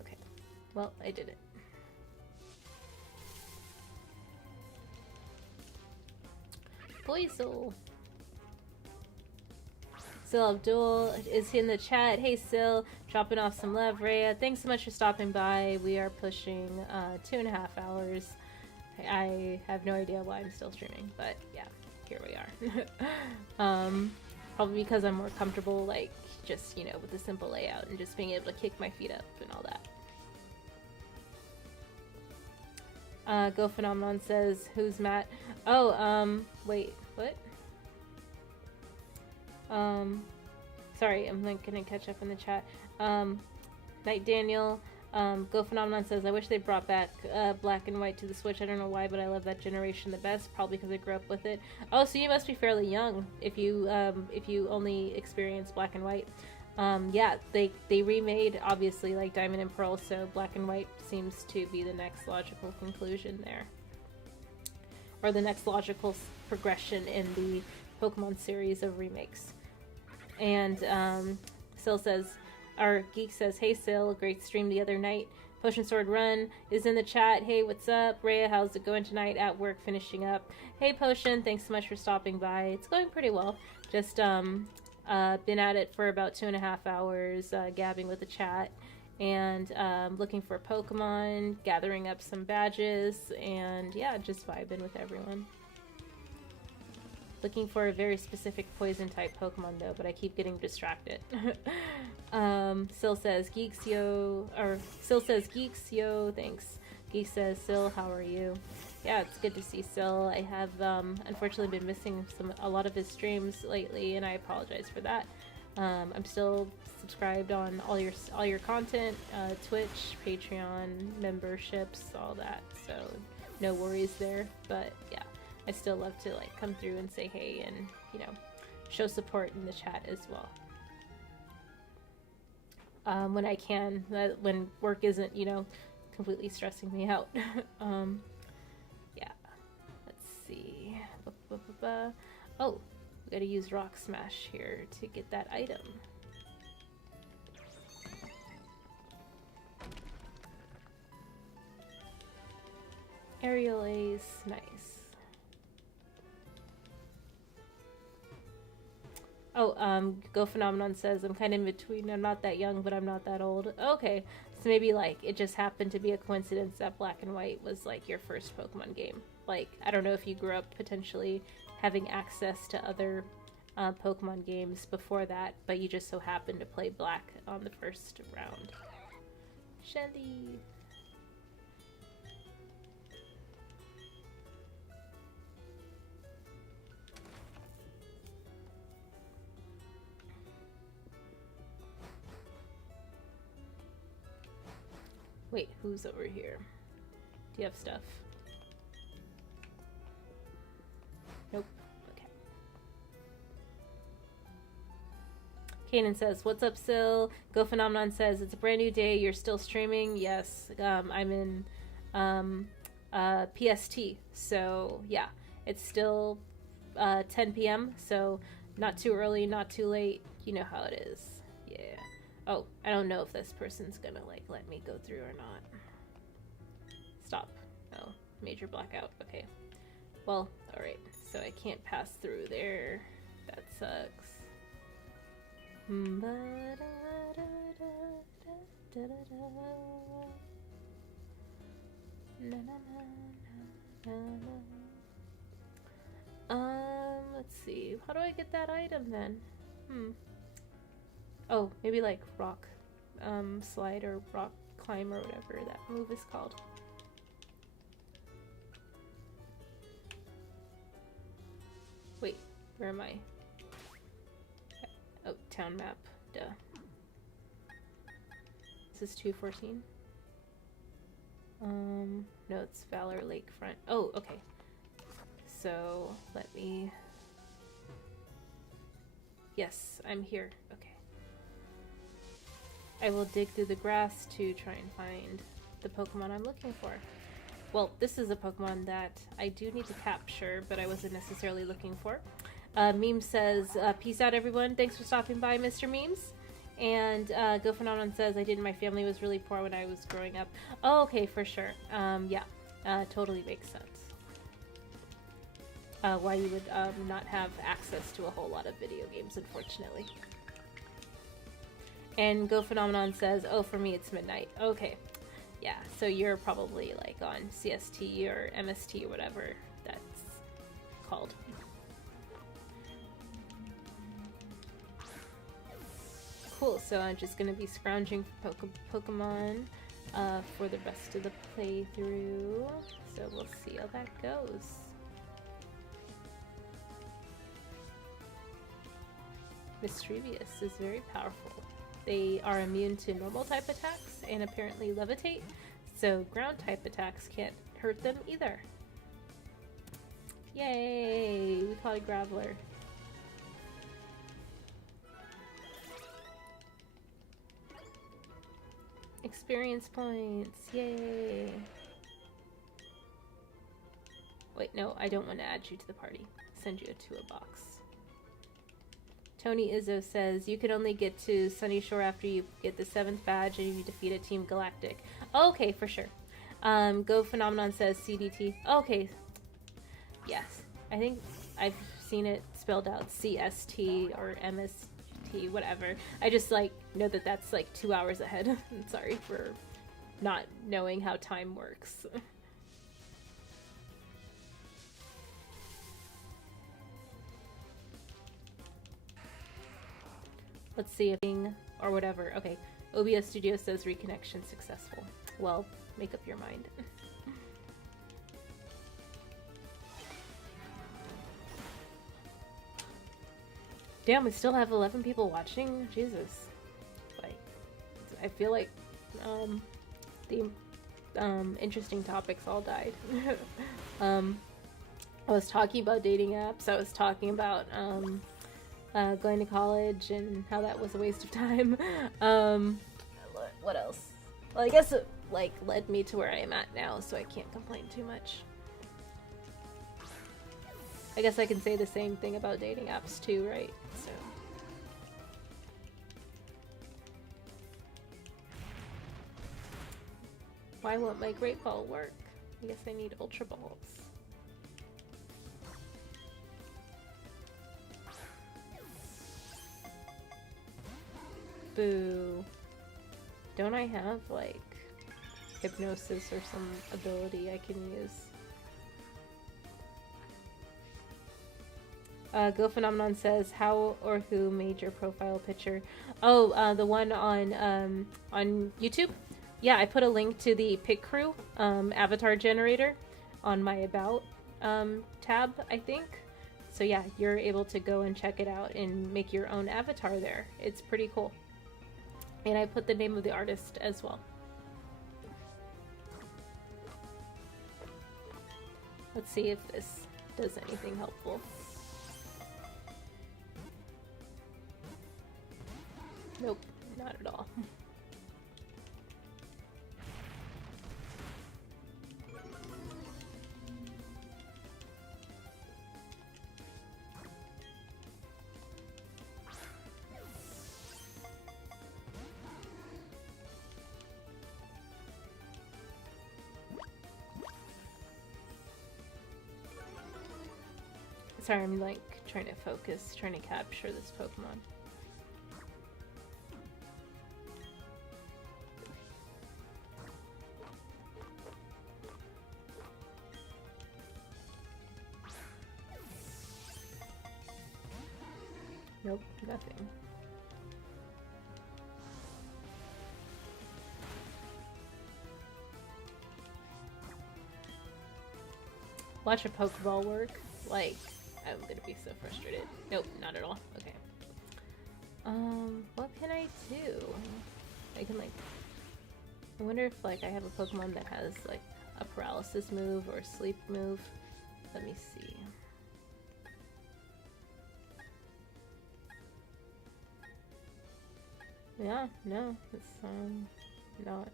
Okay. Well, I did it. Poisel. Sil Abdul is in the chat. Hey Sil, dropping off some love. Rhea, thanks so much for stopping by. We are pushing 2.5 hours. I have no idea why I'm still streaming, but yeah, here we are. Probably because I'm more comfortable, like, just, you know, with the simple layout and just being able to kick my feet up and all that. Go Phenomenon says, who's Matt? Oh, wait, what? Sorry, I'm like gonna catch up in the chat. Night Daniel, Go Phenomenon says, I wish they brought back black and white to the Switch. I don't know why, but I love that generation the best. Probably because I grew up with it. Oh, so you must be fairly young if you only experienced black and white. Yeah, they remade obviously like Diamond and Pearl, so black and white seems to be the next logical conclusion there, or the next logical progression in the Pokemon series of remakes. And Sil says, our Geek says, hey Sil, great stream the other night. Potion Sword Run is in the chat. Hey, what's up? Rhea, how's it going tonight? At work, finishing up. Hey Potion, thanks so much for stopping by. It's going pretty well. Just been at it for about 2.5 hours, gabbing with the chat, and looking for Pokemon, gathering up some badges, and yeah, just vibing with everyone. Looking for a very specific poison type Pokemon though, but I keep getting distracted. Sil says geeks yo, or Sil says geeks yo, thanks. Geek says, Sil, how are you? Yeah, it's good to see Sil. I have unfortunately been missing a lot of his streams lately, and I apologize for that. I'm still subscribed on all your content, Twitch, Patreon, memberships, all that. So no worries there. But yeah, I still love to like come through and say hey and, you know, show support in the chat as well. When I can, when work isn't, you know, completely stressing me out. Yeah, let's see. Oh, we gotta use Rock Smash here to get that item. Aerial Ace, nice. Oh, Go Phenomenon says, I'm kind of in between. I'm not that young, but I'm not that old. Okay, so maybe, like, it just happened to be a coincidence that Black and White was, like, your first Pokemon game. Like, I don't know if you grew up potentially having access to other Pokemon games before that, but you just so happened to play Black on the first round. Shelly! Wait, who's over here? Do you have stuff? Nope. Okay. Kanan says, what's up, Sil? Go Phenomenon says, it's a brand new day. You're still streaming? Yes. I'm in PST. So, yeah. It's still 10 p.m. So, not too early, not too late. You know how it is. Yeah. Oh, I don't know if this person's gonna, like, let me go through or not. Stop. Oh, major blackout. Okay. Well, alright. So I can't pass through there. That sucks. Let's see. How do I get that item then? Oh, maybe like rock slide or rock climb or whatever that move is called. Wait, where am I? Oh, town map. Duh. This is 214. No, it's Valor Lakefront. Oh, okay. So, let me... Yes, I'm here. Okay. I will dig through the grass to try and find the Pokemon I'm looking for. Well, this is a Pokemon that I do need to capture, but I wasn't necessarily looking for. Meme says, peace out everyone. Thanks for stopping by, Mr. Memes. And Go Phenomenon says, I didn't. My family was really poor when I was growing up. Oh, okay, for sure. Yeah, totally makes sense. why you would not have access to a whole lot of video games, unfortunately. And Go Phenomenon says, oh, for me it's midnight. Okay. Yeah, so you're probably like on CST or MST or whatever that's called. Cool, so I'm just going to be scrounging for Pokemon for the rest of the playthrough. So we'll see how that goes. Mischievous is very powerful. They are immune to normal type attacks and apparently levitate, so ground type attacks can't hurt them either. Yay! We caught a Graveler. Experience points! Yay! Wait, no, I don't want to add you to the party. Send you to a box. Tony Izzo says, you can only get to Sunny Shore after you get the 7th badge and you defeat a Team Galactic. Oh, okay, for sure. Go Phenomenon says CDT. Okay. Yes. I think I've seen it spelled out CST or MST, whatever. I just, like, know that that's, like, 2 hours ahead. I'm sorry for not knowing how time works. Let's see if or whatever. Okay, OBS Studio says reconnection successful. Well, make up your mind. Damn, we still have 11 people watching? Jesus. Like, I feel like the interesting topics all died. I was talking about dating apps. I was talking about going to college and how that was a waste of time. What else? Well, I guess it like led me to where I am at now, so I can't complain too much. I guess I can say the same thing about dating apps too, right? So why won't my Great Ball work? I guess I need Ultra Balls. Boo. Don't I have, like, hypnosis or some ability I can use? Go Phenomenon says, how or who made your profile picture? Oh, the one on YouTube? Yeah, I put a link to the Pick Crew avatar generator on my About tab, I think. So yeah, you're able to go and check it out and make your own avatar there. It's pretty cool. And I put the name of the artist as well. Let's see if this does anything helpful. Nope, not at all. Sorry, I'm like trying to focus, trying to capture this Pokemon. Nope, nothing. Watch a Pokeball work, like, I'm gonna be so frustrated. Nope, not at all. Okay. What can I do? I can, like, I wonder if, like, I have a Pokemon that has, like, a paralysis move or a sleep move. Let me see. Yeah, no, it's, not.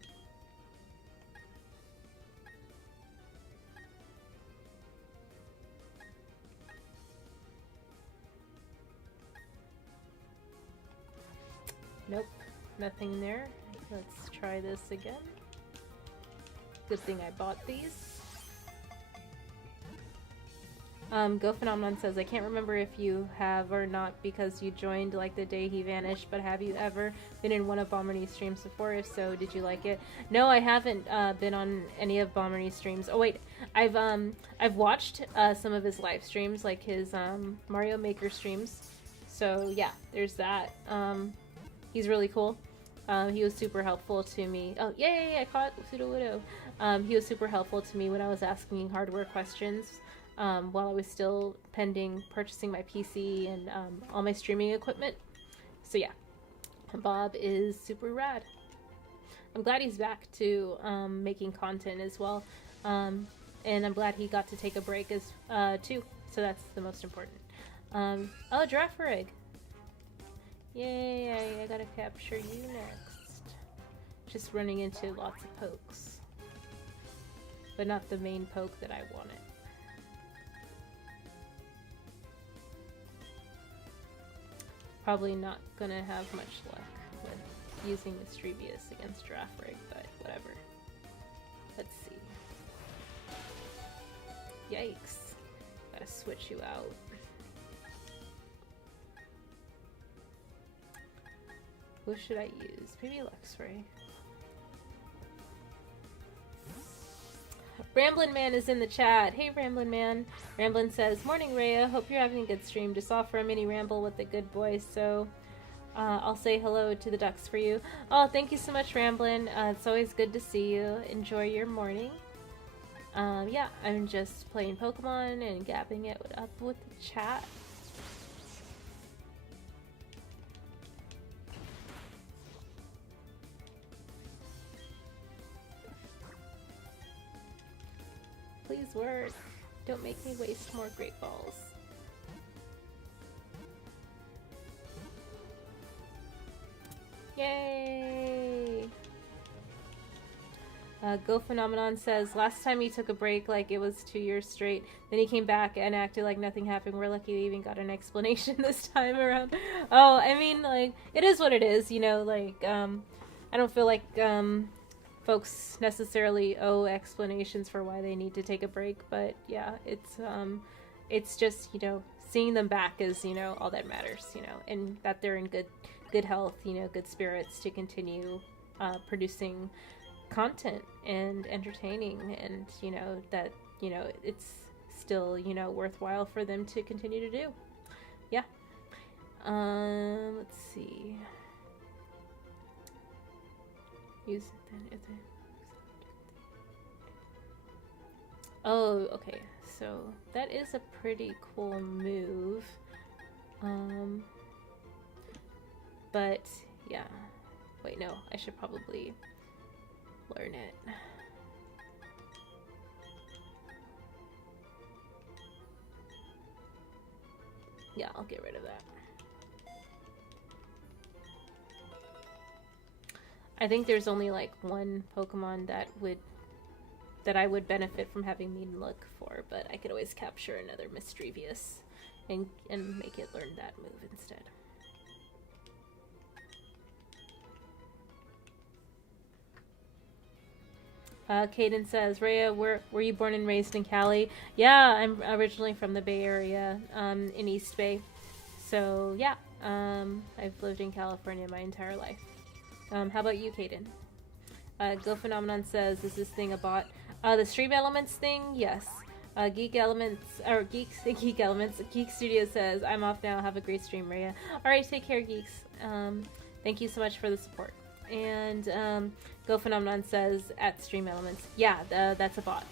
Nope, nothing there. Let's try this again. Good thing I bought these. Go Phenomenon says, I can't remember if you have or not because you joined like the day he vanished, but have you ever been in one of Bomberny's streams before? If so, did you like it? No, I haven't been on any of Bomberny's streams. Oh wait, I've watched some of his live streams, like his Mario Maker streams. So yeah, there's that. He's really cool. He was super helpful to me. Oh, yay, I caught Sudowoodo. He was super helpful to me when I was asking hardware questions while I was still pending purchasing my PC and all my streaming equipment. So yeah, Bob is super rad. I'm glad he's back to making content as well. And I'm glad he got to take a break as too. So that's the most important. Oh, Giraffe Rig. Yay, I gotta capture you next. Just running into lots of pokes. But not the main poke that I wanted. Probably not gonna have much luck with using Vibez against Giraffe Rig, but whatever. Let's see. Yikes. Gotta switch you out. What should I use? Maybe Luxray. Ramblin' Man is in the chat. Hey, Ramblin' Man. Ramblin' says, Morning, Rhea. Hope you're having a good stream. Just offer a mini ramble with a good voice, so I'll say hello to the ducks for you. Oh, thank you so much, Ramblin'. It's always good to see you. Enjoy your morning. Yeah, I'm just playing Pokemon and gapping it up with the chat. Please work. Don't make me waste more Great Balls. Yay! Go Phenomenon says, last time he took a break like it was 2 years straight. Then he came back and acted like nothing happened. We're lucky we even got an explanation this time around. Oh, I mean, like, it is what it is, you know, like, I don't feel like, folks necessarily owe explanations for why they need to take a break, but yeah, it's just, you know, seeing them back is, you know, all that matters, you know, and that they're in good health, you know, good spirits to continue producing content and entertaining, and you know that, you know, it's still, you know, worthwhile for them to continue to do. Yeah. Let's see. Use it then. Oh, okay. So that is a pretty cool move. But yeah. Wait, no. I should probably learn it. Yeah, I'll get rid of that. I think there's only like one Pokemon that I would benefit from having Mean Look for, but I could always capture another Mischievous and make it learn that move instead. Caden says, Rhea, were you born and raised in Cali? Yeah, I'm originally from the Bay Area, in East Bay. So yeah, I've lived in California my entire life. How about you, Caden? Go Phenomenon says, is this thing a bot? The Stream Elements thing, yes. Geek Studio says, I'm off now. Have a great stream, Rhea. Alright, take care, geeks. Thank you so much for the support. And Go Phenomenon says, at Stream Elements. Yeah, that's a bot.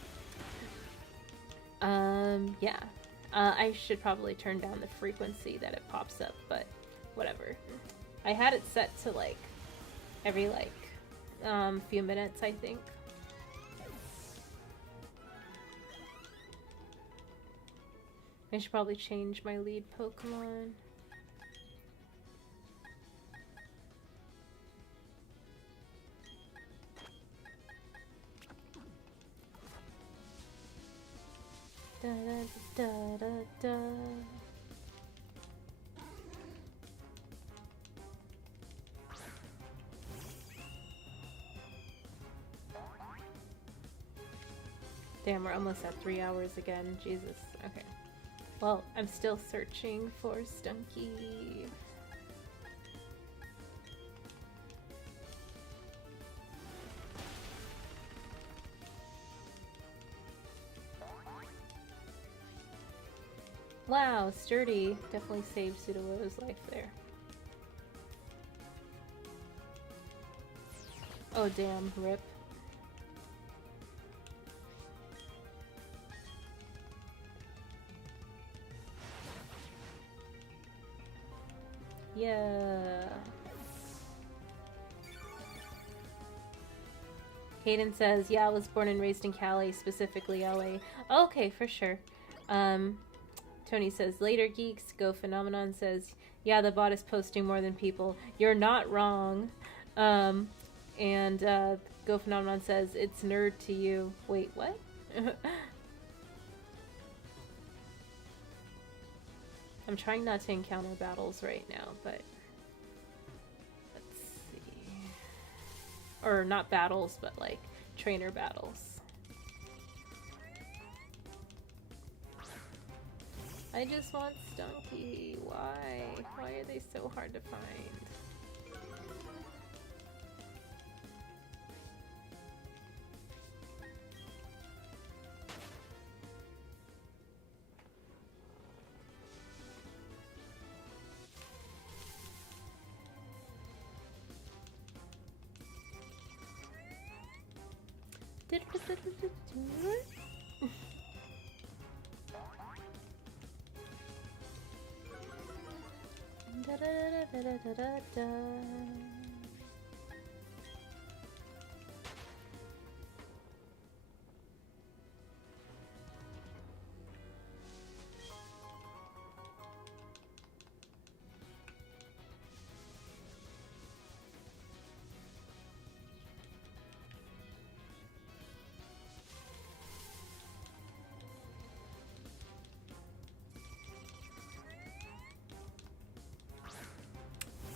Yeah. I should probably turn down the frequency that it pops up, but whatever. I had it set to like every like few minutes, I think. I should probably change my lead Pokemon. Da, da, da, da, da. Damn, we're almost at 3 hours again. Jesus. Okay. Well, I'm still searching for Stunky. Wow, Sturdy definitely saved Sudowoo's life there. Oh damn, rip. Yeah. Hayden says, yeah, I was born and raised in Cali, specifically LA. Okay, for sure. Tony says, later geeks. Go Phenomenon says, yeah, the bot is posting more than people. You're not wrong. And Go Phenomenon says, it's nerd to you. Wait, what? I'm trying not to encounter battles right now, but let's see. Or not battles, but like trainer battles. I just want Stunky. Why? Why are they so hard to find? Da, da, da, da, da, da, da.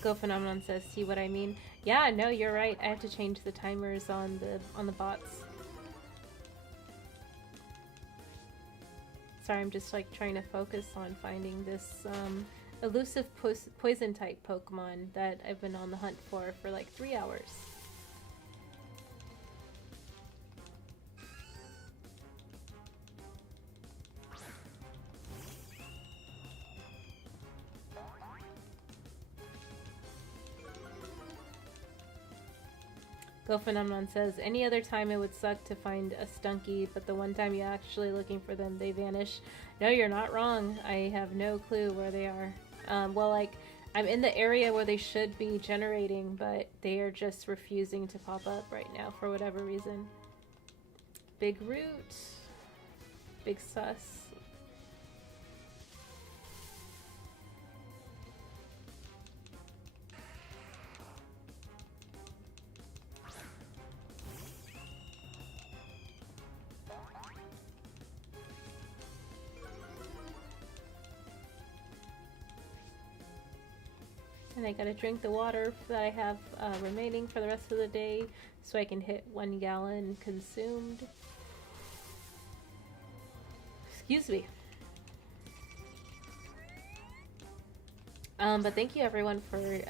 Go Phenomenon says, see what I mean? Yeah, no, you're right. I have to change the timers on the bots. Sorry, I'm just like trying to focus on finding this elusive poison type Pokemon that I've been on the hunt for like 3 hours. Go Phenomenon says, any other time it would suck to find a Stunky, but the one time you're actually looking for them, they vanish. No, you're not wrong. I have no clue where they are. Well, like, I'm in the area where they should be generating, but they are just refusing to pop up right now for whatever reason. Big Root. Big Sus. And I gotta drink the water that I have remaining for the rest of the day so I can hit 1 gallon consumed. Excuse me. But thank you everyone for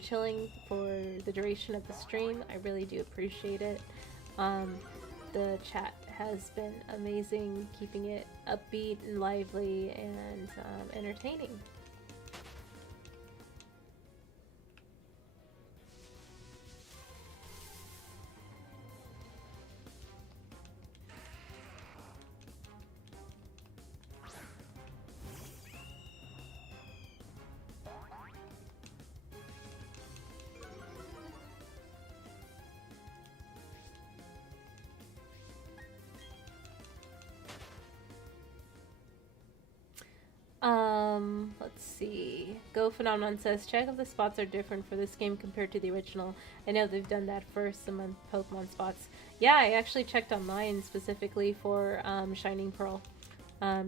chilling for the duration of the stream. I really do appreciate it. The chat has been amazing, keeping it upbeat and lively and entertaining. Let's see. Go Phenomenon says, check if the spots are different for this game compared to the original. I know they've done that for some Pokemon spots. Yeah, I actually checked online specifically for Shining Pearl.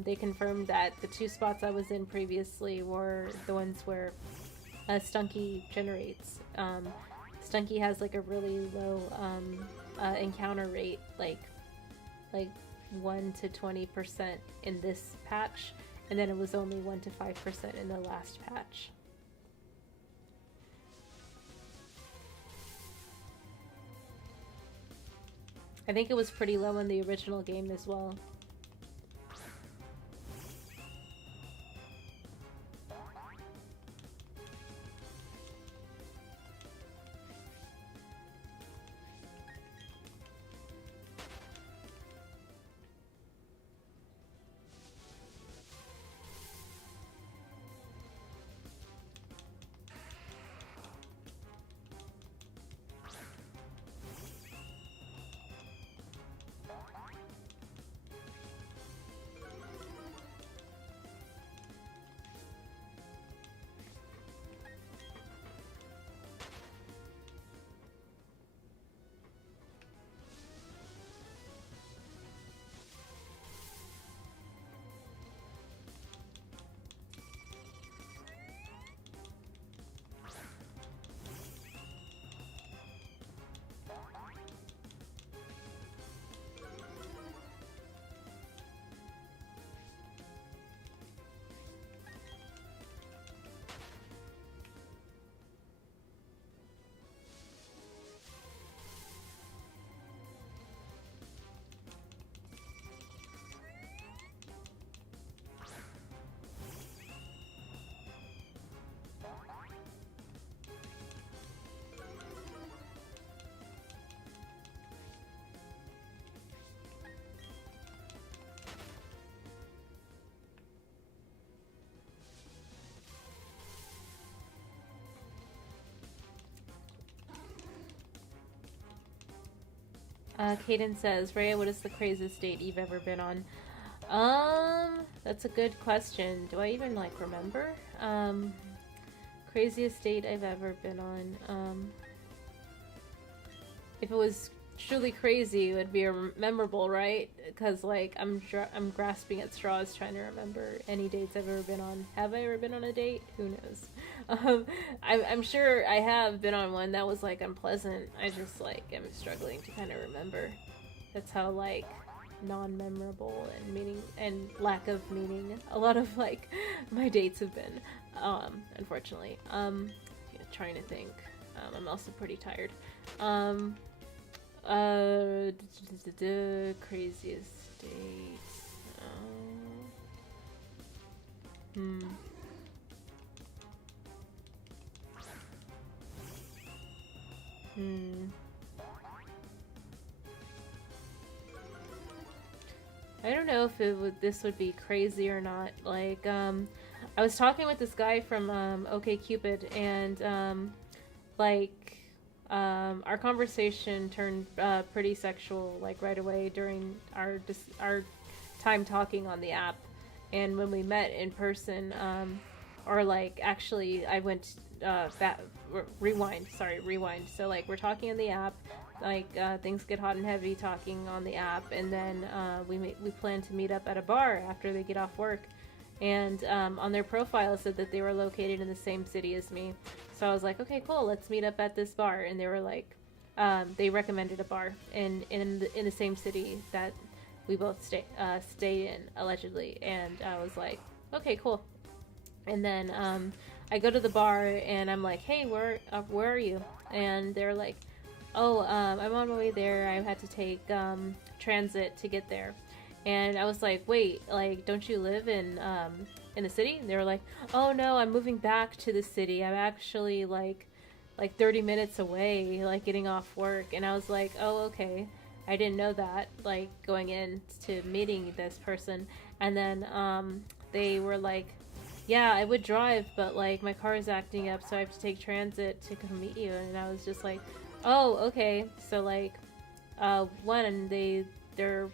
They confirmed that the 2 spots I was in previously were the ones where Stunky generates. Stunky has like a really low encounter rate, like 1 to 20% in this patch. and then it was only 1 to 5% in the last patch. I think it was pretty low in the original game as well. Kaden says, Rhea, what is the craziest date you've ever been on? That's a good question. Do I even, like, remember? Craziest date I've ever been on. If it was truly crazy, it would be memorable, right? Because, like, I'm grasping at straws trying to remember any dates I've ever been on. Have I ever been on a date? Who knows? I'm sure I have been on one that was, like, unpleasant. I just, like, am struggling to kind of remember. That's how, like, non-memorable and meaning and lack of meaning a lot of, like, my dates have been, unfortunately. Trying to think. I'm also pretty tired. Craziest dates. I don't know if this would be crazy or not. Like, I was talking with this guy from OkCupid, and our conversation turned pretty sexual, like, right away during our time talking on the app. And when we met in person, or, like, actually I went rewind. So, like, we're talking on the app, like, things get hot and heavy talking on the app, and then we plan to meet up at a bar after they get off work. And on their profile it said that they were located in the same city as me. So I was like, okay, cool, let's meet up at this bar. And they were like, they recommended a bar in the same city that we both stay in, allegedly. And I was like, okay, cool. And then I go to the bar and I'm like, hey, where are you? And they're like, oh, I'm on my way there. I had to take transit to get there. And I was like, wait, like, don't you live in the city? And they were like, oh no, I'm moving back to the city. I'm actually like 30 minutes away, like, getting off work. And I was like, oh, okay. I didn't know that, like, going into meeting this person. And then they were like, yeah, I would drive, but, like, my car is acting up, so I have to take transit to come meet you. And I was just like, oh, okay. So, like, one, their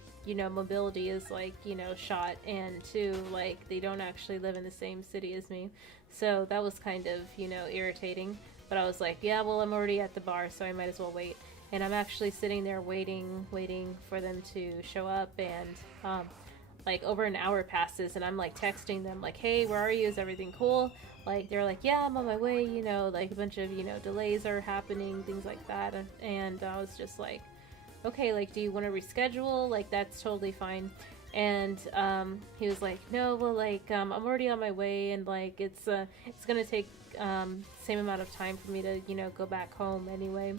mobility is, like, shot, and two, like, they don't actually live in the same city as me. So that was kind of, irritating. But I was like, yeah, well, I'm already at the bar, so I might as well wait. And I'm actually sitting there waiting for them to show up, and like, over an hour passes, and I'm, like, texting them, like, hey, where are you? Is everything cool? Like, they're like, yeah, I'm on my way, like, a bunch of, delays are happening, things like that. And I was just like, okay, like, do you want to reschedule? Like, that's totally fine. And he was like, no, well, like, I'm already on my way, and like it's gonna take same amount of time for me to, you know, go back home anyway.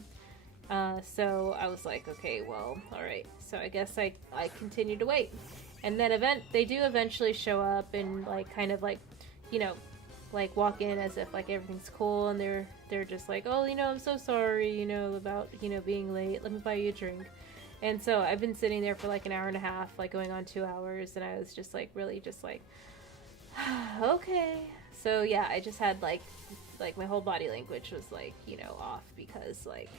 So I was like, okay, well, all right. So I guess I continue to wait. And then they do eventually show up and like kind of like, you know, like walk in as if like everything's cool, and they're just like, oh, you know, I'm so sorry, you know, about, you know, being late. Let me buy you a drink. And so I've been sitting there for like an hour and a half, like going on 2 hours, and I was just like really just like okay. So yeah, I just had like my whole body language was like, you know, off, because like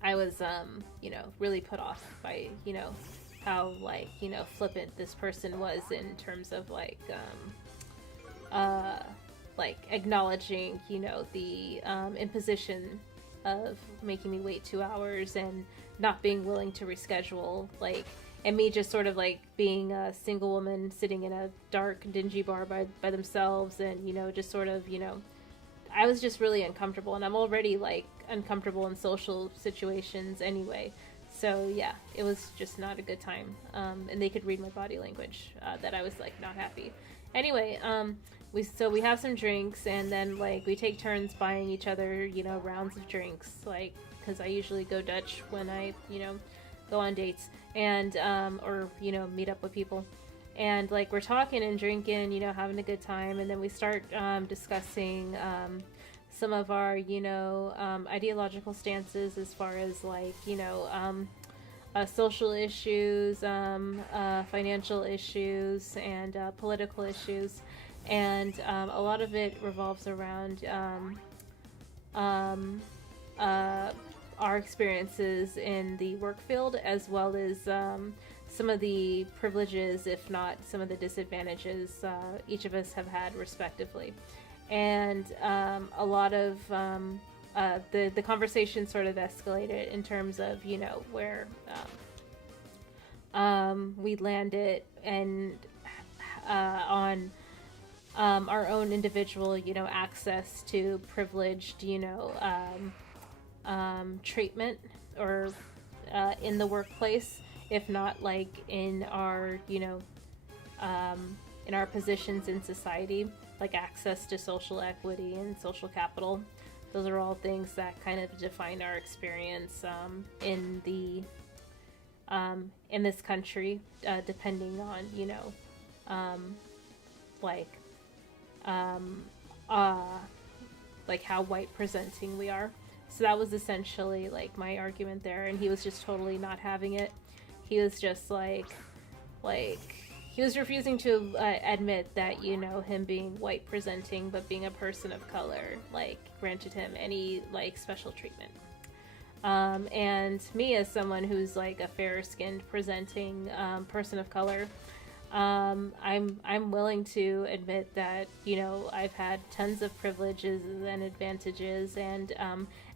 I was you know, really put off by, you know, how like, you know, flippant this person was in terms of like acknowledging, you know, the imposition of making me wait 2 hours and not being willing to reschedule, like, and me just sort of like being a single woman sitting in a dark, dingy bar by themselves, and, you know, just sort of, you know, I was just really uncomfortable, and I'm already like uncomfortable in social situations anyway. So yeah, it was just not a good time. And they could read my body language that I was like not happy. Anyway, we have some drinks, and then like we take turns buying each other, you know, rounds of drinks, like, because I usually go Dutch when I, you know, go on dates, and or, you know, meet up with people. And like we're talking and drinking, you know, having a good time, and then we start discussing some of our, you know, ideological stances as far as like, you know, social issues, financial issues, and political issues. And a lot of it revolves around our experiences in the work field, as well as some of the privileges, if not some of the disadvantages, each of us have had respectively. And a lot of the conversation sort of escalated in terms of, you know, where we landed, and on our own individual, you know, access to privileged, you know, treatment, or in the workplace, if not like in our, you know, in our positions in society, like access to social equity and social capital. Those are all things that kind of define our experience in the in this country, depending on, you know, like how white presenting we are. So that was essentially like my argument there, and he was just totally not having it. He was just like he was refusing to admit that, you know, him being white presenting but being a person of color like granted him any like special treatment. And me, as someone who's like a fair skinned presenting person of color, I'm willing to admit that, you know, I've had tons of privileges and advantages, and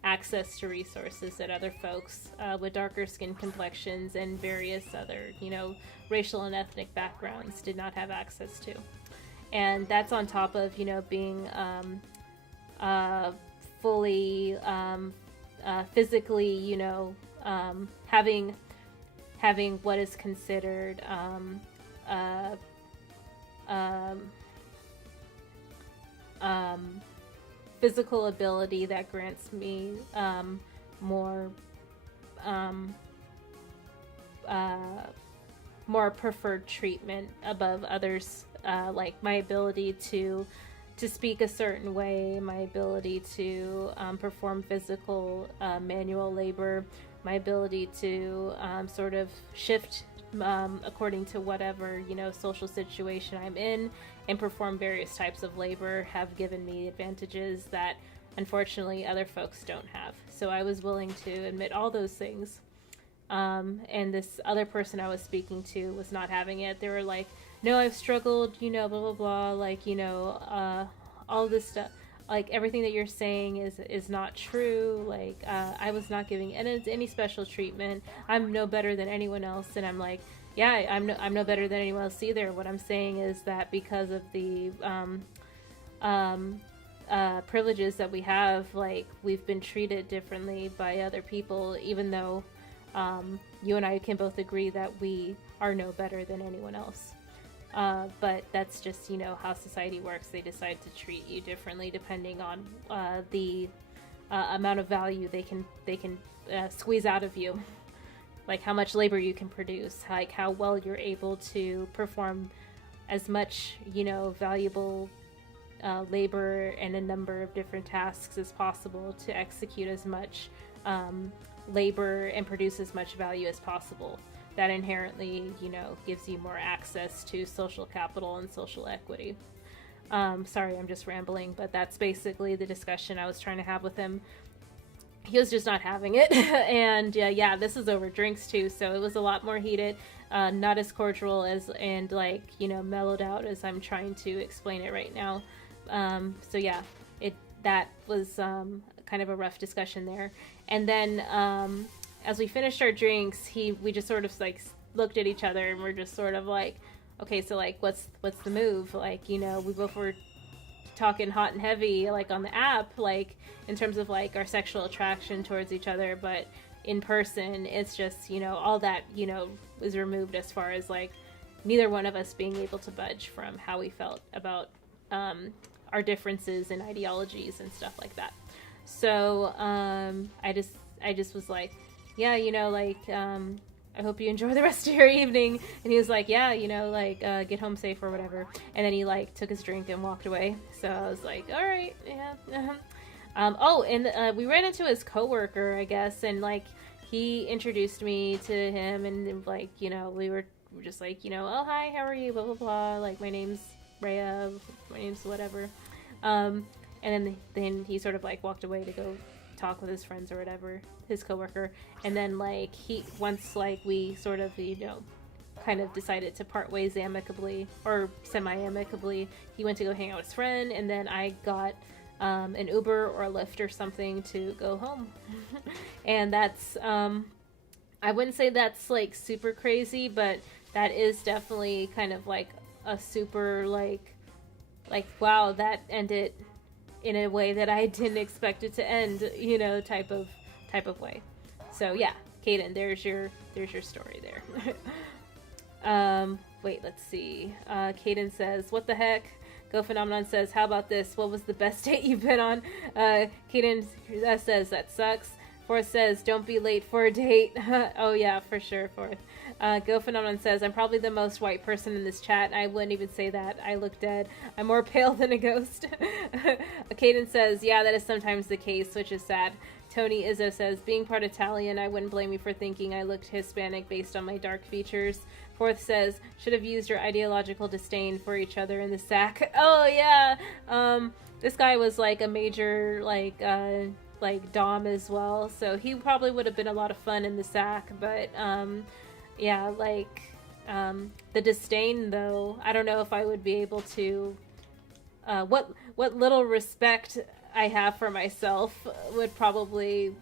access to resources that other folks with darker skin complexions and various other, you know, racial and ethnic backgrounds did not have access to. And that's on top of, you know, being fully physically, you know, having what is considered physical ability that grants me more preferred treatment above others, like my ability to speak a certain way, my ability to perform physical manual labor, my ability to sort of shift according to whatever, you know, social situation I'm in, and perform various types of labor, have given me advantages that unfortunately other folks don't have. So I was willing to admit all those things. And this other person I was speaking to was not having it. They were like, no, I've struggled, you know, blah, blah, blah, like, you know, all this stuff, like everything that you're saying is not true. Like, I was not giving any special treatment. I'm no better than anyone else. And I'm like, yeah, I'm no better than anyone else either. What I'm saying is that because of the privileges that we have, like, we've been treated differently by other people, even though you and I can both agree that we are no better than anyone else. But that's just, you know, how society works. They decide to treat you differently depending on the amount of value they can squeeze out of you, like how much labor you can produce, like how well you're able to perform as much, you know, valuable labor and a number of different tasks as possible to execute as much labor and produce as much value as possible. That inherently, you know, gives you more access to social capital and social equity. Sorry, I'm just rambling, but that's basically the discussion I was trying to have with him. He was just not having it. And yeah, this is over drinks too, so it was a lot more heated, not as cordial as, and like, you know, mellowed out as I'm trying to explain it right now. So yeah, that was kind of a rough discussion there. And then as we finished our drinks, we just sort of like looked at each other and we're just sort of like, okay, so like what's the move? Like, you know, we both were talking hot and heavy like on the app, like in terms of like our sexual attraction towards each other, but in person it's just, you know, all that, you know, was removed as far as like neither one of us being able to budge from how we felt about our differences in ideologies and stuff like that. So I just was like, yeah, you know, like I hope you enjoy the rest of your evening. And he was like, yeah, you know, like get home safe or whatever. And then he like took his drink and walked away. So I was like, all right, yeah. Oh, and we ran into his coworker, I guess, and like he introduced me to him, and like, you know, we were just like, you know, oh hi, how are you, blah blah blah, like my name's Rhea, my name's whatever. And then he sort of like walked away to go talk with his friends or whatever, his coworker. And then like once like we sort of, you know, kind of decided to part ways amicably or semi-amicably, he went to go hang out with his friend, and then I got an Uber or a Lyft or something to go home. And that's I wouldn't say that's like super crazy, but that is definitely kind of like a super like wow, that ended in a way that I didn't expect it to end, you know, type of way. So yeah, Kaden, there's your story there. Wait, let's see. Kaden says, what the heck? Go Phenomenon says, how about this? What was the best date you've been on? Kaden says, that sucks. Forth says, don't be late for a date. Oh yeah, for sure, Forth. Go Phenomenon says, I'm probably the most white person in this chat. I wouldn't even say that. I look dead. I'm more pale than a ghost. Kaden says, yeah, that is sometimes the case, which is sad. Tony Izzo says, being part Italian, I wouldn't blame you for thinking I looked Hispanic based on my dark features. Forth says, should have used your ideological disdain for each other in the sack. Oh yeah. This guy was like a major like dom as well, so he probably would have been a lot of fun in the sack. But yeah, like the disdain though, I don't know if I would be able to what little respect I have for myself would probably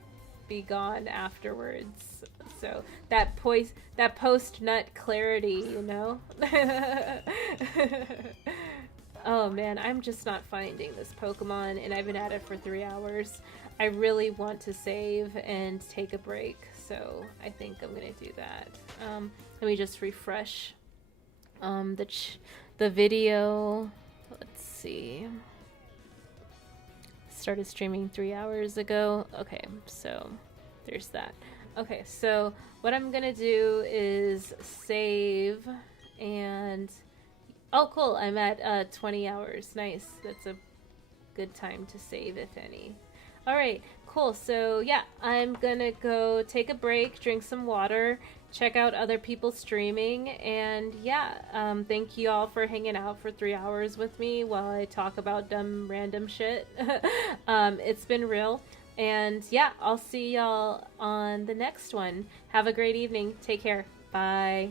be gone afterwards. So that post nut clarity, you know. Oh man, I'm just not finding this Pokemon, and I've been at it for 3 hours. I really want to save and take a break, so I think I'm gonna do that. Let me just refresh the video. Let's see. Started streaming 3 hours ago. Okay, so there's that. Okay, so what I'm gonna do is save, and oh cool, I'm at 20 hours. Nice. That's a good time to save, if any. Alright, cool. So yeah, I'm gonna go take a break, drink some water, check out other people streaming, and yeah, thank you all for hanging out for 3 hours with me while I talk about dumb random shit. It's been real. And yeah, I'll see y'all on the next one. Have a great evening. Take care. Bye.